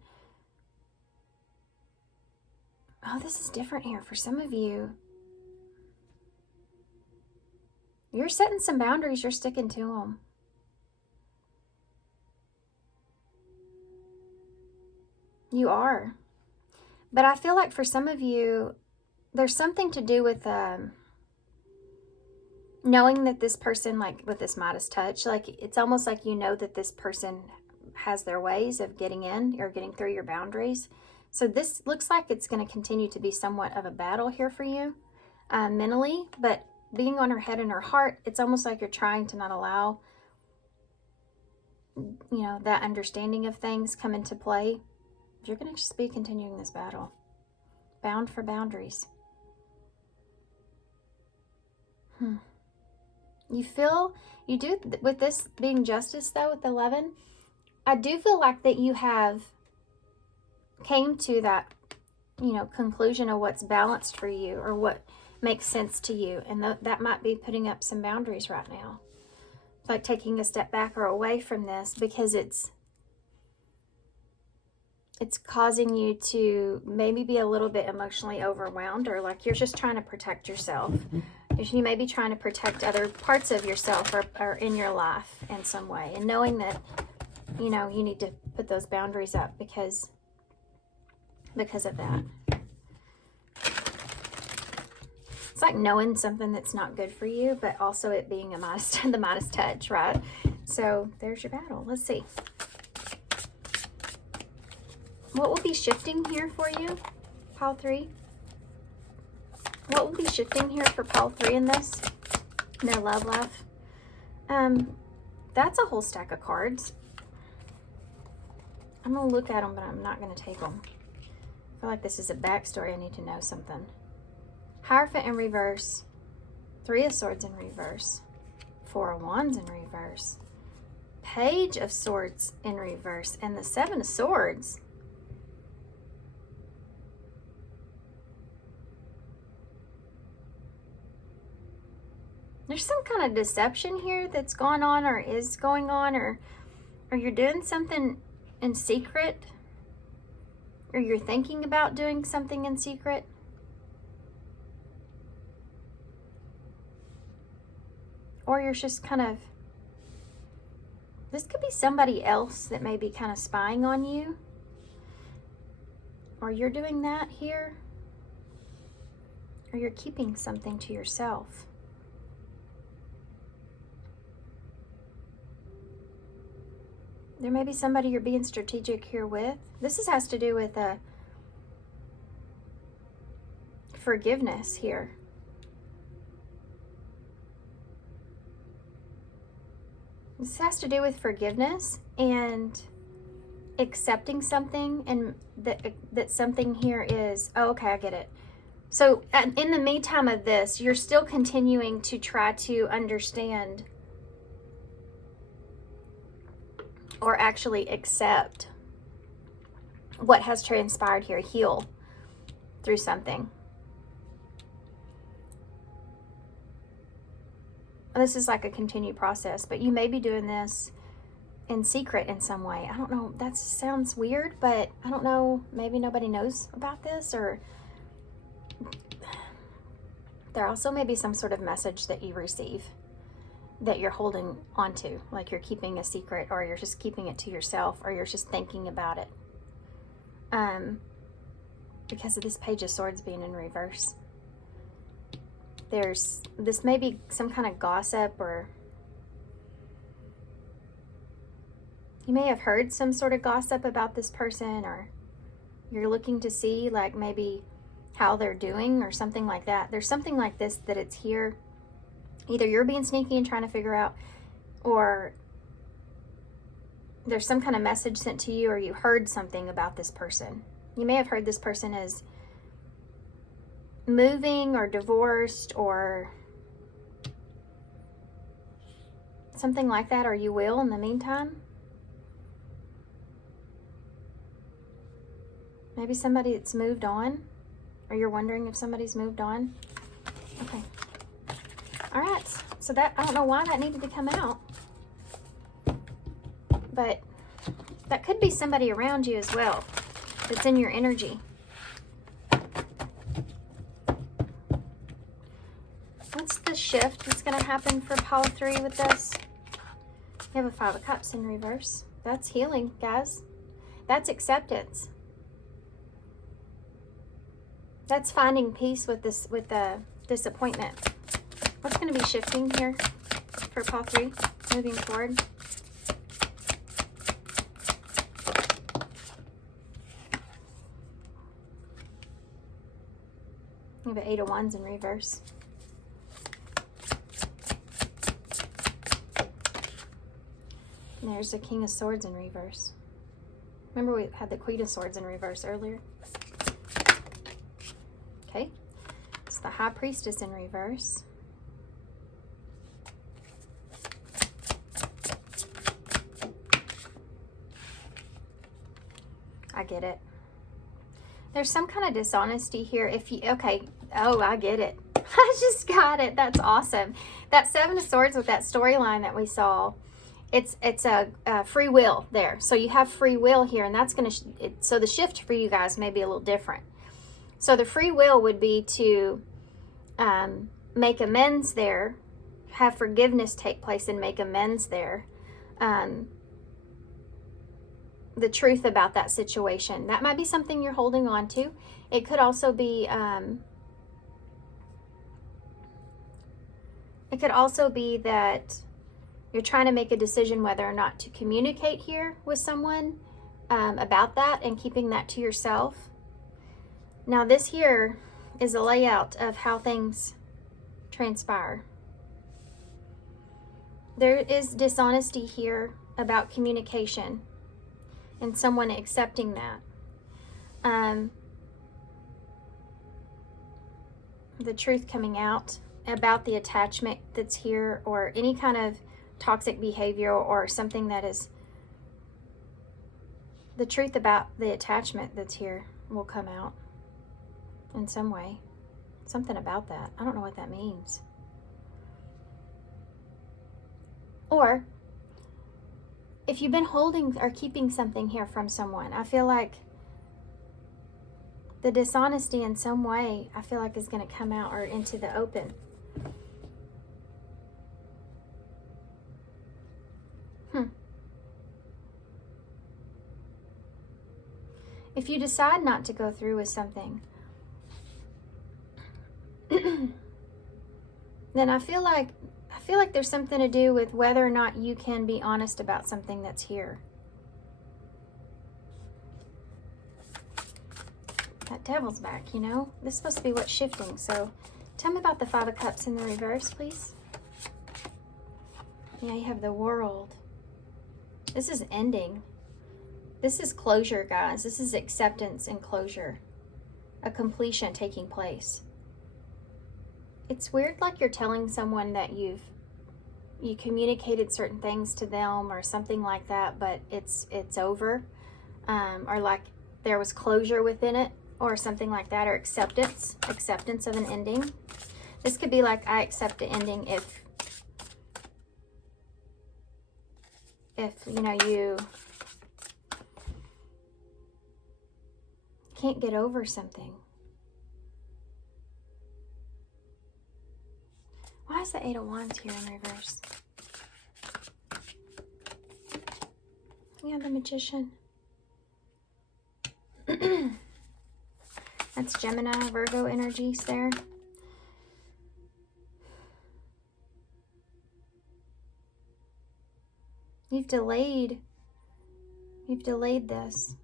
oh, this is different here. For some of you, you're setting some boundaries, you're sticking to them. You are. But I feel like for some of you, there's something to do with knowing that this person, like with this Midas touch, like it's almost like you know that this person has their ways of getting in or getting through your boundaries. So this looks like it's going to continue to be somewhat of a battle here for you mentally, but being on her head and her heart, it's almost like you're trying to not allow, you know, that understanding of things come into play. You're going to just be continuing this battle. Bound for boundaries. You do, with this being justice though, with 11, I do feel like that you have came to that, you know, conclusion of what's balanced for you or what makes sense to you. And that might be putting up some boundaries right now. Like taking a step back or away from this, because it's causing you to maybe be a little bit emotionally overwhelmed, or like you're just trying to protect yourself. You may be trying to protect other parts of yourself or in your life in some way. And knowing that, you know, you need to put those boundaries up because of that. It's like knowing something that's not good for you, but also it being the Midas touch, right? So there's your battle. Let's see. What will be shifting here for you, pile 3? What will be shifting here for pile 3 in this? In their love life? That's a whole stack of cards. I'm going to look at them, but I'm not going to take them. I feel like this is a backstory. I need to know something. Hierophant in reverse. 3 of Swords in reverse. 4 of Wands in reverse. Page of Swords in reverse. And the 7 of Swords. There's some kind of deception here that's going on, or is going on, or you're doing something in secret, or you're thinking about doing something in secret. Or you're just kind of, this could be somebody else that may be kind of spying on you, or you're doing that here, or you're keeping something to yourself. There may be somebody you're being strategic here with. This has to do with forgiveness here. This has to do with forgiveness and accepting something, and that something here is, oh, okay, I get it. So in the meantime of this, you're still continuing to try to understand or actually accept what has transpired here, heal through something. This is like a continued process, but you may be doing this in secret in some way. I don't know, that sounds weird, but I don't know, maybe nobody knows about this, or there also may be some sort of message that you receive that you're holding on to, like you're keeping a secret, or you're just keeping it to yourself, or you're just thinking about it. Because of this Page of Swords being in reverse. This may be some kind of gossip, or you may have heard some sort of gossip about this person, or you're looking to see like maybe how they're doing or something like that. There's something like this that it's here. Either you're being sneaky and trying to figure out, or there's some kind of message sent to you, or you heard something about this person. You may have heard this person is moving or divorced or something like that, or you will in the meantime. Maybe somebody that's moved on, or you're wondering if somebody's moved on. Okay. All right, so that, I don't know why that needed to come out, but that could be somebody around you as well that's in your energy. What's the shift that's going to happen for pile 3 with this? You have a 5 of Cups in reverse. That's healing, guys. That's acceptance. That's finding peace with this, with the disappointment. What's going to be shifting here for pile 3 moving forward? You have an 8 of Wands in reverse. And there's the King of Swords in reverse. Remember we had the Queen of Swords in reverse earlier? Okay. It's the High Priestess in reverse. I get it. There's some kind of dishonesty here. If you, okay, oh, I get it. I just got it. That's awesome. That Seven of Swords with that storyline that we saw, it's a free will there. So you have free will here, and that's going to, so the shift for you guys may be a little different. So the free will would be to make amends there, have forgiveness take place and make amends there. The truth about that situation. That might be something you're holding on to. It could also be that you're trying to make a decision whether or not to communicate here with someone about that and keeping that to yourself. Now this here is a layout of how things transpire. There is dishonesty here about communication and someone accepting that. The truth coming out about the attachment that's here, or any kind of toxic behavior, or something that is, the truth about the attachment that's here will come out in some way. Something about that. I don't know what that means. Or if you've been holding or keeping something here from someone, I feel like the dishonesty in some way, I feel like is going to come out or into the open. If you decide not to go through with something, then I feel like there's something to do with whether or not you can be honest about something that's here. That devil's back, you know? This is supposed to be what's shifting. So tell me about the Five of Cups in the reverse, please. Yeah, you have the World. This is ending. This is closure, guys. This is acceptance and closure. A completion taking place. It's weird, like you're telling someone that you communicated certain things to them or something like that, but it's over. Or like there was closure within it or something like that, or acceptance of an ending. This could be like, I accept the ending if you know, you can't get over something. Why is the Eight of Wands here in reverse? Yeah, the Magician. That's Gemini, Virgo energies there. You've delayed this.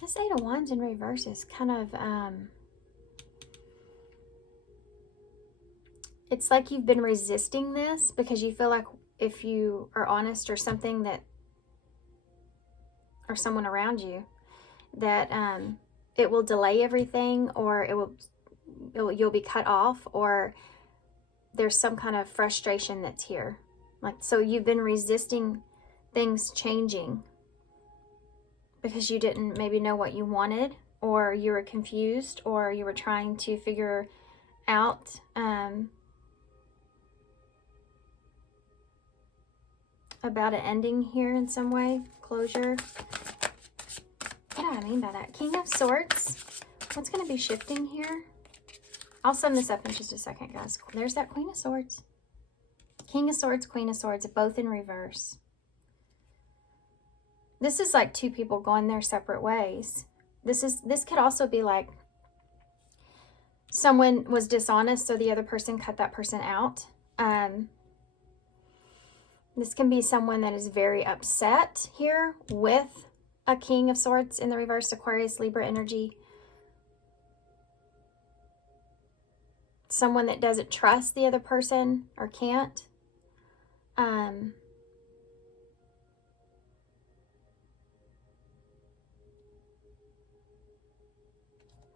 This Eight of Wands in reverse is kind of, it's like you've been resisting this because you feel like if you are honest or something that, or someone around you, that it will delay everything, or you'll be cut off, or there's some kind of frustration that's here. Like, so you've been resisting things changing because you didn't maybe know what you wanted, or you were confused, or you were trying to figure out about an ending here in some way, closure. What do I mean by that? King of Swords. What's going to be shifting here? I'll sum this up in just a second, guys. There's that Queen of Swords. King of Swords, Queen of Swords, both in reverse. This is like two people going their separate ways. This could also be like someone was dishonest, so the other person cut that person out. This can be someone that is very upset here with a King of Swords in the reverse, Aquarius, Libra energy. Someone that doesn't trust the other person or can't.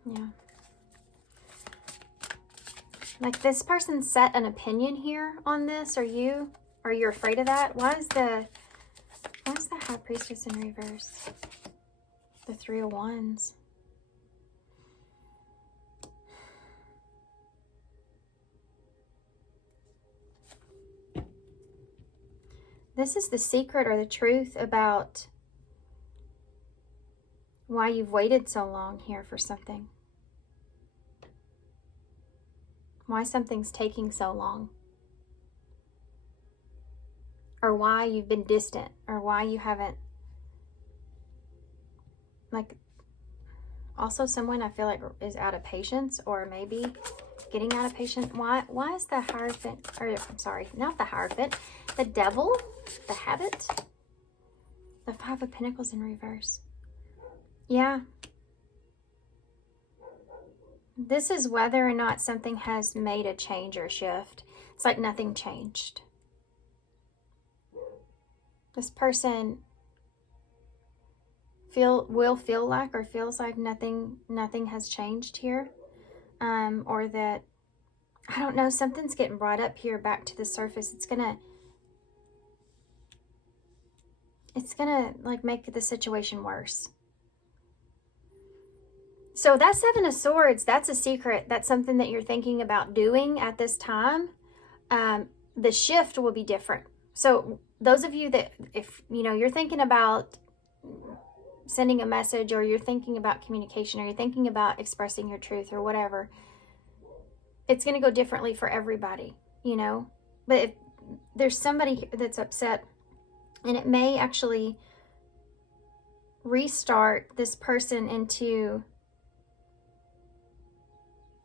Yeah. Like this person set an opinion here on this, or you're afraid of that. Why is the High Priestess in reverse? The Three of Wands. This is the secret or the truth about why you've waited so long here for something. Why something's taking so long. Or why you've been distant. Or why you haven't. Like, also someone I feel like is out of patience, or maybe getting out of patience. Why is the Hierophant, or I'm sorry, not the Hierophant, the Devil, the Habit, the Five of Pentacles in reverse. Yeah. This is whether or not something has made a change or shift. It's like nothing changed. This person will feel like, or feels like nothing has changed here. Or that, I don't know, something's getting brought up here back to the surface. It's gonna like make the situation worse. So that Seven of Swords, that's a secret. That's something that you're thinking about doing at this time. The shift will be different. So those of you that, if you know, you're thinking about sending a message, or you're thinking about communication, or you're thinking about expressing your truth, or whatever, it's going to go differently for everybody, you know. But if there's somebody that's upset, and it may actually restart this person into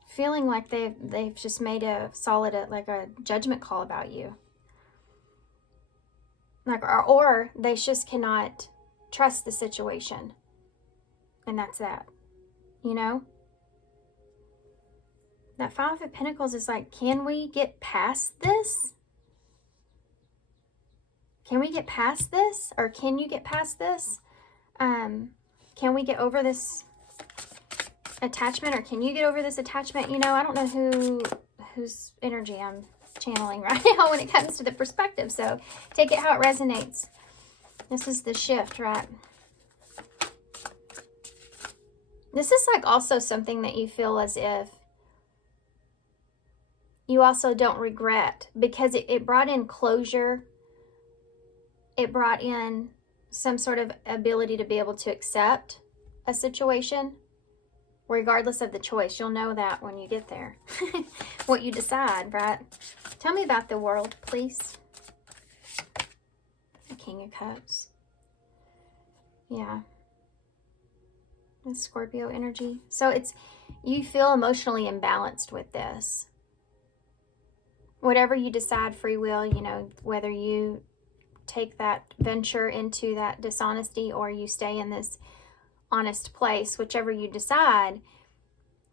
feeling like they've just made a solid, like a judgment call about you. Like, or they just cannot trust the situation. And that's that, you know? That Five of Pentacles is like, can we get past this? Can we get past this? Or can you get past this? Can we get over this attachment? Or can you get over this attachment? You know, I don't know whose energy I'm channeling right now when it comes to the perspective. So take it how it resonates. This is the shift, right? This is like also something that you feel as if you also don't regret, because it brought in closure. It brought in some sort of ability to be able to accept a situation, regardless of the choice. You'll know that when you get there. What you decide, right? Tell me about the World, please. The King of Cups. Yeah. The Scorpio energy. So it's, you feel emotionally imbalanced with this. Whatever you decide, free will, you know, whether you take that venture into that dishonesty or you stay in this honest place, whichever you decide,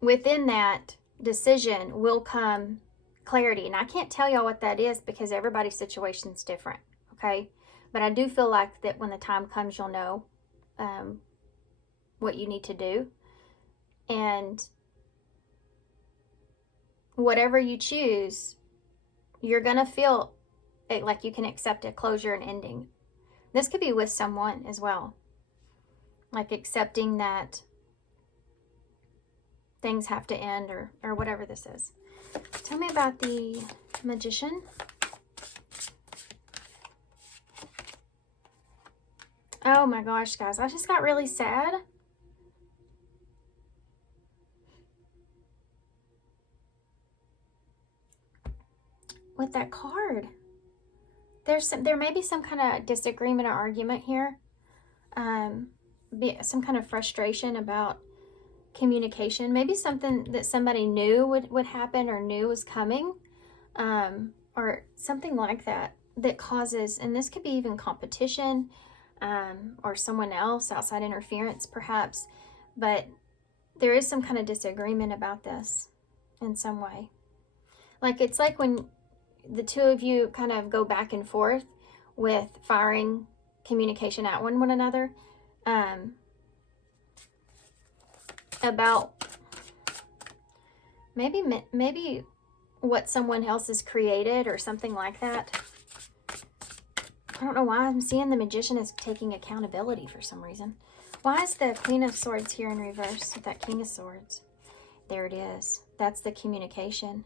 within that decision will come clarity. And I can't tell y'all what that is because everybody's situation is different, okay? But I do feel like that when the time comes, you'll know what you need to do. And whatever you choose, you're going to feel like you can accept a closure and ending. This could be with someone as well. Like accepting that things have to end, or whatever this is. Tell me about the Magician. Oh my gosh, guys. I just got really sad. With that card. There may be some kind of disagreement or argument here. Some kind of frustration about communication. Maybe something that somebody knew would happen or knew was coming. Or something like that causes, and this could be even competition, or someone else, outside interference perhaps. But there is some kind of disagreement about this in some way. Like it's like when the two of you kind of go back and forth with firing communication at one another, about maybe what someone else has created or something like that. I don't know why I'm seeing the Magician is taking accountability for some reason. Why is the Queen of Swords here in reverse with that King of Swords? There it is. That's the communication.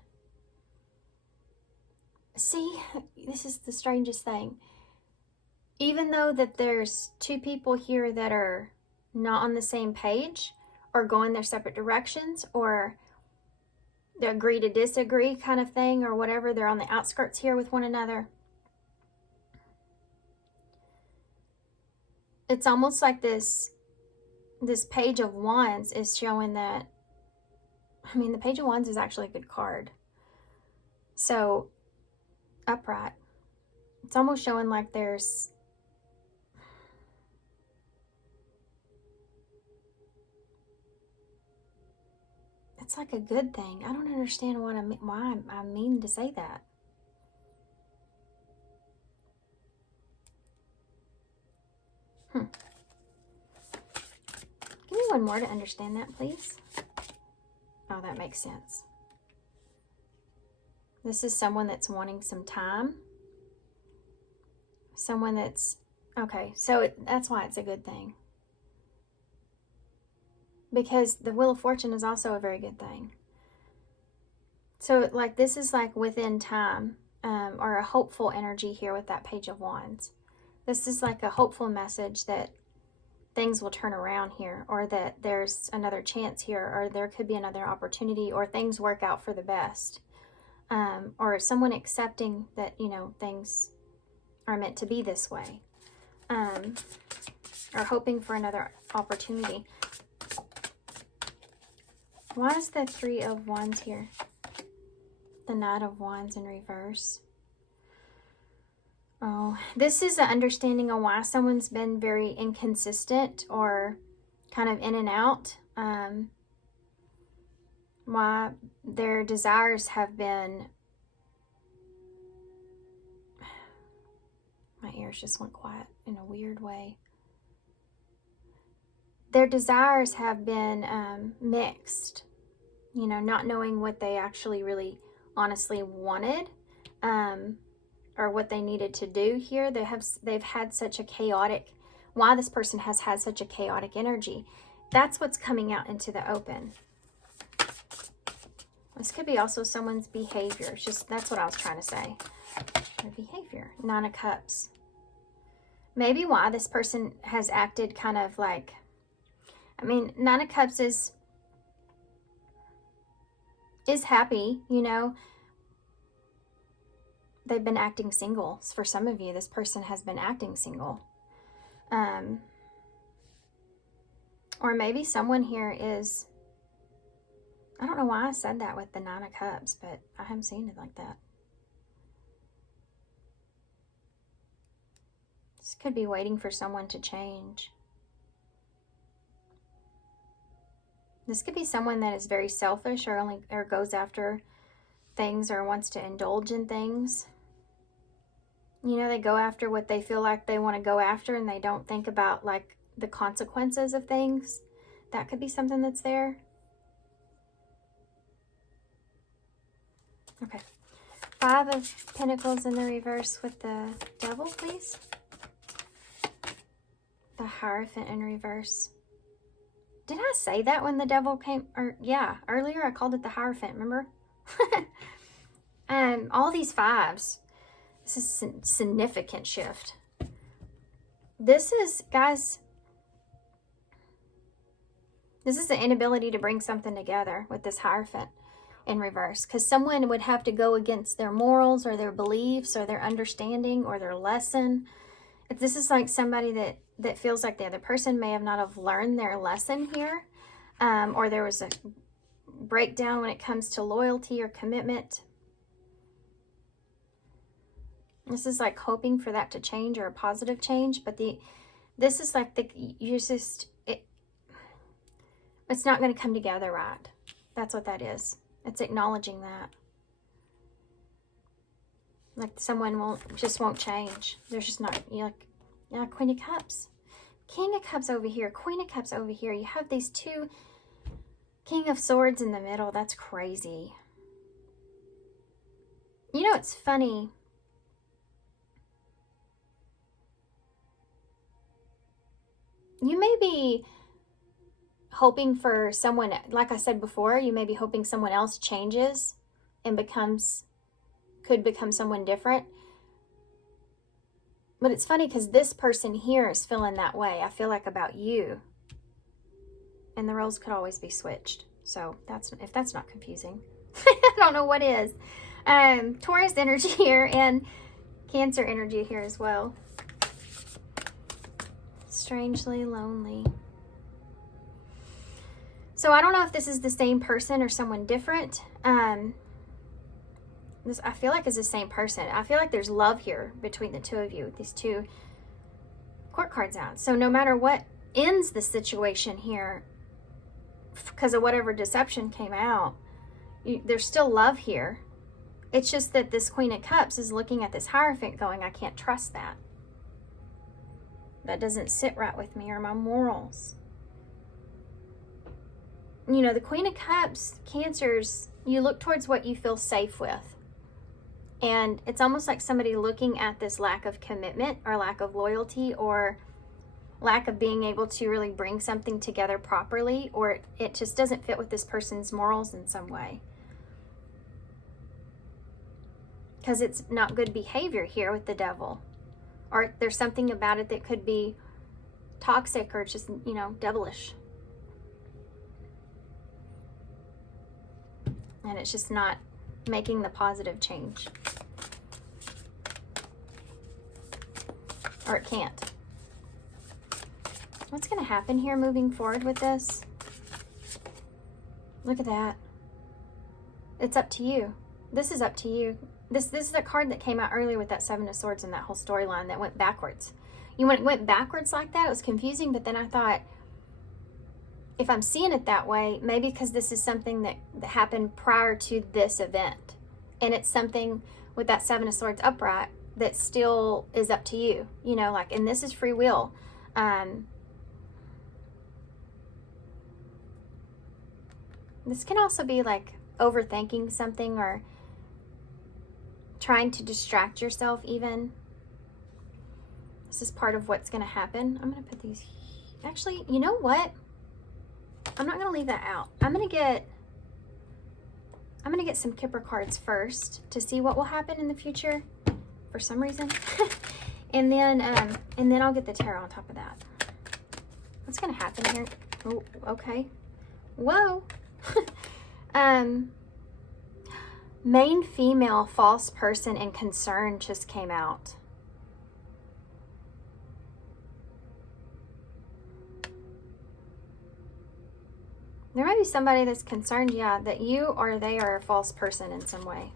See, this is the strangest thing. Even though that there's two people here that are not on the same page or going their separate directions or they agree to disagree kind of thing or whatever, they're on the outskirts here with one another. It's almost like this Page of Wands is showing that, I mean, the Page of Wands is actually a good card. So, upright. It's almost showing like there's, it's like a good thing. I don't understand what why I mean to say that. Give me one more to understand that, please. Oh, that makes sense. This is someone that's wanting some time. Someone that's, okay, so that's why it's a good thing. Because the Wheel of Fortune is also a very good thing. So, like, this is like within time, or a hopeful energy here with that Page of Wands. This is like a hopeful message that things will turn around here, or that there's another chance here, or there could be another opportunity, or things work out for the best. Or someone accepting that, you know, things are meant to be this way. Or hoping for another opportunity. Why is the Three of Wands here? The Knight of Wands in reverse. Oh, this is an understanding of why someone's been very inconsistent or kind of in and out. Why their desires have been... My ears just went quiet in a weird way. Their desires have been mixed. You know, not knowing what they actually really honestly wanted. Or what they needed to do here. They've had such a chaotic, why this person has had such a chaotic energy. That's what's coming out into the open. This could be also someone's behavior. It's just, that's what I was trying to say. Their behavior. Nine of Cups. Maybe why this person has acted kind of like, I mean, Nine of Cups is happy, you know. They've been acting single. For some of you, this person has been acting single. Or maybe someone here is, I don't know why I said that with the Nine of Cups, but I haven't seen it like that. This could be waiting for someone to change. This could be someone that is very selfish or goes after things or wants to indulge in things. You know, they go after what they feel like they want to go after and they don't think about like the consequences of things. That could be something that's there. Okay. Five of Pentacles in the reverse with the Devil, please. The Hierophant in reverse. Did I say that when the Devil came? Or yeah, earlier I called it the Hierophant, remember? All these fives. This is a significant shift. This is, guys, this is the inability to bring something together with this Hierophant in reverse. Because someone would have to go against their morals or their beliefs or their understanding or their lesson. If this is like somebody that feels like the other person may have not have learned their lesson here. Or there was a breakdown when it comes to loyalty or commitment. This is like hoping for that to change or a positive change, but this is like it's not going to come together right. That's what that is. It's acknowledging that. Like someone won't change. There's just not, yeah, Queen of Cups. King of Cups over here, Queen of Cups over here. You have these two King of Swords in the middle. That's crazy. You know, it's funny. You may be hoping for someone, like I said before, you may be hoping someone else changes and could become someone different. But it's funny because this person here is feeling that way, I feel like, about you. And the roles could always be switched. So if that's not confusing, I don't know what is. Taurus energy here and Cancer energy here as well. Strangely lonely. So I don't know if this is the same person or someone different. This, I feel like, is the same person. I feel like there's love here between the two of you with these two court cards out. So no matter what ends the situation here, because of whatever deception came out, there's still love here. It's just that this Queen of Cups is looking at this Hierophant going, I can't trust that. That doesn't sit right with me or my morals. You know, the Queen of Cups, Cancers, you look towards what you feel safe with. And it's almost like somebody looking at this lack of commitment or lack of loyalty or lack of being able to really bring something together properly, or it just doesn't fit with this person's morals in some way. Because it's not good behavior here with the Devil. Or there's something about it that could be toxic or just, you know, devilish. And it's just not making the positive change. Or it can't. What's going to happen here moving forward with this? Look at that. It's up to you. This is up to you. This is a card that came out earlier with that Seven of Swords and that whole storyline that went backwards. When it went backwards like that, it was confusing, but then I thought, if I'm seeing it that way, maybe because this is something that happened prior to this event. And it's something with that Seven of Swords upright that still is up to you. You know, like, and this is free will. This can also be like overthinking something or trying to distract yourself even. This is part of what's going to happen. I'm going to put these... Actually, you know what? I'm not going to leave that out. I'm going to get some Kipper cards first to see what will happen in the future for some reason. and then I'll get the tarot on top of that. What's going to happen here? Oh, okay. Whoa. Main female, false person, and concern just came out. There might be somebody that's concerned, yeah, that you or they are a false person in some way.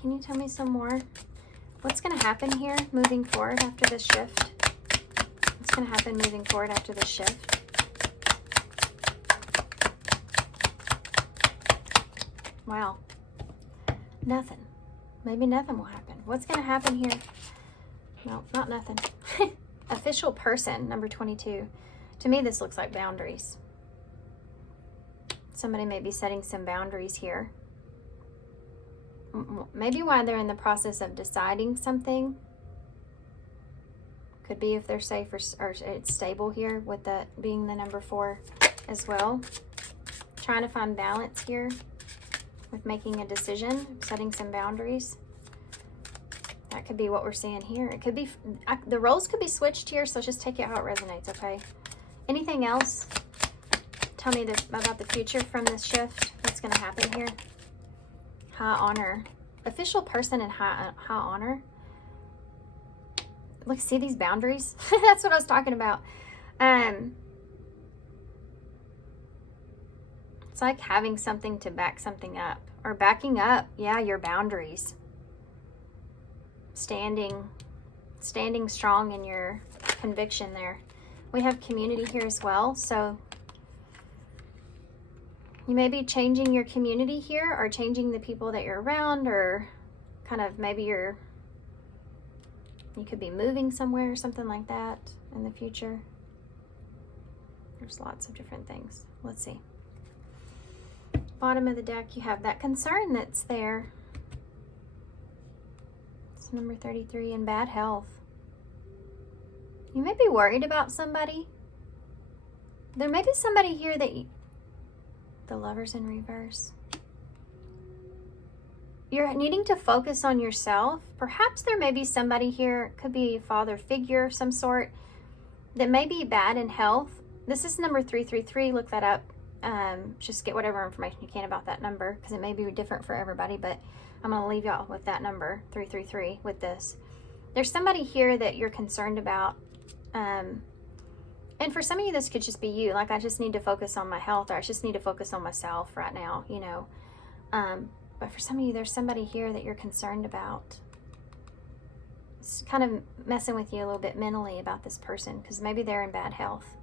Can you tell me some more? What's going to happen here moving forward after this shift? What's going to happen moving forward after this shift? Wow. Nothing. Maybe nothing will happen. What's going to happen here? No, not nothing. Official person, number 22. To me, this looks like boundaries. Somebody may be setting some boundaries here. Maybe while they're in the process of deciding something. Could be if they're safe or it's stable here with the being the number 4 as well. Trying to find balance here with making a decision, setting some boundaries. That could be what we're seeing here. It could be, the roles could be switched here, so just take it how it resonates, okay? Anything else? Tell me about the future from this shift. What's going to happen here? High honor. Official person and high honor. Look, see these boundaries? That's what I was talking about. It's like having something to back something up. Or backing up, yeah, your boundaries. Standing strong in your conviction there. We have community here as well, so you may be changing your community here or changing the people that you're around, or kind of maybe you could be moving somewhere or something like that in the future. There's lots of different things. Let's see. Bottom of the deck, you have that concern that's there. It's number 33, in bad health. You may be worried about somebody. There may be somebody here that the Lover's in reverse. You're needing to focus on yourself. Perhaps there may be somebody here, could be a father figure of some sort, that may be bad in health. This is number 333. Look that up. Just get whatever information you can about that number, because it may be different for everybody, but I'm going to leave y'all with that number, 333, with this. There's somebody here that you're concerned about. And for some of you, this could just be you. Like, I just need to focus on my health, or I just need to focus on myself right now, you know. But for some of you, there's somebody here that you're concerned about. It's kind of messing with you a little bit mentally about this person, because maybe they're in bad health.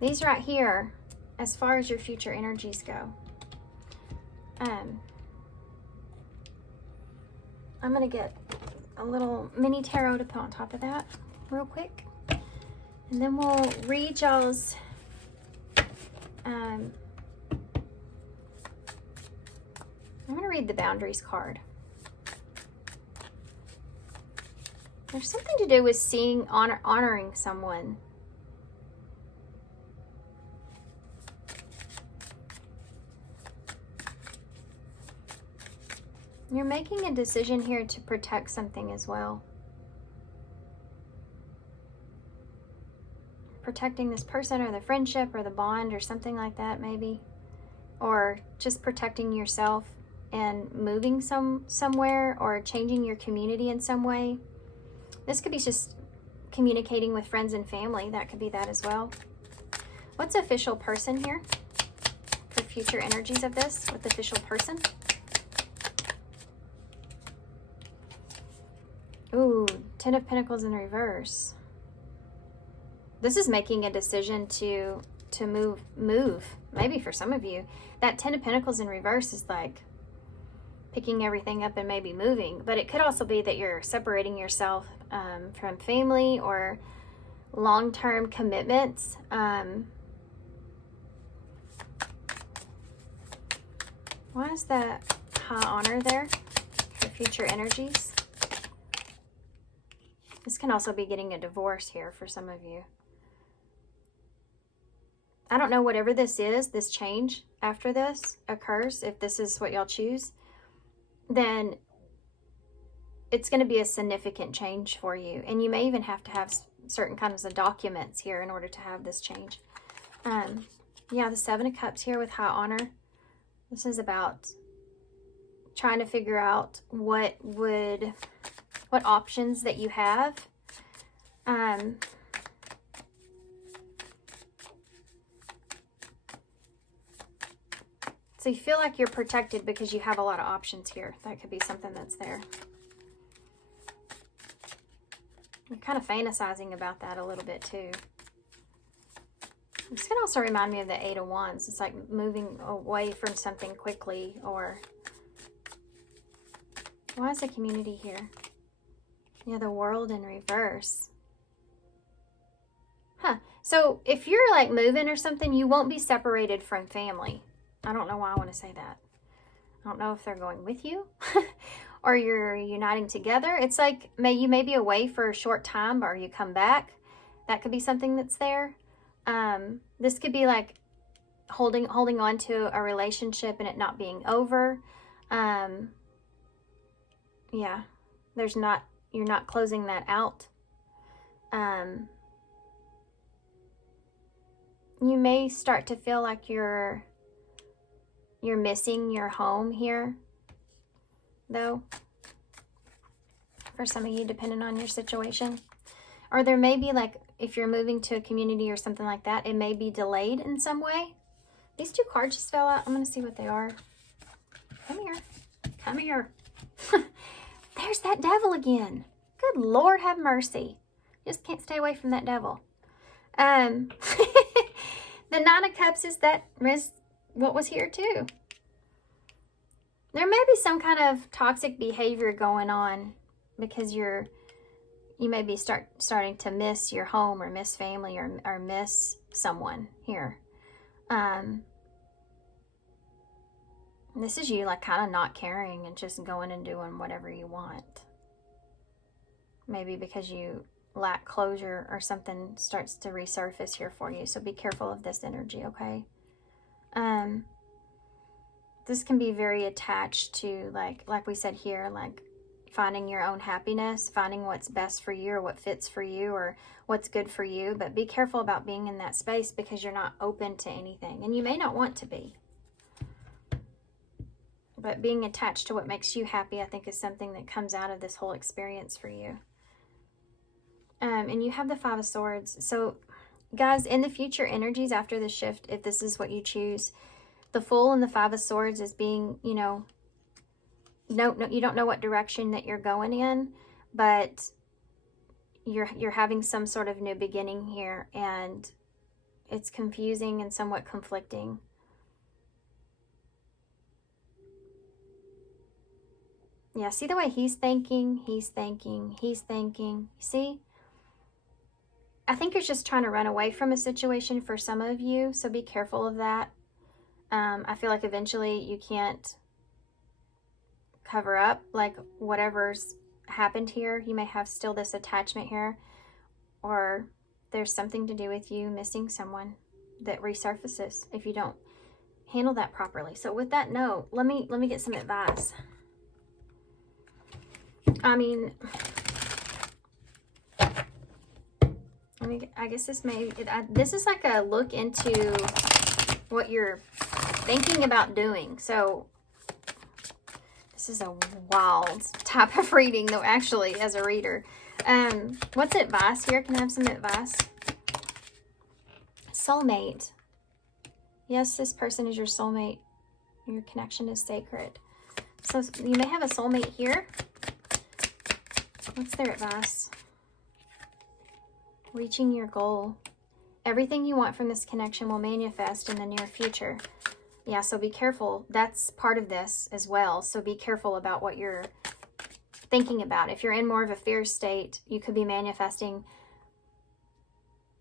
These right here, as far as your future energies go, I'm going to get a little mini tarot to put on top of that real quick. And then we'll read y'all's I'm going to read the boundaries card. There's something to do with seeing, honoring someone. You're making a decision here to protect something as well. Protecting this person or the friendship or the bond or something like that, maybe. Or just protecting yourself and moving somewhere, or changing your community in some way. This could be just communicating with friends and family. That could be that as well. What's official person here for future energies of this with official person? Ooh, 10 of Pentacles in reverse. This is making a decision to move. Maybe for some of you, that 10 of Pentacles in reverse is like picking everything up and maybe moving. But it could also be that you're separating yourself from family or long-term commitments. Why is that High Honor there for future energies? This can also be getting a divorce here for some of you. I don't know, whatever this is, this change after this occurs, if this is what y'all choose, then it's going to be a significant change for you. And you may even have to have certain kinds of documents here in order to have this change. Yeah, the 7 of Cups here with High Honor. This is about trying to figure out what options that you have. So you feel like you're protected because you have a lot of options here. That could be something that's there. You're kind of fantasizing about that a little bit too. This can also remind me of the 8 of Wands. It's like moving away from something quickly, or... Why is the community here? Yeah, the World in reverse. Huh. So if you're like moving or something, you won't be separated from family. I don't know why I want to say that. I don't know if they're going with you or you're uniting together. It's like you may be away for a short time, or you come back. That could be something that's there. This could be like holding on to a relationship and it not being over. Yeah, you're not closing that out. You may start to feel like you're missing your home here, though, for some of you, depending on your situation. Or there may be, like, if you're moving to a community or something like that, it may be delayed in some way. These 2 cards just fell out. I'm going to see what they are. Come here. Come here. There's that devil again. Good Lord, have mercy. Just can't stay away from that devil. The 9 of Cups is what was here too. There may be some kind of toxic behavior going on because you may be starting to miss your home, or miss family, or miss someone here. This is you like kind of not caring and just going and doing whatever you want. Maybe because you lack closure or something starts to resurface here for you. So be careful of this energy, okay? This can be very attached to, like we said here, like finding your own happiness, finding what's best for you or what fits for you or what's good for you. But be careful about being in that space because you're not open to anything. And you may not want to be. But being attached to what makes you happy, I think, is something that comes out of this whole experience for you. And you have the Five of Swords. So, guys, in the future energies after the shift, if this is what you choose, the Fool and the Five of Swords is being, you know, no, you don't know what direction that you're going in, but you're having some sort of new beginning here, and it's confusing and somewhat conflicting. Yeah, see the way he's thinking, see? I think you're just trying to run away from a situation for some of you, so be careful of that. I feel like eventually you can't cover up like whatever's happened here. You may have still this attachment here, or there's something to do with you missing someone that resurfaces if you don't handle that properly. So with that note, let me get some advice. I mean, I guess this is like a look into what you're thinking about doing. So this is a wild type of reading, though, actually, as a reader. What's advice here? Can I have some advice? Soulmate. Yes, this person is your soulmate. Your connection is sacred. So you may have a soulmate here. What's their advice? Reaching your goal. Everything you want from this connection will manifest in the near future. Yeah, so be careful. That's part of this as well. So be careful about what you're thinking about. If you're in more of a fear state, you could be manifesting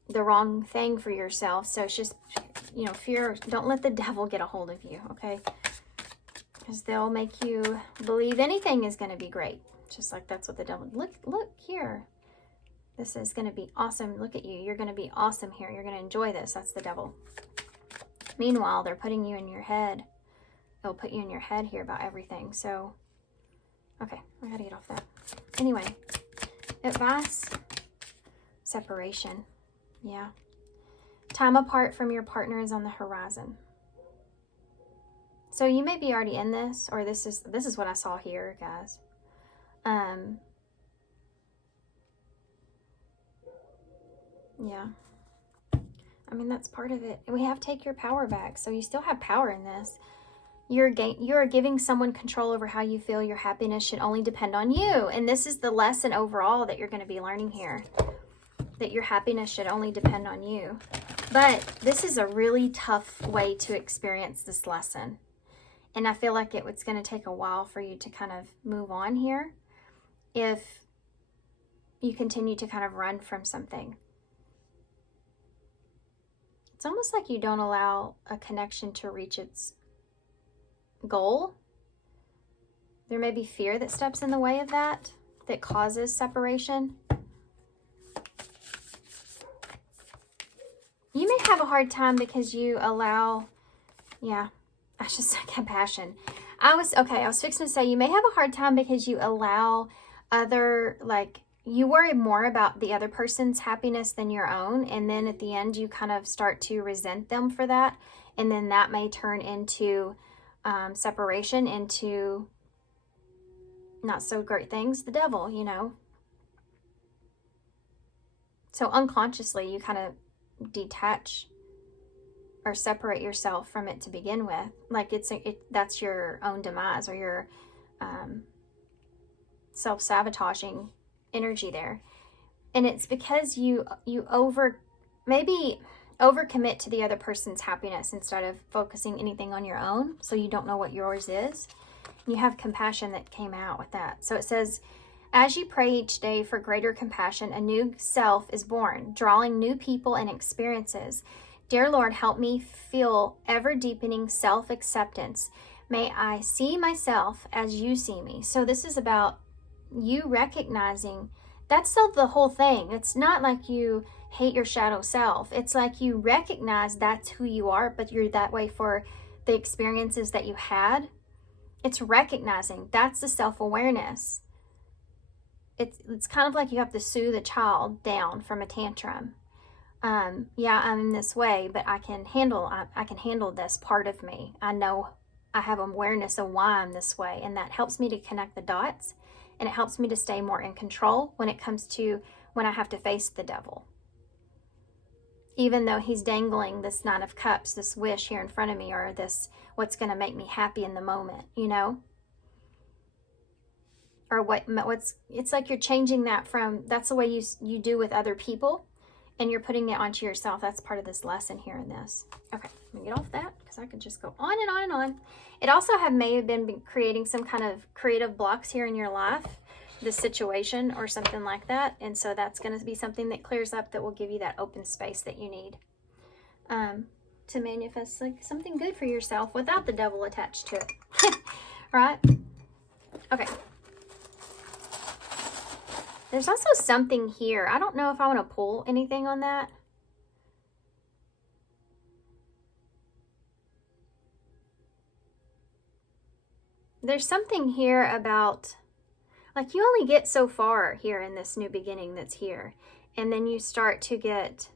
the wrong thing for yourself. So it's just, you know, fear. Don't let the devil get a hold of you, okay? Because they'll make you believe anything is going to be great. Just like that's what the devil... Look here. This is going to be awesome. Look at you. You're going to be awesome here. You're going to enjoy this. That's the devil. Meanwhile, they're putting you in your head. They'll put you in your head here about everything. So, okay, I got to get off that. Anyway, advice, separation. Yeah. Time apart from your partner is on the horizon. So you may be already in this, or this is what I saw here, guys. Yeah. I mean, that's part of it. We have to take your power back. So you still have power in this. You're giving someone control over how you feel. Your happiness should only depend on you. And this is the lesson overall that you're going to be learning here. That your happiness should only depend on you. But this is a really tough way to experience this lesson. And I feel like it's going to take a while for you to kind of move on here if you continue to kind of run from something. It's almost like you don't allow a connection to reach its goal. There may be fear that steps in the way of that causes separation. You may have a hard time because you allow, yeah, I just said compassion. I was fixing to say you may have a hard time because you allow other, like, you worry more about the other person's happiness than your own. And then at the end, you kind of start to resent them for that. And then that may turn into separation, into not so great things, the devil, you know. So unconsciously, you kind of detach or separate yourself from it to begin with. Like that's your own demise or your self-sabotaging energy there. And it's because you overcommit to the other person's happiness instead of focusing anything on your own, so you don't know what yours is. You have compassion that came out with that. So it says, as you pray each day for greater compassion, a new self is born, drawing new people and experiences. Dear Lord, help me feel ever deepening self-acceptance. May I see myself as you see me. So this is about you recognizing, that's the whole thing. It's not like you hate your shadow self. It's like you recognize that's who you are, but you're that way for the experiences that you had. It's recognizing that's the self-awareness. It's kind of like you have to soothe a child down from a tantrum. Yeah, I'm in this way, but I can handle this part of me. I know I have awareness of why I'm this way, and that helps me to connect the dots, and it helps me to stay more in control when it comes to when I have to face the devil. Even though he's dangling this Nine of Cups, this wish here in front of me, or this what's going to make me happy in the moment, you know? Or it's like you're changing that from, that's the way you do with other people, and you're putting it onto yourself. That's part of this lesson here in this. Okay, let me get off that, because I could just go on and on and on. It also may have been creating some kind of creative blocks here in your life, this situation or something like that. And so that's going to be something that clears up, that will give you that open space that you need to manifest like something good for yourself without the devil attached to it. Right? Okay. There's also something here. I don't know if I want to pull anything on that. There's something here about, like, you only get so far here in this new beginning that's here. And then you start to get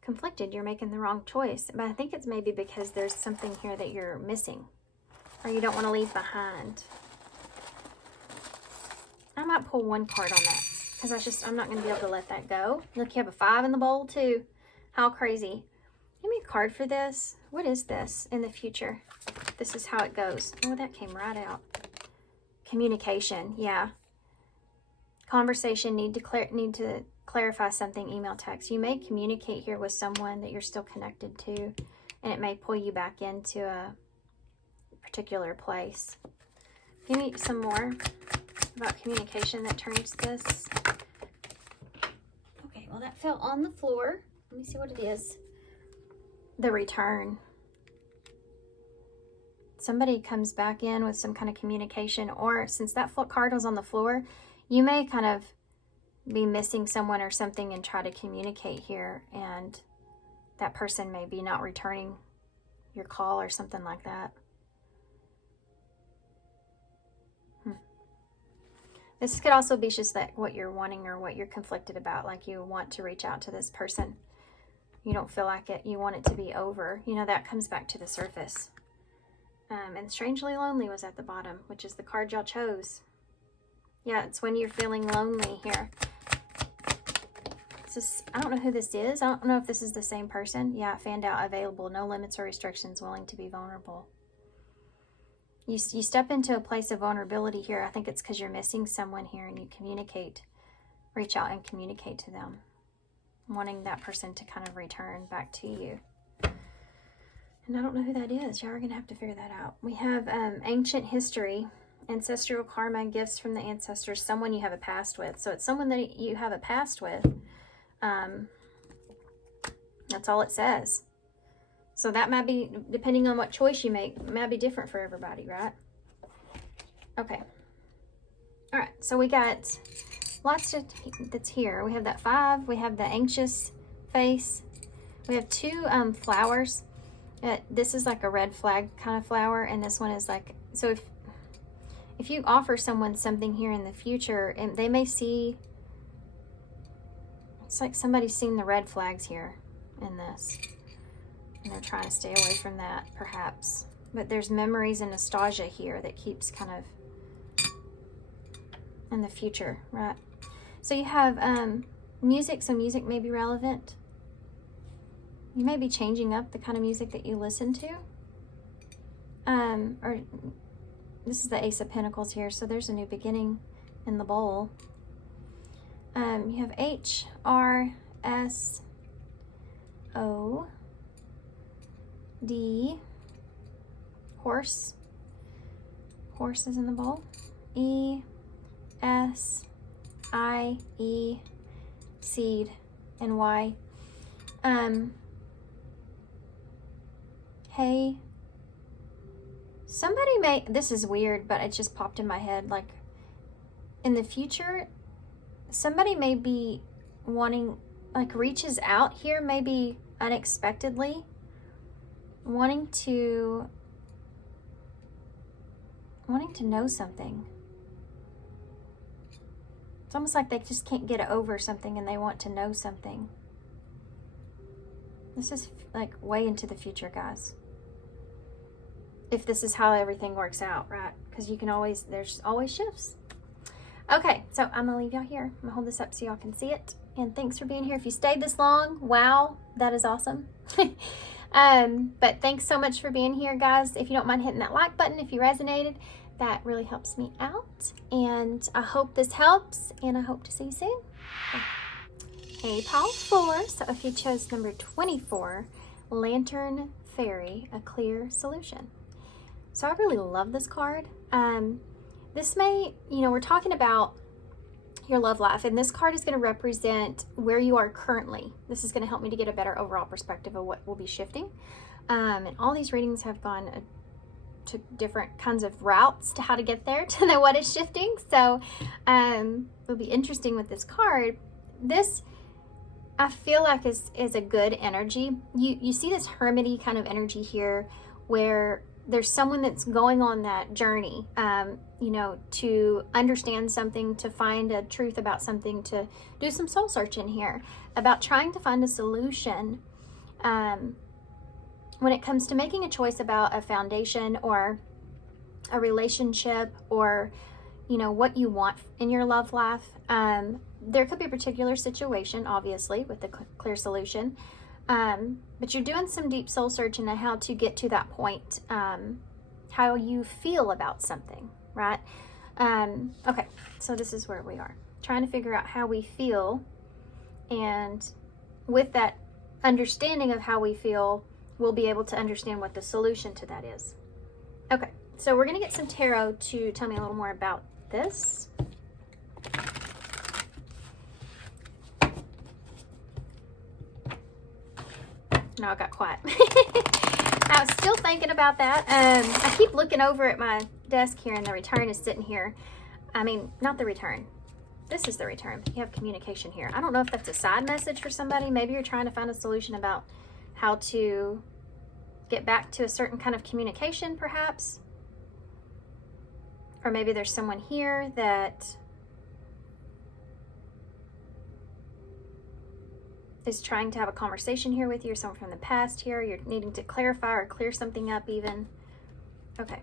conflicted. You're making the wrong choice. But I think it's maybe because there's something here that you're missing, or you don't want to leave behind. I might pull one card on that, because I'm not going to be able to let that go. Look, you have a 5 in the bowl too. How crazy. Give me a card for this. What is this in the future? This is how it goes. Oh, that came right out. Communication, yeah. Conversation, need to clarify something, email, text. You may communicate here with someone that you're still connected to, and it may pull you back into a particular place. Give me some more about communication that turns this. Okay, well, that fell on the floor. Let me see what it is. The return. Somebody comes back in with some kind of communication, or since that card was on the floor, you may kind of be missing someone or something and try to communicate here, and that person may be not returning your call or something like that. This could also be just that what you're wanting or what you're conflicted about, like you want to reach out to this person. You don't feel like it. You want it to be over. You know, that comes back to the surface. And Strangely Lonely was at the bottom, which is the card y'all chose. Yeah, it's when you're feeling lonely here. I don't know who this is. I don't know if this is the same person. Yeah, fanned out, available, no limits or restrictions, willing to be vulnerable. You step into a place of vulnerability here. I think it's because you're missing someone here, and you reach out and communicate to them, wanting that person to kind of return back to you. And I don't know who that is. Y'all are going to have to figure that out. We have ancient history, ancestral karma, gifts from the ancestors, someone you have a past with. So it's someone that you have a past with. That's all it says. So that might be, depending on what choice you make, it might be different for everybody, right? Okay. All right, so we got lots that's here. We have that 5. We have the anxious face. We have 2 flowers. This is like a red flag kind of flower, and this one is like, so if you offer someone something here in the future, and they may see, it's like somebody's seen the red flags here in this, and they're trying to stay away from that, perhaps. But there's memories and nostalgia here that keeps kind of in the future, right? So you have music. So music may be relevant. You may be changing up the kind of music that you listen to. Or this is the Ace of Pentacles here, so there's a new beginning in the bowl. You have HRSOD, horse. Horse is in the bowl. ESIE, seed, and Y. Hey, Somebody may, this is weird, but it just popped in my head, like in the future, somebody may be wanting, like reaches out here, maybe unexpectedly, wanting to know something. It's almost like they just can't get over something and they want to know something. This is like way into the future, guys. If this is how everything works out, right? Because you can always, there's always shifts. Okay, so I'm gonna leave y'all here. I'm gonna hold this up so y'all can see it. And thanks for being here. If you stayed this long, wow, that is awesome. But thanks so much for being here, guys. If you don't mind hitting that like button, if you resonated, that really helps me out. And I hope this helps, and I hope to see you soon. A pile 4, so if you chose number 24, Lantern Fairy, a clear solution. So I really love this card. This may, you know, we're talking about your love life, and this card is going to represent where you are currently. This is going to help me to get a better overall perspective of what will be shifting. And all these readings have gone to different kinds of routes to how to get there to know what is shifting. So it'll be interesting with this card. This, I feel like is a good energy. You see this hermity kind of energy here, where there's someone that's going on that journey, you know, to understand something, to find a truth about something, to do some soul searching here about trying to find a solution when it comes to making a choice about a foundation or a relationship, or, you know, what you want in your love life. There could be a particular situation, obviously, with the clear solution. But you're doing some deep soul searching on how to get to that point, how you feel about something, right? Okay, so this is where we are, trying to figure out how we feel, and with that understanding of how we feel, we'll be able to understand what the solution to that is. Okay, so we're going to get some tarot to tell me a little more about this. No, it got quiet. I was still thinking about that. I keep looking over at my desk here, and the return is sitting here. I mean, not the return. This is the return. You have communication here. I don't know if that's a side message for somebody. Maybe you're trying to find a solution about how to get back to a certain kind of communication, perhaps. Or maybe there's someone here that is trying to have a conversation here with you, or someone from the past here. You're needing to clarify or clear something up even. Okay.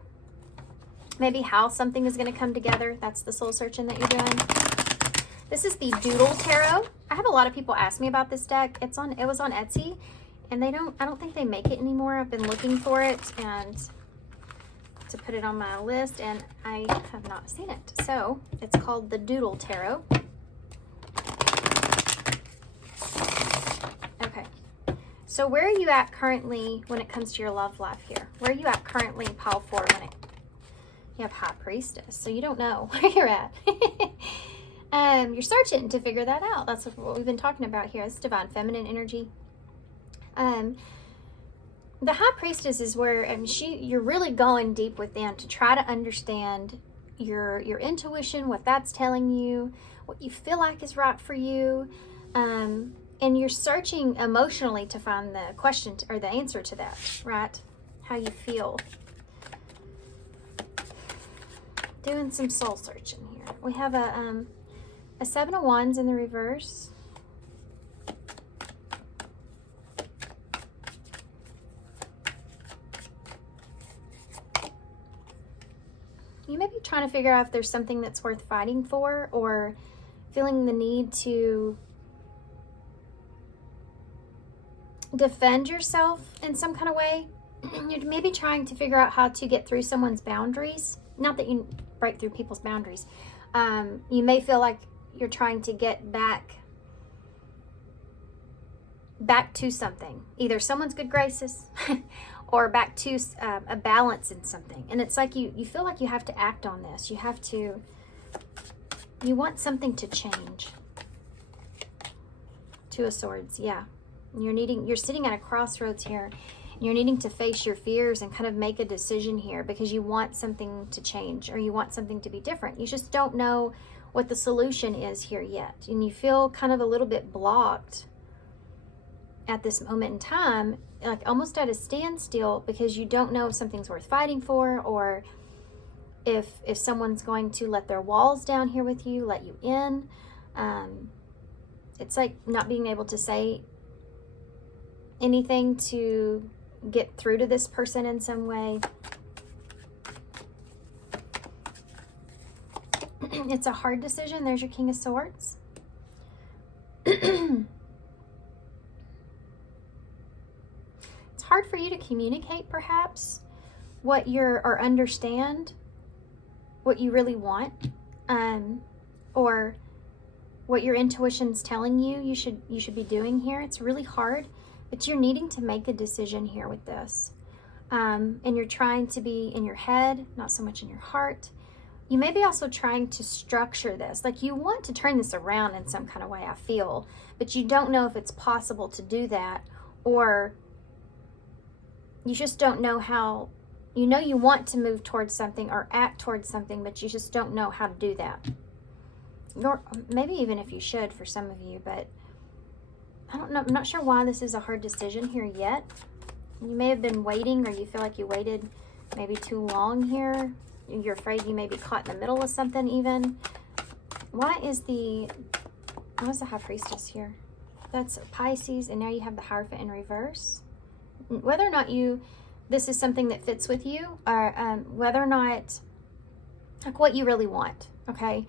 Maybe how something is going to come together. That's the soul searching that you're doing. This is the Doodle Tarot. I have a lot of people ask me about this deck. It was on Etsy, and I don't think they make it anymore. I've been looking for it and to put it on my list, and I have not seen it. So it's called the Doodle Tarot. So where are you at currently when it comes to your love life here? Where are you at currently in pile 4 when you have High Priestess? So you don't know where you're at. You're searching to figure that out. That's what we've been talking about here. It's divine feminine energy. The High Priestess is where you're really going deep within to try to understand your intuition, what that's telling you, what you feel like is right for you. And you're searching emotionally to find the question or the answer to that, right? How you feel. Doing some soul searching here. We have a 7 of Wands in the reverse. You may be trying to figure out if there's something that's worth fighting for, or feeling the need to defend yourself in some kind of way. You're maybe trying to figure out how to get through someone's boundaries. Not that you break through people's boundaries. You may feel like you're trying to get back to something. Either someone's good graces or back to a balance in something. And it's like you feel like you have to act on this. You want something to change. 2 of Swords, yeah. You're sitting at a crossroads here, You're needing to face your fears and kind of make a decision here because you want something to change or you want something to be different. You just don't know what the solution is here yet. And you feel kind of a little bit blocked at this moment in time, like almost at a standstill, because you don't know if something's worth fighting for, or if someone's going to let their walls down here with you, let you in. It's like not being able to say anything to get through to this person in some way. It's a hard decision. There's your King of Swords. It's hard for you to communicate, perhaps, what or understand what you really want, or what your intuition's telling you you should be doing here. It's really hard, but you're needing to make a decision here with this. And you're trying to be in your head, not so much in your heart. You may be also trying to structure this. Like you want to turn this around in some kind of way, I feel, but you don't know if it's possible to do that, or you just don't know how. You know you want to move towards something or act towards something, but you just don't know how to do that. Or maybe even if you should for some of you, but I don't know. I'm not sure why this is a hard decision here yet. You may have been waiting, or you feel like you waited maybe too long here. You're afraid you may be caught in the middle of something even. Why is the High Priestess here? That's Pisces, and now you have the Hierophant in reverse. Whether or not this is something that fits with you, or whether or not, like what you really want, okay?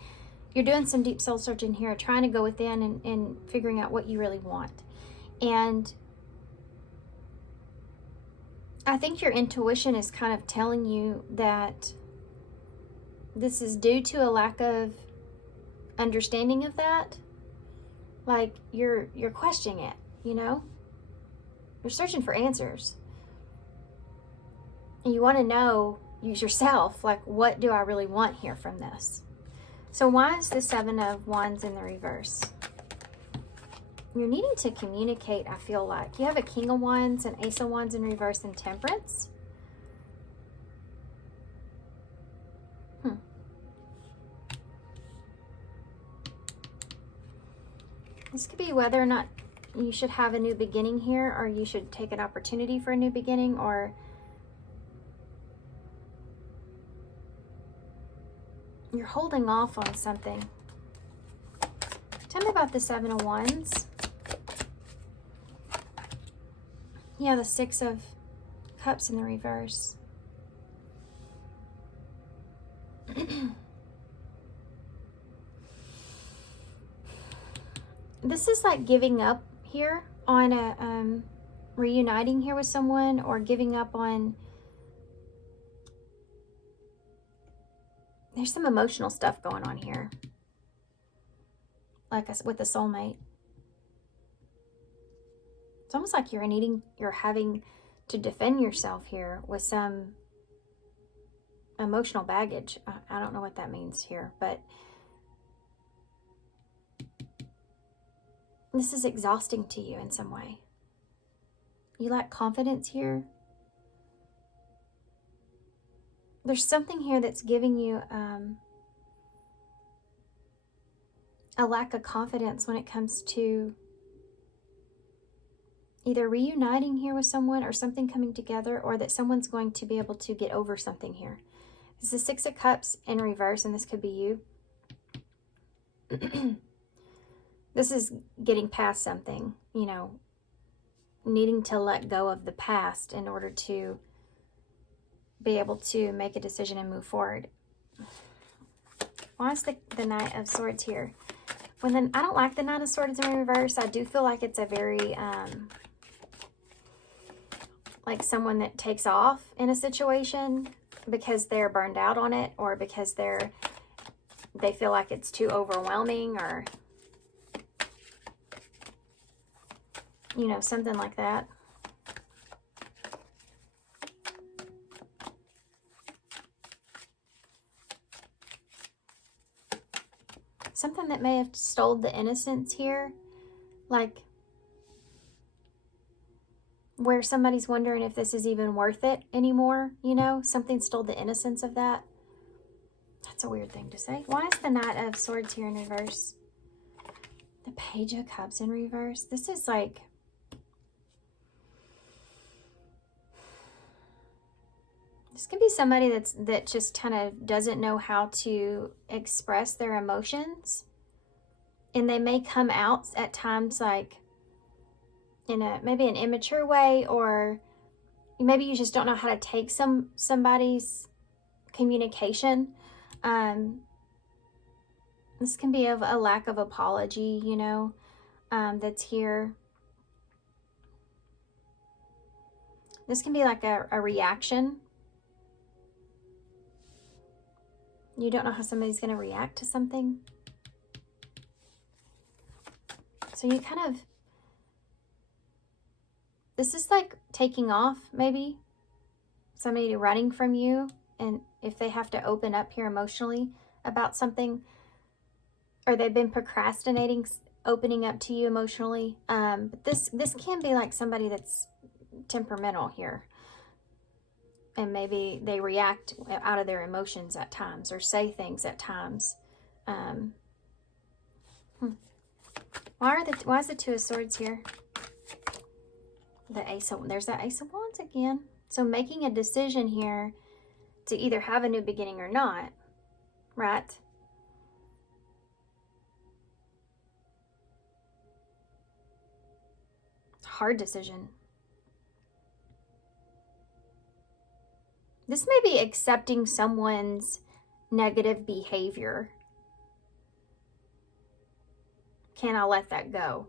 You're doing some deep soul searching here, trying to go within and figuring out what you really want. And I think your intuition is kind of telling you that this is due to a lack of understanding of that. Like you're questioning it, you know? You're searching for answers. And you want to know yourself, like, what do I really want here from this? So why is the Seven of Wands in the reverse? You're needing to communicate, I feel like. You have a King of Wands, an Ace of Wands in reverse, and Temperance. This could be whether or not you should have a new beginning here, or you should take an opportunity for a new beginning, or you're holding off on something. Tell me about the Seven of Wands. Yeah, the Six of Cups in the reverse. This is like giving up here on a reuniting here with someone, or giving up on. There's some emotional stuff going on here, like with a soulmate. It's almost like you're having to defend yourself here with some emotional baggage. I don't know what that means here, but this is exhausting to you in some way. You lack confidence here. There's something here that's giving you a lack of confidence when it comes to either reuniting here with someone, or something coming together, or that someone's going to be able to get over something here. It's the Six of Cups in reverse, and this could be you. This is getting past something, you know, needing to let go of the past in order to be able to make a decision and move forward. Why is the Knight of Swords here? I don't like the Knight of Swords in reverse. I do feel like it's a very, like someone that takes off in a situation because they're burned out on it, or because they feel like it's too overwhelming, or, you know, something like that. Something that may have stole the innocence here. Like, where somebody's wondering if this is even worth it anymore, you know? Something stole the innocence of that. That's a weird thing to say. Why is the Knight of Swords here in reverse? The Page of Cups in reverse. This is like... This could be somebody that just kind of doesn't know how to express their emotions. And they may come out at times like in a maybe an immature way, or maybe you just don't know how to take somebody's communication. This can be of a lack of apology, you know, that's here. This can be like a reaction. You don't know how somebody's going to react to something. So you kind of, this is like taking off, maybe. Somebody running from you, and if they have to open up here emotionally about something, or they've been procrastinating opening up to you emotionally. But this can be like somebody that's temperamental here. And maybe they react out of their emotions at times, or say things at times. Why is the Two of Swords here? There's that Ace of Wands again. So making a decision here to either have a new beginning or not, right? Hard decision. This may be accepting someone's negative behavior. Can I let that go?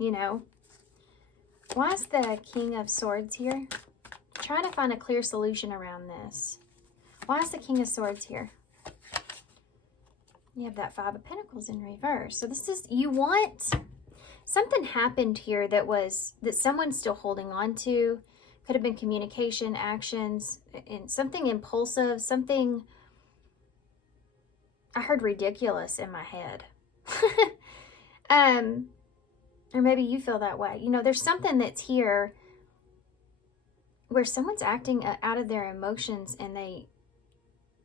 You know? Why is the King of Swords here? Trying to find a clear solution around this. Why is the King of Swords here? You have that Five of Pentacles in reverse. So this is, you want, something happened here that someone's still holding on to. Could have been communication, actions, and something impulsive, something, I heard ridiculous in my head. Or maybe you feel that way. You know, there's something that's here where someone's acting out of their emotions, and they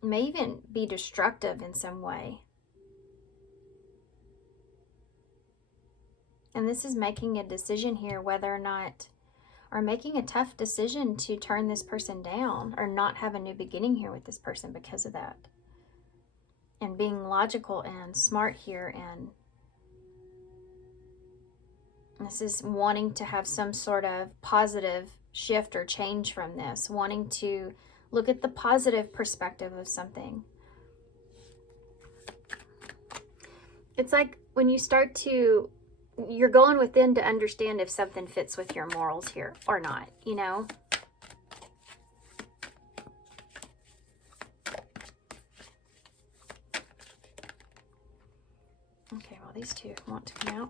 may even be destructive in some way. And this is making a decision here whether or not, or making a tough decision to turn this person down or not have a new beginning here with this person because of that. And being logical and smart here, and this is wanting to have some sort of positive shift or change from this, wanting to look at the positive perspective of something. It's like when you start to, you're going within to understand if something fits with your morals here or not, you know? Okay, well, these two want to come out.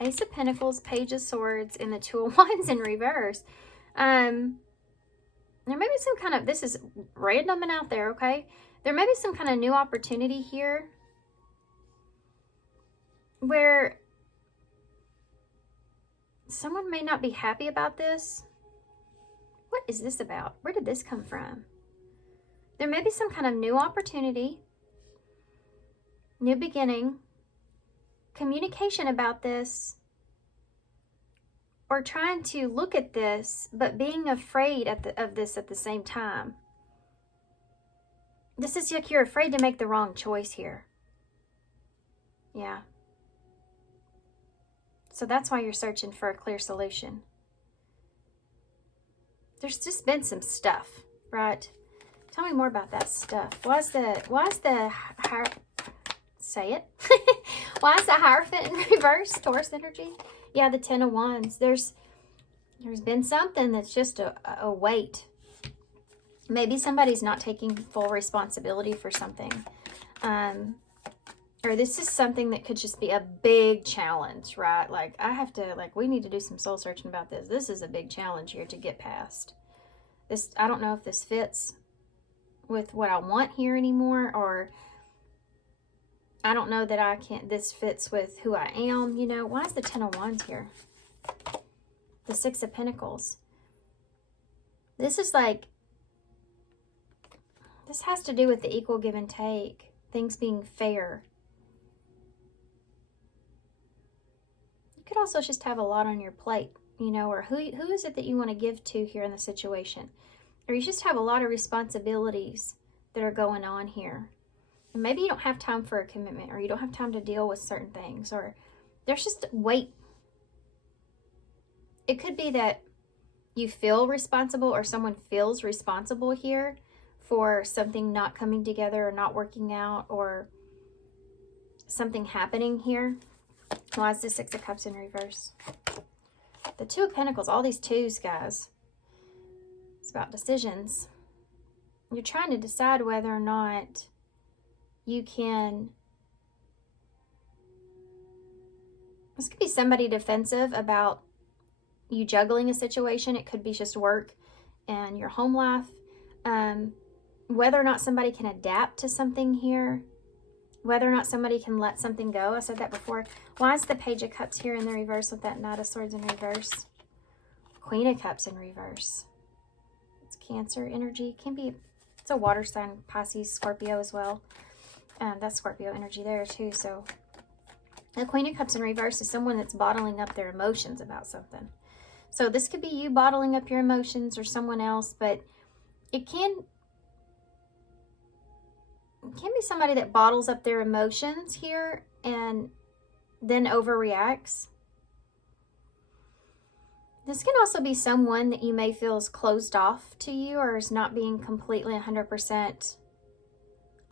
Ace of Pentacles, Page of Swords, and the Two of Wands in reverse. There may be some kind of, this is random and out there, okay? There may be some kind of new opportunity here where someone may not be happy about this. What is this about? Where did this come from? There may be some kind of new opportunity, new beginning, communication about this, or trying to look at this, but being afraid of this at the same time. This is like you're afraid to make the wrong choice here. Yeah. So that's why you're searching for a clear solution. There's just been some stuff, right? Tell me more about that stuff. Why is the say it? Why is the Hierophant in reverse? Taurus energy? Yeah, the Ten of Wands. There's been something that's just a weight. Maybe somebody's not taking full responsibility for something. Or this is something that could just be a big challenge, right? Like, we need to do some soul searching about this. This is a big challenge here to get past. This, I don't know if this fits with what I want here anymore, or I don't know that this fits with who I am, you know. Why is the Ten of Wands here? the Six of Pentacles. This is like, this has to do with the equal give and take, things being fair. You could also just have a lot on your plate, you know, or who is it that you want to give to here in the situation? Or you just have a lot of responsibilities that are going on here. And maybe you don't have time for a commitment, or you don't have time to deal with certain things, or there's just weight. It could be that you feel responsible, or someone feels responsible here for something not coming together or not working out, or something happening here. Why is the Six of Cups in reverse? The Two of Pentacles, all these twos, guys. It's about decisions. You're trying to decide whether or not you can... This could be somebody defensive about you juggling a situation. It could be just work and your home life. Whether or not somebody can adapt to something here. Whether or not somebody can let something go. I said that before. Why is the Page of Cups here in the reverse with that Knight of Swords in reverse? Queen of Cups in reverse. It's Cancer energy. Can be, it's a water sign, Pisces, Scorpio as well. That's Scorpio energy there too. So the Queen of Cups in reverse is someone that's bottling up their emotions about something. So this could be you bottling up your emotions, or someone else, but it can be somebody that bottles up their emotions here and then overreacts. This can also be someone that you may feel is closed off to you, or is not being completely 100%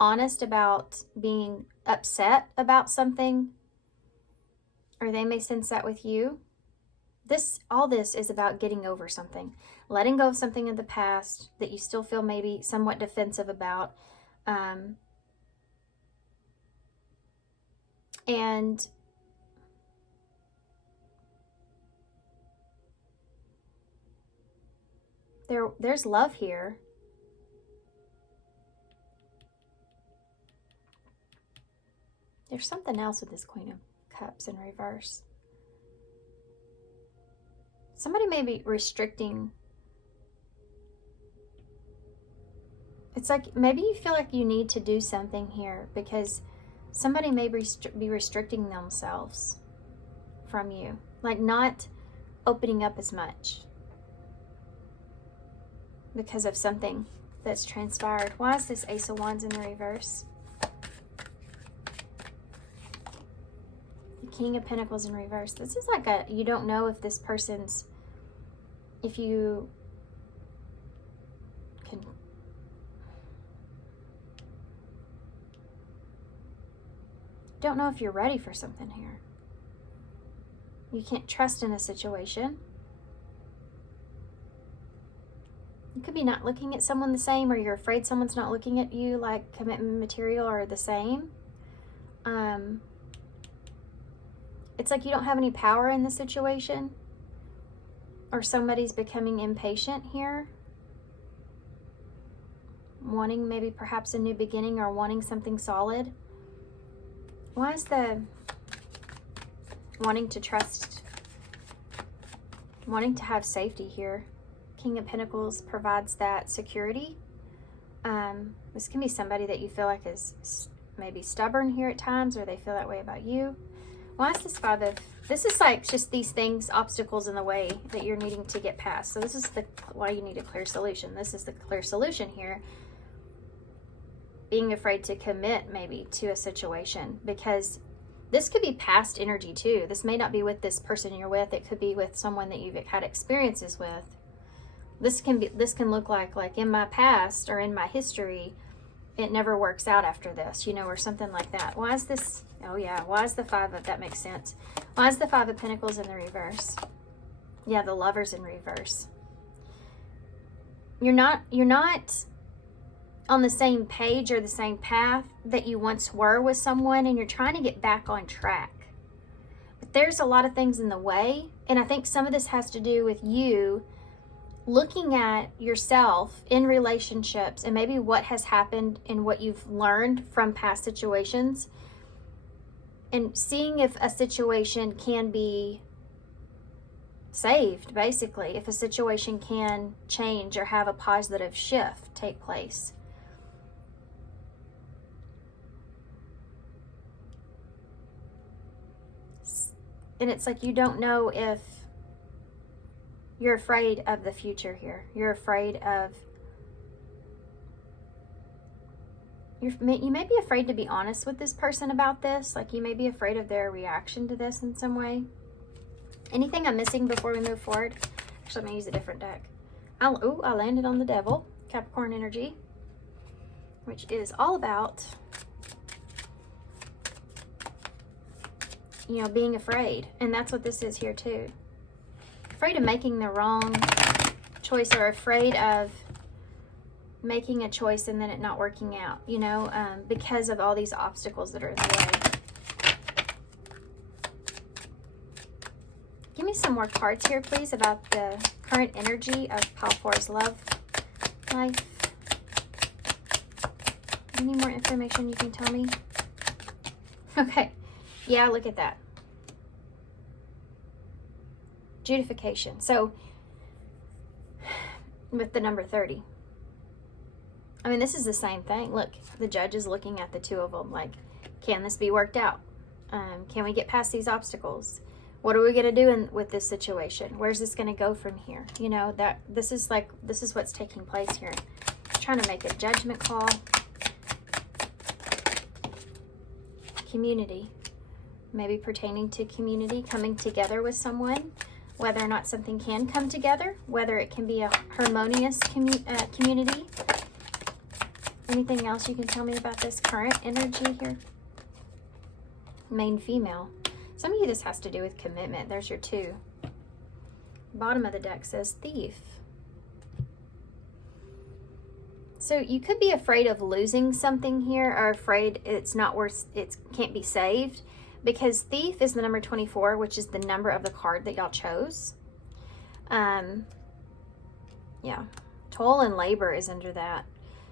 honest about being upset about something, or they may sense that with you. All this is about getting over something, letting go of something in the past that you still feel maybe somewhat defensive about. And there's love here. There's something else with this Queen of Cups in reverse. Somebody may be restricting. It's like maybe you feel like you need to do something here because somebody may be restricting themselves from you. Like not opening up as much because of something that's transpired. Why is this Ace of Wands in the reverse? The King of Pentacles in reverse. This is like you don't know if this person's, if you can, don't know if you're ready for something here. You can't trust in a situation. You could be not looking at someone the same, or you're afraid someone's not looking at you like commitment material or the same. It's like you don't have any power in the situation, or somebody's becoming impatient here, wanting maybe perhaps a new beginning or wanting something solid. Why is the wanting to trust, wanting to have safety here? King of Pentacles provides that security. This can be somebody that you feel like is maybe stubborn here at times, or they feel that way about you. Why is this this is like just these things, obstacles in the way that you're needing to get past. So this is why you need a clear solution. This is the clear solution here. Being afraid to commit maybe to a situation, because this could be past energy too. This may not be with this person you're with. It could be with someone that you've had experiences with. This can look like in my past or in my history, it never works out after this, you know, or something like that. Why is this? Oh yeah, why is the that makes sense. Why is the Five of Pentacles in the reverse? Yeah, the Lovers in reverse. You're not on the same page or the same path that you once were with someone, and you're trying to get back on track. But there's a lot of things in the way, and I think some of this has to do with you looking at yourself in relationships and maybe what has happened and what you've learned from past situations, and seeing if a situation can be saved, basically, if a situation can change or have a positive shift take place. And it's like you don't know if you're afraid of the future here. You're afraid of, you may be afraid to be honest with this person about this. Like you may be afraid of their reaction to this in some way. Anything I'm missing before we move forward? Actually, I'm going to use a different deck. I landed on the Devil, Capricorn energy, which is all about, you know, being afraid. And that's what this is here too. Afraid of making the wrong choice, or afraid of making a choice and then it not working out, you know, because of all these obstacles that are in the way. Give me some more cards here, please, about the current energy of Pile 4's love life. Any more information you can tell me? Okay. Yeah, look at that. Judification. So, with the number 30. I mean, this is the same thing. Look, the judge is looking at the two of them like, can this be worked out? Can we get past these obstacles? What are we going to do with this situation? Where's this going to go from here? You know, that this is what's taking place here. I'm trying to make a judgment call. Community. Maybe pertaining to community, coming together with someone, whether or not something can come together, whether it can be a harmonious community. Anything else you can tell me about this current energy here? Main female. Some of you, this has to do with commitment. There's your 2. Bottom of the deck says thief. So you could be afraid of losing something here, or afraid it's not worth, it can't be saved, because thief is the number 24, which is the number of the card that y'all chose. Yeah, toil and labor is under that.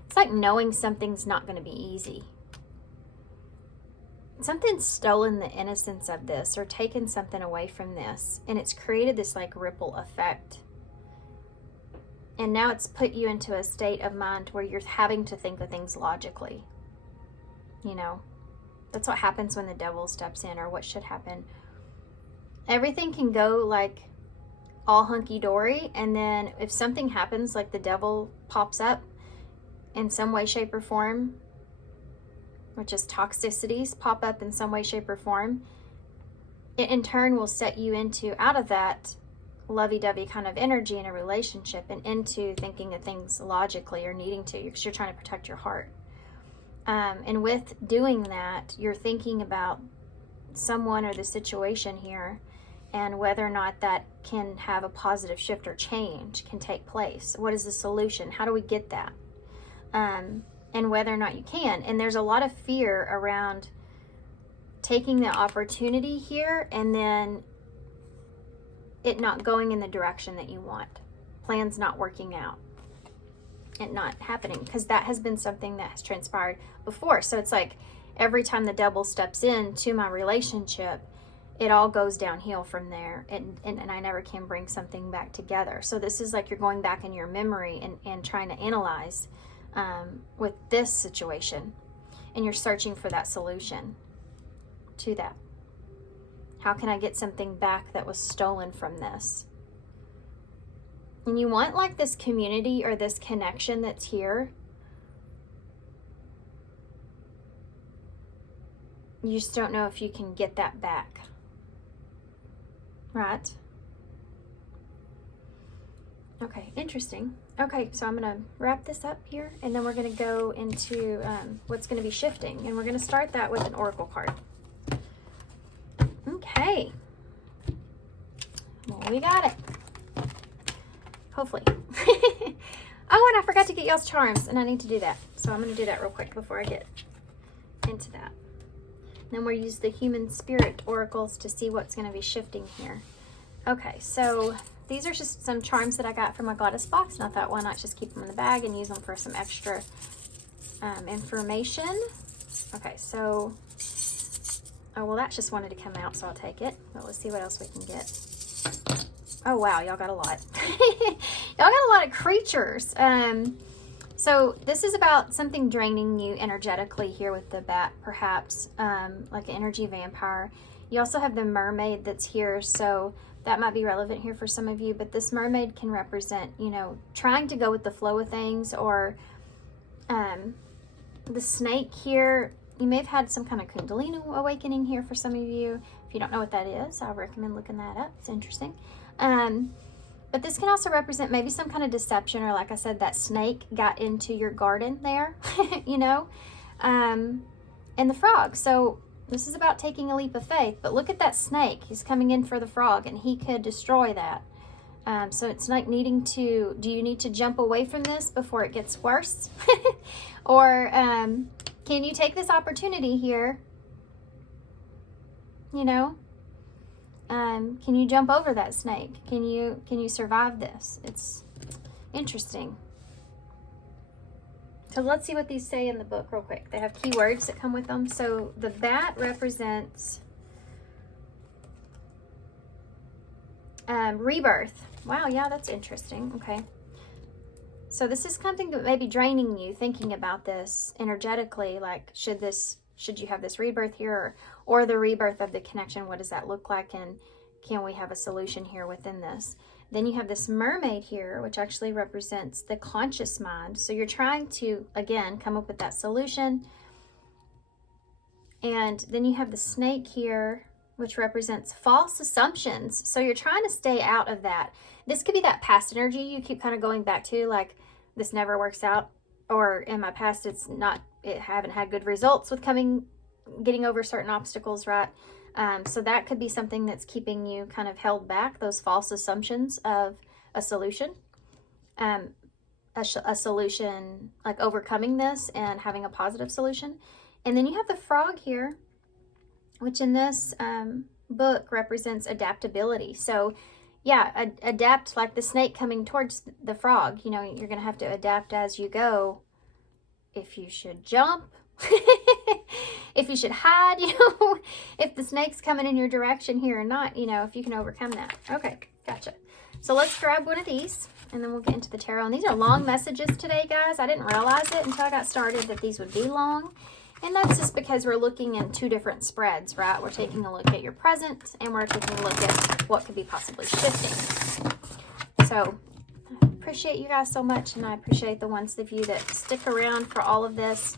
It's like knowing something's not going to be easy. Something's stolen the innocence of this, or taken something away from this, and it's created this like ripple effect. And now it's put you into a state of mind where you're having to think of things logically. You know, that's what happens when the devil steps in, or what should happen. Everything can go like all hunky-dory, and then if something happens, like the devil pops up in some way, shape, or form, which is toxicities pop up in some way, shape, or form, it in turn will set you out of that lovey-dovey kind of energy in a relationship and into thinking of things logically, or needing to, because you're trying to protect your heart. And with doing that, you're thinking about someone or the situation here, and whether or not that can have a positive shift or change can take place. What is the solution? How do we get that? And whether or not you can. And there's a lot of fear around taking the opportunity here and then it not going in the direction that you want. Plans not working out. It not happening, because that has been something that has transpired before. So it's like every time the devil steps into my relationship, it all goes downhill from there, and I never can bring something back together. So this is like you're going back in your memory and trying to analyze with this situation, and you're searching for that solution to that. How can I get something back that was stolen from this? And you want like this community or this connection that's here. You just don't know if you can get that back. Right? Okay, interesting. Okay, so I'm going to wrap this up here, and then we're going to go into what's going to be shifting. And we're going to start that with an oracle card. Okay. Well, we got it. Hopefully. Oh, and I forgot to get y'all's charms, and I need to do that. So I'm going to do that real quick before I get into that. Then we'll use the human spirit oracles to see what's going to be shifting here. Okay, so these are just some charms that I got from my goddess box, and I thought, why not just keep them in the bag and use them for some extra information. Okay, so, oh, well, that just wanted to come out, so I'll take it. But let's see what else we can get. Oh, wow. Y'all got a lot. Y'all got a lot of creatures. So this is about something draining you energetically here with the bat, perhaps, like an energy vampire. You also have the mermaid that's here, so that might be relevant here for some of you, but this mermaid can represent, you know, trying to go with the flow of things, or the snake here. You may have had some kind of Kundalini awakening here for some of you. If you don't know what that is, I recommend looking that up. It's interesting. But this can also represent maybe some kind of deception, or like I said, that snake got into your garden there, you know, and the frog. So this is about taking a leap of faith, but look at that snake. He's coming in for the frog, and he could destroy that. So it's like needing to, do you need to jump away from this before it gets worse? Or can you take this opportunity here, you know? Can you jump over that snake? Can you survive this? It's interesting. So let's see what these say in the book real quick. They have keywords that come with them. So the bat represents rebirth. Wow, yeah, that's interesting. Okay. So this is something that may be draining you, thinking about this energetically, like should you have this rebirth here, or the rebirth of the connection? What does that look like? And can we have a solution here within this? Then you have this mermaid here, which actually represents the conscious mind. So you're trying to, again, come up with that solution. And then you have the snake here, which represents false assumptions. So you're trying to stay out of that. This could be that past energy you keep kind of going back to, like this never works out, or in my past it haven't had good results with getting over certain obstacles, right? So that could be something that's keeping you kind of held back, those false assumptions of a solution. A solution, like overcoming this and having a positive solution. And then you have the frog here, which in this book represents adaptability. So yeah, adapt, like the snake coming towards the frog. You know, you're going to have to adapt as you go. If you should jump, if you should hide, you know, if the snake's coming in your direction here or not, you know, if you can overcome that. Okay, gotcha. So let's grab one of these, and then we'll get into the tarot. And these are long messages today, guys. I didn't realize it until I got started that these would be long. And that's just because we're looking in two different spreads, right? We're taking a look at your present, and we're taking a look at what could be possibly shifting. So I appreciate you guys so much, and I appreciate the ones of you that stick around for all of this.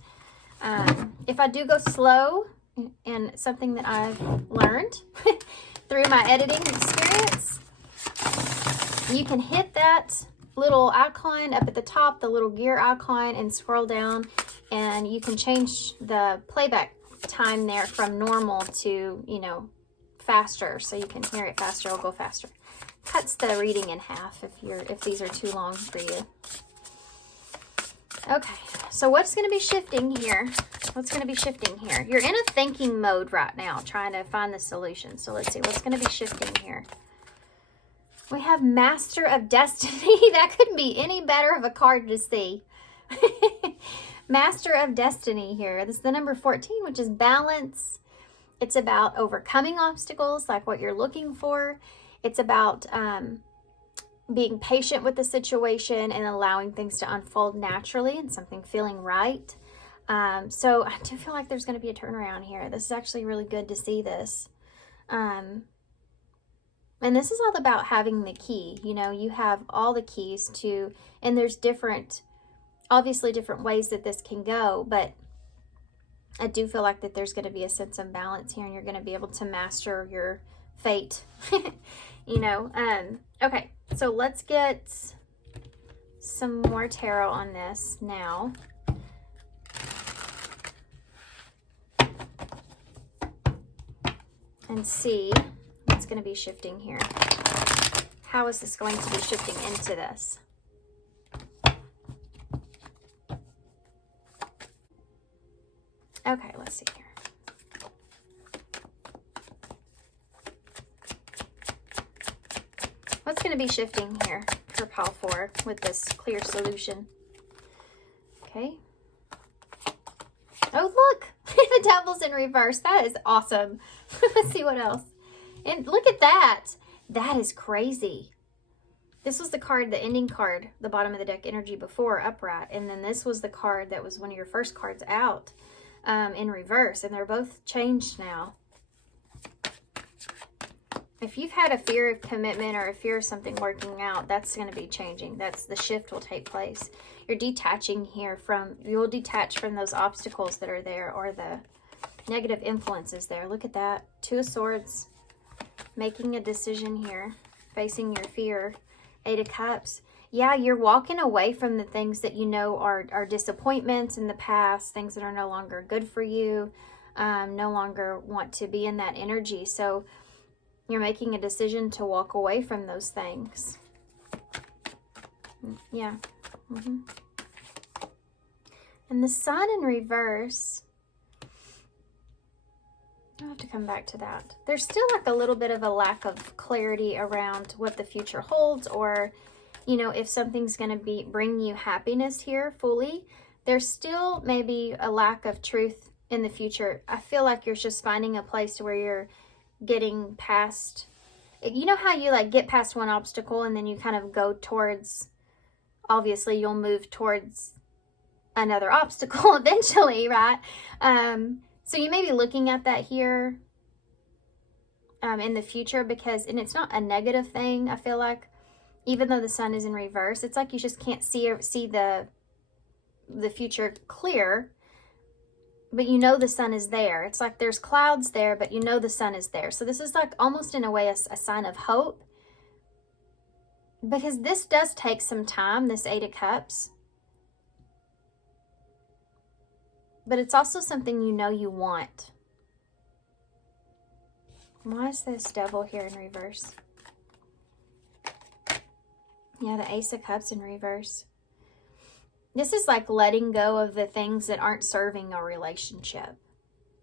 If I do go slow, and something that I've learned through my editing experience, you can hit that little icon up at the top, the little gear icon, and scroll down, and you can change the playback time there from normal to, you know, faster, so you can hear it faster. It'll go faster. Cuts the reading in half if these are too long for you. Okay, so what's going to be shifting here? What's going to be shifting here? You're in a thinking mode right now, trying to find the solution. So let's see what's going to be shifting here. We have Master of Destiny. That couldn't be any better of a card to see. Master of Destiny here. This is the number 14, which is balance. It's about overcoming obstacles, like what you're looking for. It's about being patient with the situation and allowing things to unfold naturally and something feeling right. So I do feel like there's going to be a turnaround here. This is actually really good to see this. And this is all about having the key. You know, you have all the keys to, and there's obviously different ways that this can go, but I do feel like that there's going to be a sense of balance here, and you're going to be able to master your fate, you know. Okay, so let's get some more tarot on this now. And see what's going to be shifting here. How is this going to be shifting into this? Okay, let's see here. What's going to be shifting here for pile 4 with this clear solution? Okay. Oh, look! The devil's in reverse. That is awesome. Let's see what else. And look at that. That is crazy. This was the card, the ending card, the bottom of the deck energy before upright. And then this was the card that was one of your first cards out in reverse. And they're both changed now. If you've had a fear of commitment or a fear of something working out, that's going to be changing. That's the shift will take place. You're detaching here from, you'll detach from those obstacles that are there or the negative influences there. Look at that. Two of Swords, making a decision here, facing your fear. Eight of Cups. Yeah, you're walking away from the things that you know are disappointments in the past, things that are no longer good for you, no longer want to be in that energy. So you're making a decision to walk away from those things. Yeah. And the Sun in reverse, I'll have to come back to that. There's still like a little bit of a lack of clarity around what the future holds, or, you know, if something's going to bring you happiness here fully. There's still maybe a lack of truth in the future. I feel like you're just finding a place where you're getting past, you know how you like get past one obstacle and then you kind of go towards, obviously you'll move towards another obstacle eventually, right? So you may be looking at that here in the future, because, and it's not a negative thing, I feel like, even though the Sun is in reverse, it's like you just can't see the future clear. But you know the Sun is there. It's like there's clouds there, but you know the Sun is there. So this is like almost in a way a sign of hope. Because this does take some time, this Eight of Cups. But it's also something you know you want. Why is this Devil here in reverse? Yeah, the Ace of Cups in reverse. This is like letting go of the things that aren't serving a relationship.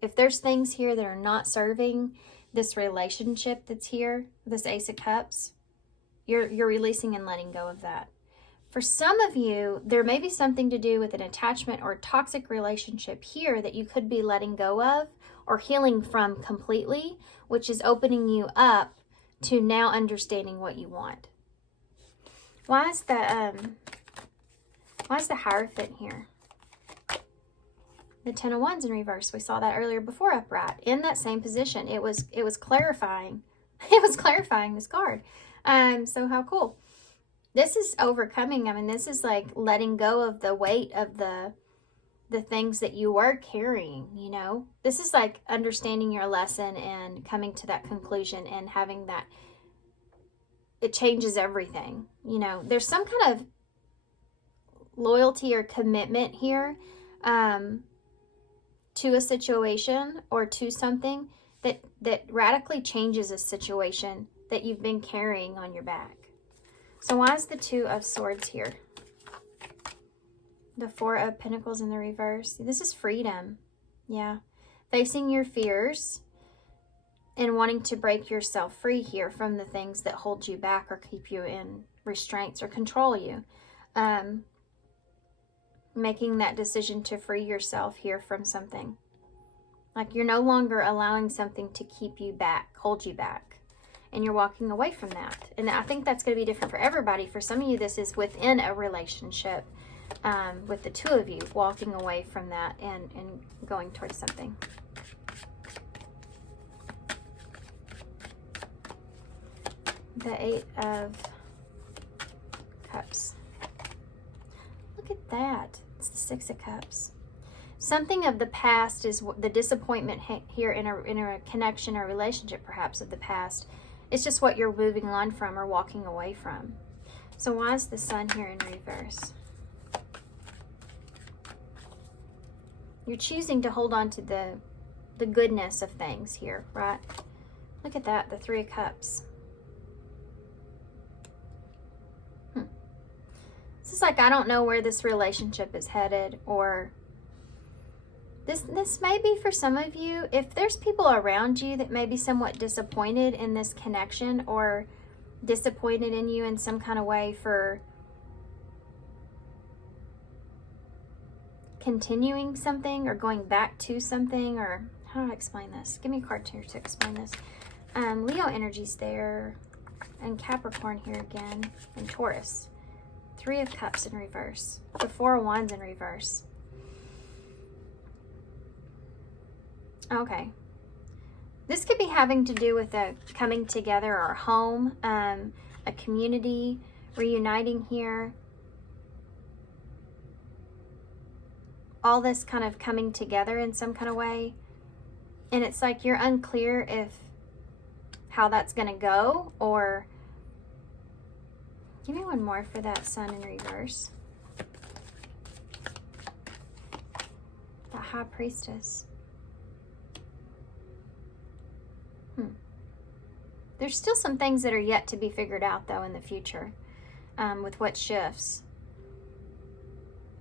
If there's things here that are not serving this relationship that's here, this Ace of Cups, you're releasing and letting go of that. For some of you, there may be something to do with an attachment or toxic relationship here that you could be letting go of or healing from completely, which is opening you up to now understanding what you want. Why is the Hierophant here? The Ten of Wands in reverse. We saw that earlier before upright. In that same position, it was clarifying. It was clarifying this card. So how cool. This is overcoming. I mean, this is like letting go of the weight of the things that you were carrying, you know. This is like understanding your lesson and coming to that conclusion and having that, it changes everything. You know, there's some kind of loyalty or commitment here to a situation or to something that radically changes a situation that you've been carrying on your back. So why is the Two of Swords here? The Four of Pentacles in the reverse. This is freedom. Yeah. Facing your fears and wanting to break yourself free here from the things that hold you back or keep you in restraints or control you. Making that decision to free yourself here from something. Like you're no longer allowing something to keep you back, hold you back. And you're walking away from that. And I think that's going to be different for everybody. For some of you, this is within a relationship with the two of you walking away from that and going towards something. The Eight of Cups. Look at that. It's the Six of Cups. Something of the past is the disappointment here in a connection or relationship perhaps of the past. It's just what you're moving on from or walking away from. So why is the Sun here in reverse? You're choosing to hold on to the goodness of things here, right? Look at that, the Three of Cups. This is like, I don't know where this relationship is headed, or this may be for some of you, if there's people around you that may be somewhat disappointed in this connection or disappointed in you in some kind of way for continuing something or going back to something, or how do I explain this? Give me a card here to explain this. Leo energy's there. and Capricorn here again, and Taurus. 3 of Cups in reverse. The 4 of Wands in reverse. Okay. This could be having to do with a coming together or home, a community, reuniting here. All this kind of coming together in some kind of way. And it's like you're unclear if how that's going to go, or give me one more for that Sun in reverse. That High Priestess. There's still some things that are yet to be figured out, though, in the future with what shifts.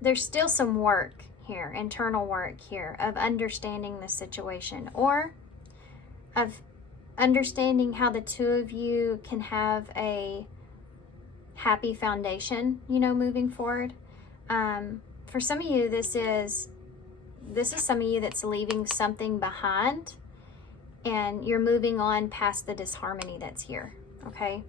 There's still some work here, internal work here, of understanding the situation, or of understanding how the two of you can have a happy foundation, you know, moving forward. For some of you, this is some of you that's leaving something behind, and you're moving on past the disharmony that's here, okay?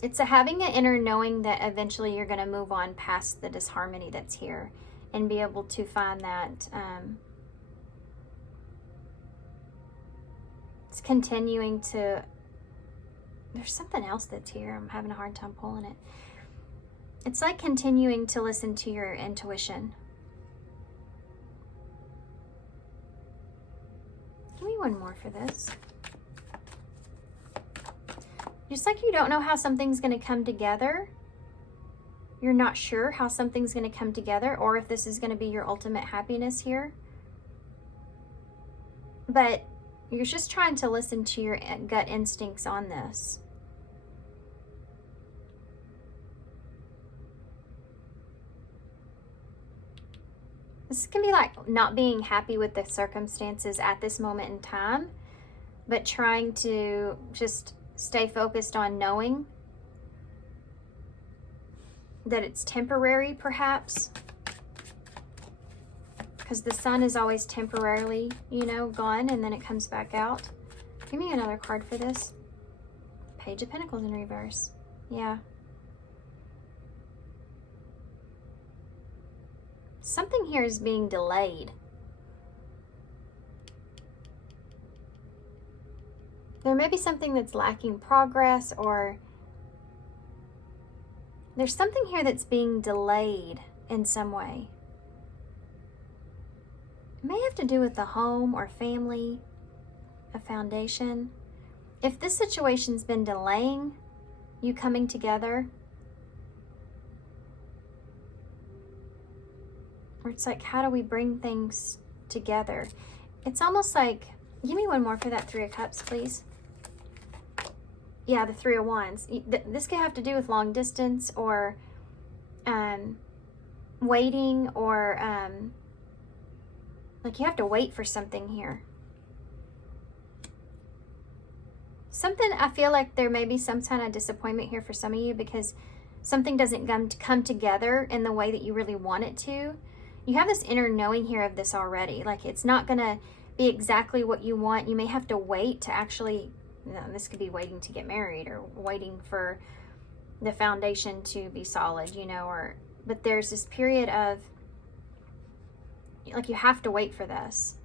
It's having an inner knowing that eventually you're going to move on past the disharmony that's here and be able to find that it's continuing to... There's something else that's here. I'm having a hard time pulling it. It's like continuing to listen to your intuition. Give me one more for this. Just like you don't know how something's going to come together. You're not sure how something's going to come together, or if this is going to be your ultimate happiness here. But you're just trying to listen to your gut instincts on this. This can be like not being happy with the circumstances at this moment in time, but trying to just stay focused on knowing that it's temporary, perhaps. Because the Sun is always temporarily, you know, gone, and then it comes back out. Give me another card for this. Page of Pentacles in reverse. Yeah. Something here is being delayed. There may be something that's lacking progress, or there's something here that's being delayed in some way. It may have to do with the home or family, a foundation. If this situation's been delaying you coming together, or it's like, how do we bring things together? It's almost like, give me one more for that 3 of Cups, please. Yeah, the 3 of Wands. This could have to do with long distance, or waiting, or like you have to wait for something here. Something, I feel like there may be some kind of disappointment here for some of you, because something doesn't come together in the way that you really want it to. You have this inner knowing here of this already. Like, it's not going to be exactly what you want. You may have to wait to actually, you know, this could be waiting to get married, or waiting for the foundation to be solid, you know, but there's this period of, like, you have to wait for this.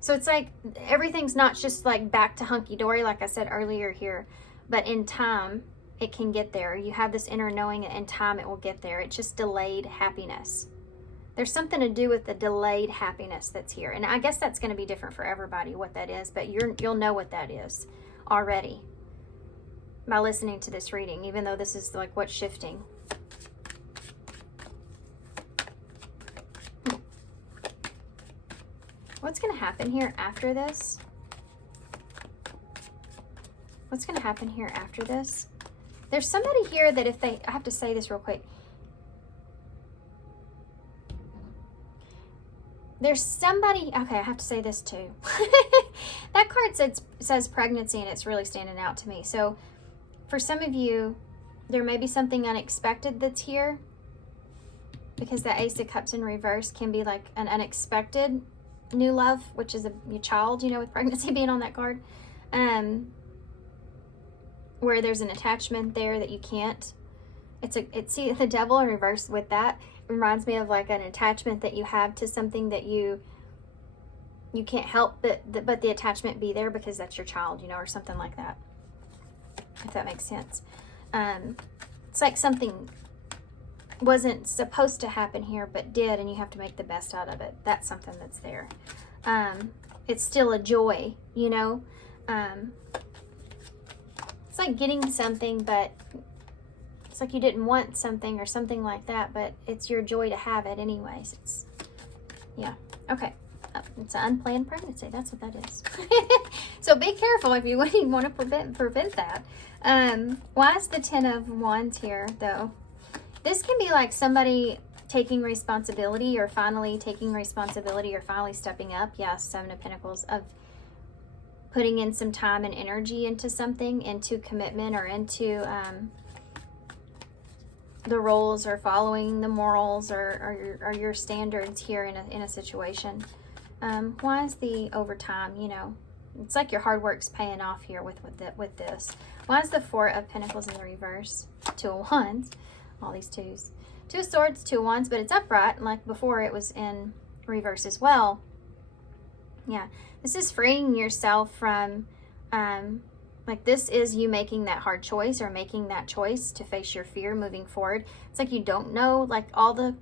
So it's like everything's not just like back to hunky-dory, like I said earlier here, but in time it can get there. You have this inner knowing that in time it will get there. It's just delayed happiness. There's something to do with the delayed happiness that's here. And I guess that's going to be different for everybody, what that is, but you'll know what that is already by listening to this reading, even though this is like what's shifting. What's going to happen here after this? What's going to happen here after this? There's somebody here that if they, I have to say this real quick. There's somebody, okay, I have to say this too. That card says pregnancy, and it's really standing out to me. So for some of you, there may be something unexpected that's here, because the Ace of Cups in reverse can be like an unexpected new love, which is a child, you know, with pregnancy being on that card. where there's an attachment there that you can't. See, the devil in reverse with that reminds me of like an attachment that you have to something that you can't help but the attachment be there because that's your child, or something like that, if that makes sense. It's like something wasn't supposed to happen here but did, and you have to make the best out of it. That's something that's there. It's still a joy, it's like getting something, but it's like you didn't want something or something like that, but it's your joy to have it anyways. Yeah, okay. Oh, it's an unplanned pregnancy. That's what that is. So be careful if you want to prevent that. Why is the 10 of Wands here, though? This can be like somebody taking responsibility or finally taking responsibility or finally stepping up. Yes, 7 of Pentacles, of putting in some time and energy into something, into commitment, or into the roles, or following the morals or your standards here in a situation. Why is the overtime? It's like your hard work's paying off here with this. Why is the 4 of Pentacles in the reverse? 2 of Wands. All these 2s. 2 of Swords, 2 of Wands, but it's upright, and like before it was in reverse as well. Yeah, this is freeing yourself from, like this is you making that hard choice, or making that choice to face your fear moving forward. It's like you don't know like all the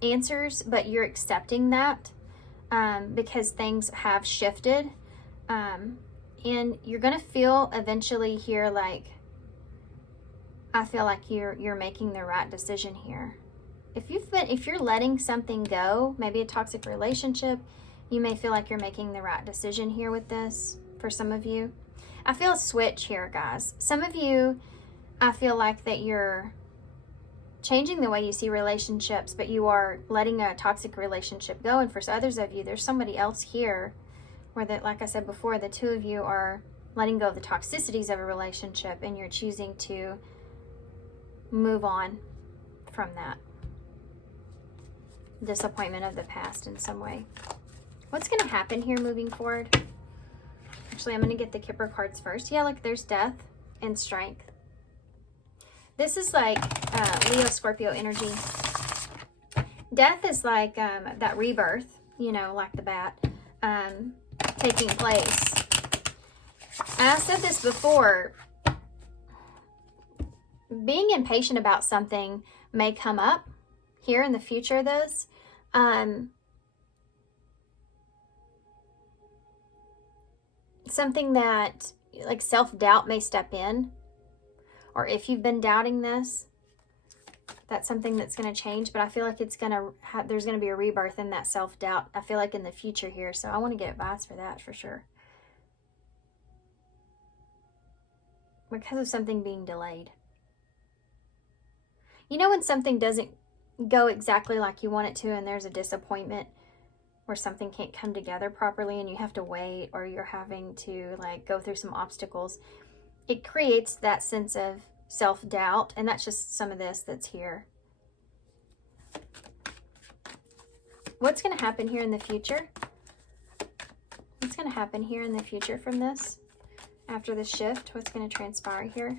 answers, but you're accepting that because things have shifted. And you're going to feel eventually here like, I feel like you're making the right decision here. If you're letting something go, maybe a toxic relationship, you may feel like you're making the right decision here with this. For some of you, I feel a switch here, guys. Some of you, I feel like that you're changing the way you see relationships, but you are letting a toxic relationship go. And for others of you, there's somebody else here where that, like I said before, the 2 of you are letting go of the toxicities of a relationship, and you're choosing to move on from that disappointment of the past in some way. What's going to happen here moving forward? Actually, I'm going to get the Kipper cards first. Yeah, look, there's death and strength. This is like Leo, Scorpio energy. Death is like that rebirth, like the bat, taking place. And I've said this before, being impatient about something may come up here in the future of this. Something that like self-doubt may step in, or if you've been doubting this, that's something that's going to change. But I feel like it's going to there's going to be a rebirth in that self-doubt, I feel like, in the future here. So I want to get advice for that for sure, because of something being delayed. When something doesn't go exactly like you want it to, and there's a disappointment where something can't come together properly and you have to wait, or you're having to like go through some obstacles, it creates that sense of self-doubt. And that's just some of this that's here. What's going to happen here in the future? What's going to happen here in the future from this? After the shift, what's going to transpire here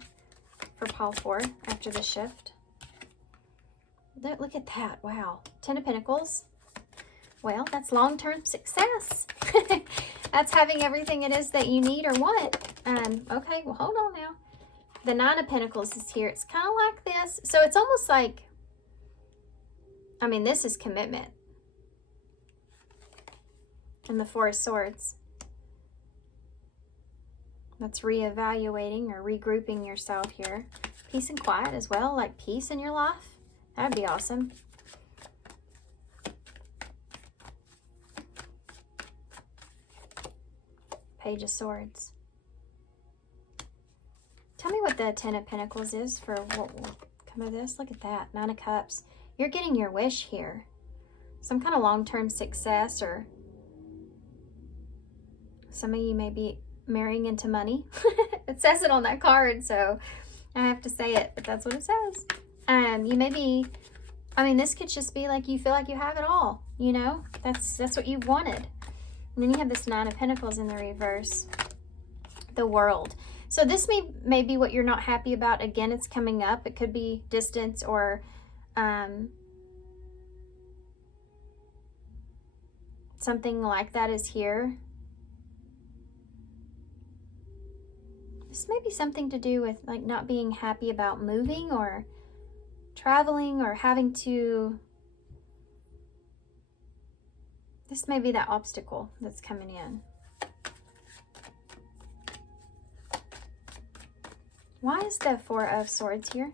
for Pile 4 after the shift? Look at that. Wow. 10 of Pentacles. Well, that's long-term success. That's having everything it is that you need or want. Okay, well, hold on now. The 9 of Pentacles is here. It's kind of like this. So it's almost like, this is commitment. And the 4 of Swords. That's reevaluating or regrouping yourself here. Peace and quiet as well, like peace in your life. That'd be awesome. Page of Swords. Tell me what the 10 of Pentacles is for what will come of this. Look at that. 9 of Cups. You're getting your wish here. Some kind of long-term success, or some of you may be marrying into money. It says it on that card, so I have to say it, but that's what it says. You may be, this could just be like you feel like you have it all, That's what you wanted. And then you have this 9 of Pentacles in the reverse. The World. So this may be what you're not happy about. Again, it's coming up. It could be distance or something like that is here. This may be something to do with like not being happy about moving or traveling or having to. This may be that obstacle that's coming in. Why is the Four of Swords here?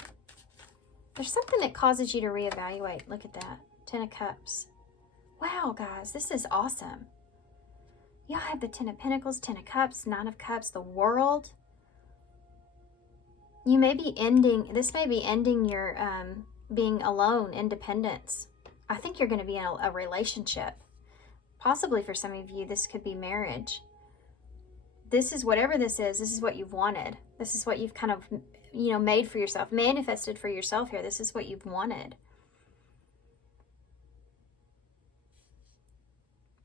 There's something that causes you to reevaluate. Look at that. 10 of Cups. Wow, guys, this is awesome. Y'all have the 10 of Pentacles, 10 of Cups, 9 of Cups, the World. You may be ending, this may be ending your being alone, independence. I think you're going to be in a relationship. Possibly for some of you, this could be marriage. This is whatever this is what you've wanted. This is what you've kind of, you know, made for yourself, manifested for yourself here. This is what you've wanted.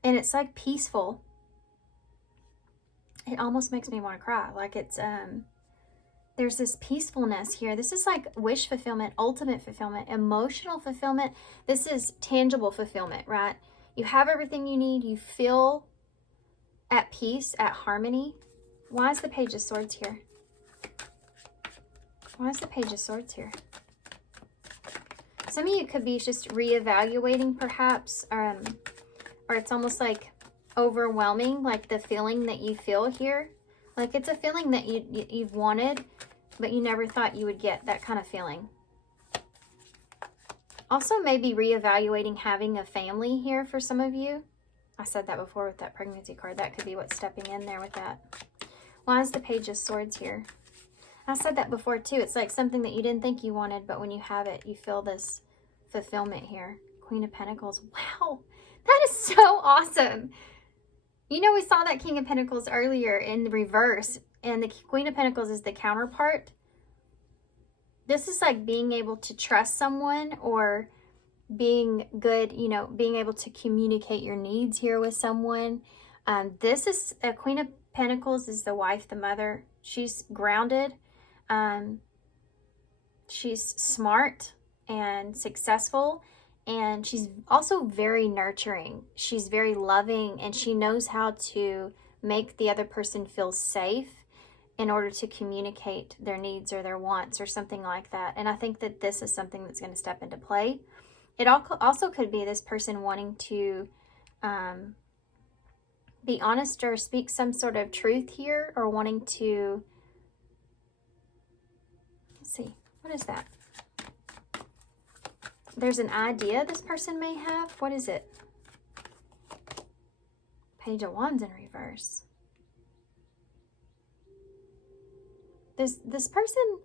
And it's like peaceful. It almost makes me want to cry. Like it's, there's this peacefulness here. This is like wish fulfillment, ultimate fulfillment, emotional fulfillment. This is tangible fulfillment, right? You have everything you need. You feel at peace, at harmony. Why is the Page of Swords here? Why is the Page of Swords here? Some of you could be just reevaluating perhaps, or it's almost like overwhelming, like the feeling that you feel here. Like it's a feeling that you've wanted, but you never thought you would get that kind of feeling. Also maybe reevaluating having a family here for some of you. I said that before with that pregnancy card. That could be what's stepping in there with that. Why is the Page of Swords here? I said that before too. It's like something that you didn't think you wanted, but when you have it, you feel this fulfillment here. Queen of Pentacles. Wow, that is so awesome. You know, we saw that King of Pentacles earlier in the reverse, and the Queen of Pentacles is the counterpart. This is like being able to trust someone or being good, you know, being able to communicate your needs here with someone. This is a Queen of Pentacles is the wife, the mother. She's grounded. She's smart and successful. And she's also very nurturing. She's very loving, and she knows how to make the other person feel safe in order to communicate their needs or their wants or something like that. And I think that this is something that's going to step into play. It also could be this person wanting to be honest or speak some sort of truth here, or wanting to, let's see, what is that? There's an idea this person may have. What is it? Page of Wands in reverse. This person,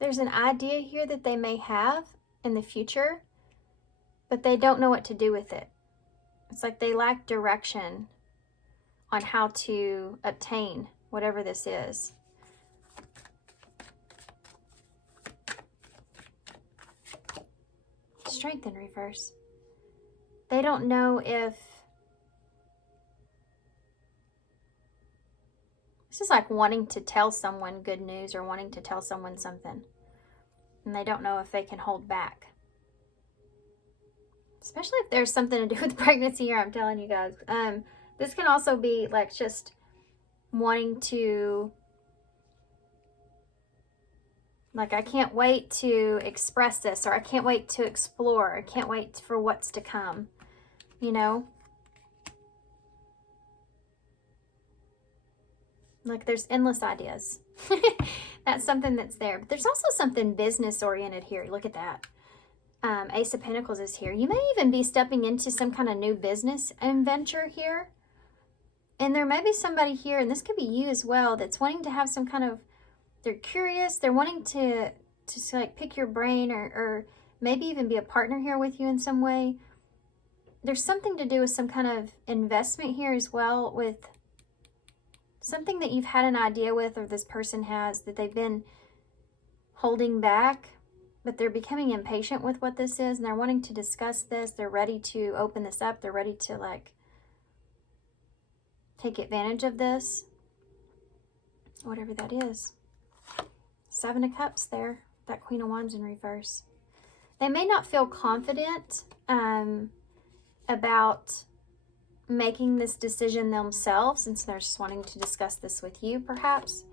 there's an idea here that they may have in the future, but they don't know what to do with it. It's like they lack direction on how to obtain whatever this is. Strength in reverse. They don't know if this is like wanting to tell someone good news or wanting to tell someone something, and they don't know if they can hold back. Especially if there's something to do with pregnancy here, I'm telling you guys. This can also be like just wanting to, like, I can't wait to express this, or I can't wait to explore. I can't wait for what's to come, you know? Like there's endless ideas. That's something that's there. But there's also something business oriented here. Look at that. Ace of Pentacles is here. You may even be stepping into some kind of new business venture here. And there may be somebody here, and this could be you as well, that's wanting to have some kind of, they're curious, they're wanting to like pick your brain, or maybe even be a partner here with you in some way. There's something to do with some kind of investment here as well, with something that you've had an idea with, or this person has, that they've been holding back, but they're becoming impatient with what this is, and they're wanting to discuss this. They're ready to open this up. They're ready to like take advantage of this. whatever that is. 7 of Cups there, that Queen of Wands in reverse. They may not feel confident about making this decision themselves, and so they're just wanting to discuss this with you, perhaps.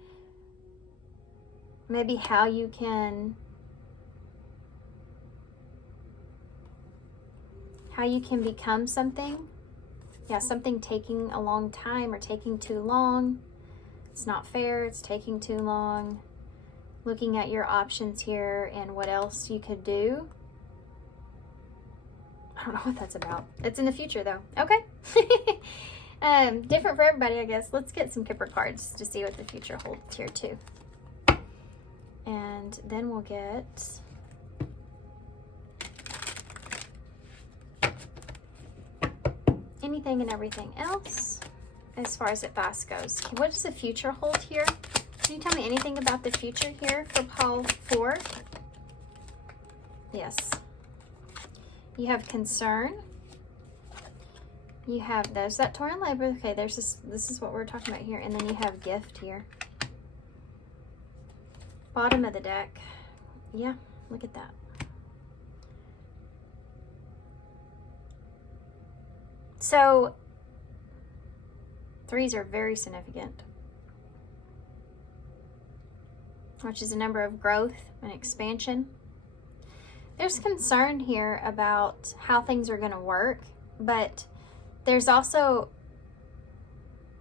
Maybe how you can become something. Yeah, something taking a long time or taking too long. It's not fair, it's taking too long. Looking at your options here and what else you could do. I don't know what that's about. It's in the future though. Okay. Different for everybody, I guess. Let's get some Kipper cards to see what the future holds here too. And then we'll get anything and everything else as far as advice goes. What does the future hold here? Can you tell me anything about the future here for pile 4? Yes. You have concern. You have, there's that torn labor. Okay, there's this is what we're talking about here. And then you have gift here. Bottom of the deck. Yeah, look at that. So, 3s are very significant, which is a number of growth and expansion. There's concern here about how things are going to work, but there's also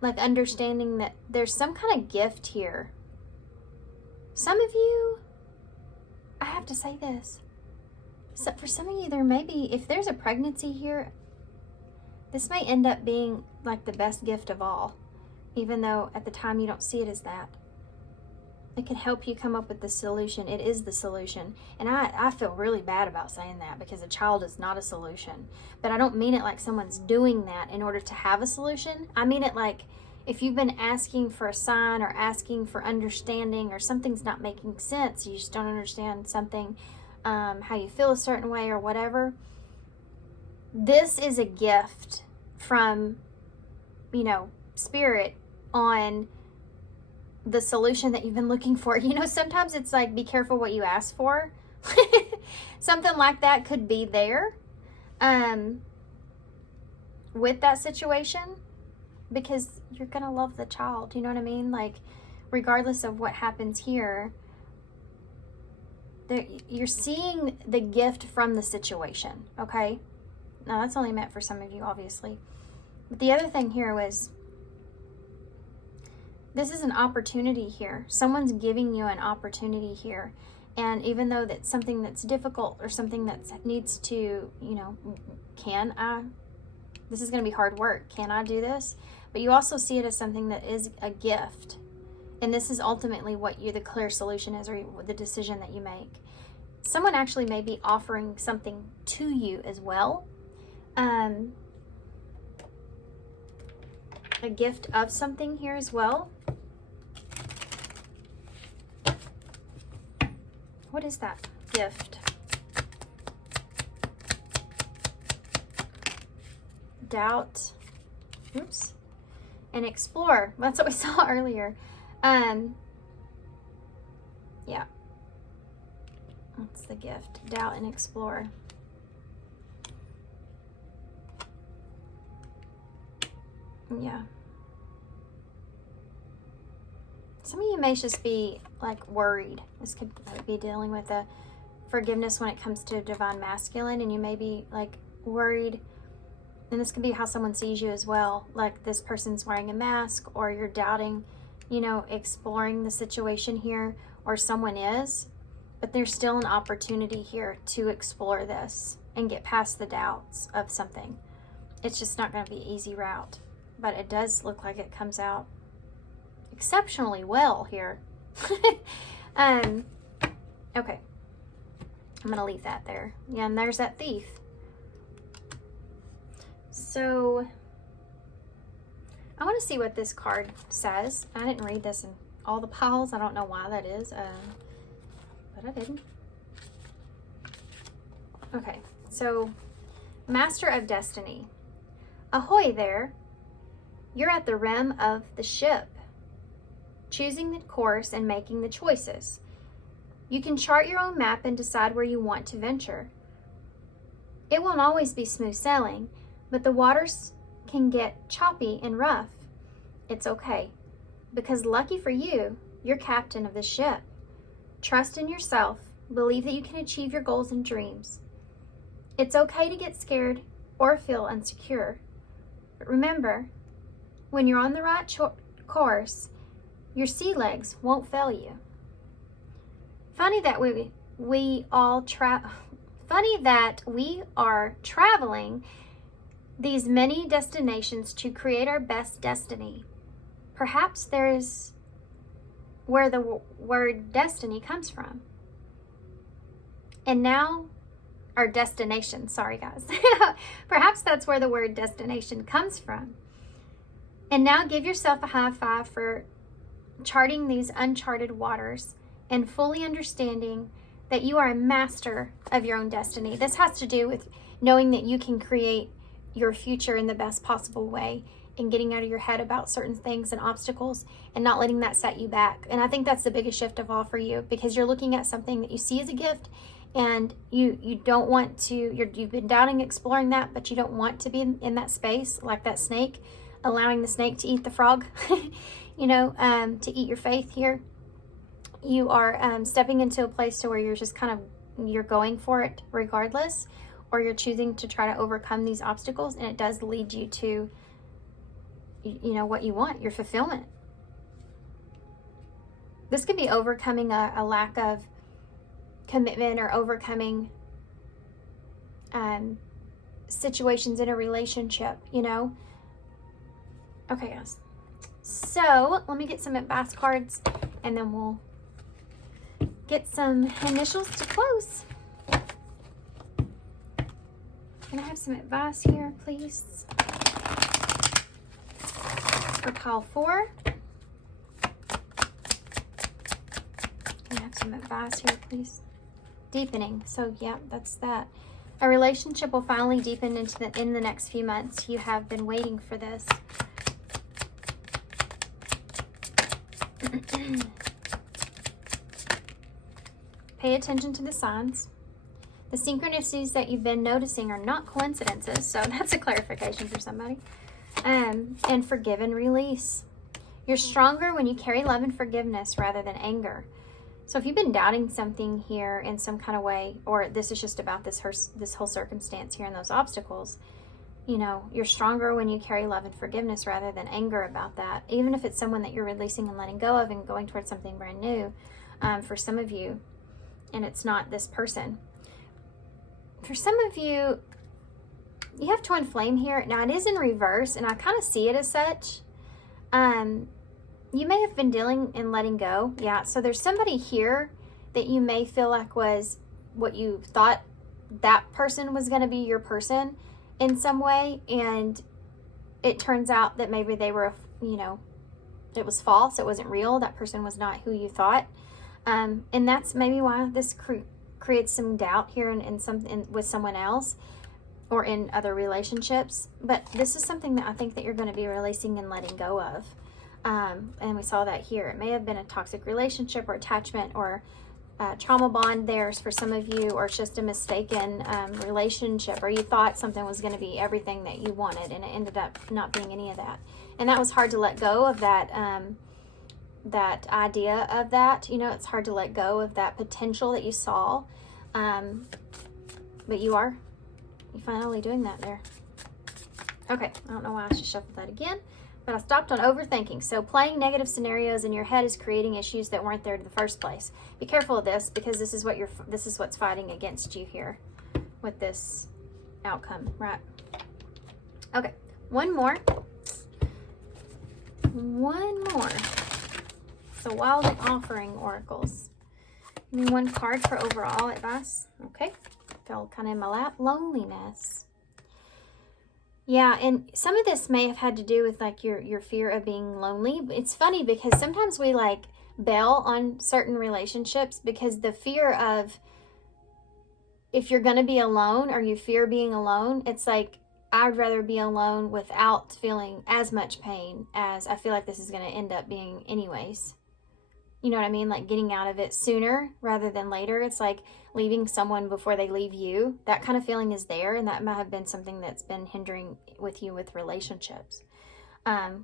like understanding that there's some kind of gift here. Some of you, I have to say this, so for some of you there may be, if there's a pregnancy here, this may end up being like the best gift of all, even though at the time you don't see it as that. It can help you come up with the solution. It is the solution. And I feel really bad about saying that because a child is not a solution. But I don't mean it like someone's doing that in order to have a solution. I mean it like if you've been asking for a sign or asking for understanding or something's not making sense, you just don't understand something, how you feel a certain way or whatever. This is a gift from, you know, Spirit on the solution that you've been looking for. You know, sometimes it's like, be careful what you ask for. Something like that could be there with that situation, because you're going to love the child. You know what I mean? Like, regardless of what happens here, you're seeing the gift from the situation, okay? Now, that's only meant for some of you, obviously. But the other thing here was, this is an opportunity here. Someone's giving you an opportunity here. And even though that's something that's difficult or something that needs to, you know, this is going to be hard work. Can I do this? But you also see it as something that is a gift. And this is ultimately what the clear solution is, or the decision that you make. Someone actually may be offering something to you as well. A gift of something here as well. What is that gift? Doubt. Oops. And explore. That's what we saw earlier. Yeah. That's the gift. Doubt and explore. Yeah. Some of you may just be like worried. This could be dealing with a forgiveness when it comes to divine masculine, and you may be like worried, and this could be how someone sees you as well. Like this person's wearing a mask, or you're doubting, you know, exploring the situation here, or someone is, but there's still an opportunity here to explore this and get past the doubts of something. It's just not going to be an easy route. But it does look like it comes out exceptionally well here. Okay. I'm going to leave that there. Yeah, and there's that thief. So, I want to see what this card says. I didn't read this in all the piles. I don't know why that is. But I didn't. Okay. So, Master of Destiny. Ahoy there. You're at the rim of the ship. choosing the course and making the choices. You can chart your own map and decide where you want to venture. It won't always be smooth sailing, but the waters can get choppy and rough. It's okay, because lucky for you, you're captain of the ship. Trust in yourself. Believe that you can achieve your goals and dreams. It's okay to get scared or feel insecure. But remember, when you're on the right course, your sea legs won't fail you. Funny that we are traveling these many destinations to create our best destiny. Perhaps there's where the word destiny comes from. And now, our destination, sorry guys. Perhaps that's where the word destination comes from. And now give yourself a high five for charting these uncharted waters and fully understanding that you are a master of your own destiny. This has to do with knowing that you can create your future in the best possible way and getting out of your head about certain things and obstacles and not letting that set you back. And I think that's the biggest shift of all for you, because you're looking at something that you see as a gift and you don't want to, you've been doubting exploring that, but you don't want to be in that space like that snake, allowing the snake to eat the frog, to eat your faith here. You are stepping into a place to where you're just you're going for it regardless, or you're choosing to try to overcome these obstacles, and it does lead you to, what you want, your fulfillment. This could be overcoming a lack of commitment or overcoming situations in a relationship, Okay, guys. So let me get some advice cards and then we'll get some initials to close. Can I have some advice here, please? For pile 4. Can I have some advice here, please? Deepening. So, yeah, that's that. A relationship will finally deepen in the next few months. You have been waiting for this. Pay attention to the signs. The synchronicities that you've been noticing are not coincidences, so that's a clarification for somebody. And forgive and release. You're stronger when you carry love and forgiveness rather than anger. So if you've been doubting something here in some kind of way, or this is just about this whole circumstance here and those obstacles, you're stronger when you carry love and forgiveness rather than anger about that. Even if it's someone that you're releasing and letting go of and going towards something brand new, for some of you, and it's not this person. For some of you, you have twin flame here. Now it is in reverse, and I kind of see it as such. You may have been dealing and letting go. Yeah, so there's somebody here that you may feel like was what you thought that person was going to be your person in some way, and it turns out that maybe they were, it was false. It wasn't real. That person was not who you thought. And that's maybe why this creates some doubt here with someone else or in other relationships. But this is something that I think that you're going to be releasing and letting go of. And we saw that here. It may have been a toxic relationship or attachment or trauma bond there for some of you, or it's just a mistaken relationship, or you thought something was going to be everything that you wanted and it ended up not being any of that. And that was hard to let go of that, that idea of that. It's hard to let go of that potential that you saw. But you're finally doing that there. Okay, I don't know why I should shuffle that again. But I stopped on overthinking. So playing negative scenarios in your head is creating issues that weren't there in the first place. Be careful of this, because this is what's fighting against you here with this outcome, right? Okay, one more. So Wild and Offering Oracles. Give me one card for overall advice. Okay, fell kind of in my lap. Loneliness. Yeah, and some of this may have had to do with like your fear of being lonely. It's funny because sometimes we like bail on certain relationships because the fear of, if you're going to be alone or you fear being alone, it's like, I'd rather be alone without feeling as much pain as I feel like this is going to end up being anyways. You know what I mean? Like getting out of it sooner rather than later. It's like leaving someone before they leave you. That kind of feeling is there, and that might have been something that's been hindering with you with relationships.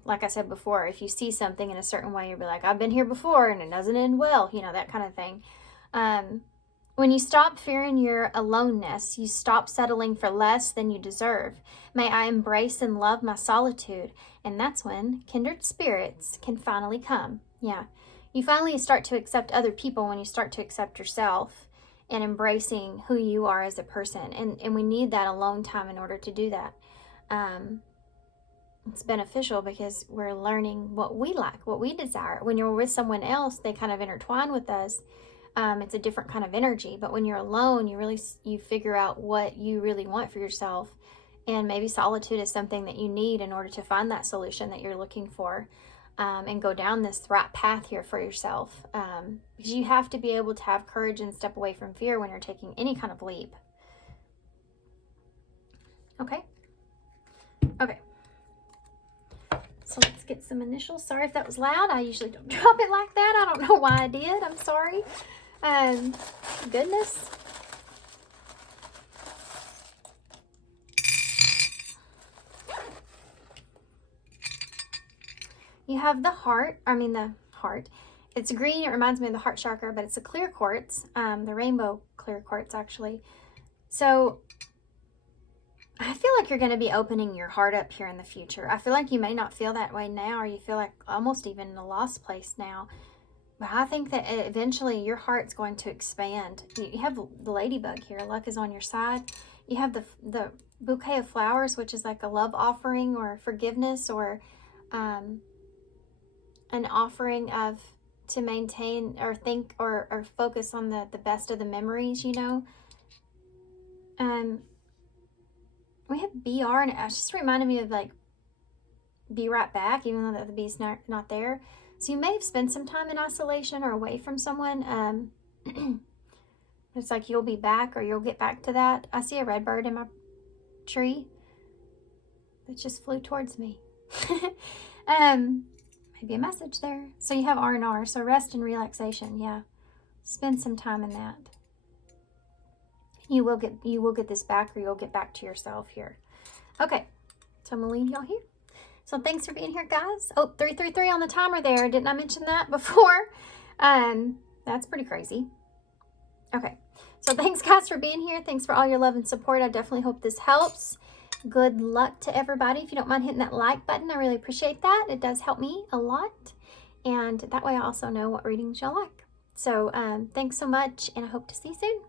Like I said before, if you see something in a certain way, you'll be like, I've been here before and it doesn't end well, you know, that kind of thing. When you stop fearing your aloneness, you stop settling for less than you deserve. May I embrace and love my solitude. And that's when kindred spirits can finally come. Yeah. You finally start to accept other people when you start to accept yourself and embracing who you are as a person. And we need that alone time in order to do that. It's beneficial because we're learning what we like, what we desire. When you're with someone else, they kind of intertwine with us. It's a different kind of energy. But when you're alone, you figure out what you really want for yourself. And maybe solitude is something that you need in order to find that solution that you're looking for, and go down this right path here for yourself. Because you have to be able to have courage and step away from fear when you're taking any kind of leap. Okay? Okay. So let's get some initials. Sorry if that was loud. I usually don't drop it like that. I don't know why I did. I'm sorry. Goodness. You have the heart. It's green. It reminds me of the heart chakra, but it's a clear quartz. The rainbow clear quartz, actually. So I feel like you're going to be opening your heart up here in the future. I feel like you may not feel that way now, or you feel like almost even in a lost place now. But I think that eventually your heart's going to expand. You have the ladybug here. Luck is on your side. You have the bouquet of flowers, which is like a love offering or forgiveness, or an offering of to maintain or think or focus on the best of the memories, you know. We have BR, and it just reminded me of like be right back, even though the B's not there. So you may have spent some time in isolation or away from someone. It's like you'll be back, or you'll get back to that. I see a red bird in my tree that just flew towards me. Maybe a message there. So you have R&R, so rest and relaxation. Yeah, spend some time in that. You will get this back, or you'll get back to yourself here. Okay, so I'm gonna leave y'all here. So thanks for being here, guys. Oh, 333 on the timer there. Didn't I mention that before? That's pretty crazy. Okay, so thanks, guys, for being here. Thanks for all your love and support. I definitely hope this helps. Good luck to everybody. If you don't mind hitting that like button, I really appreciate that. It does help me a lot. And that way I also know what readings y'all like. So thanks so much, and I hope to see you soon.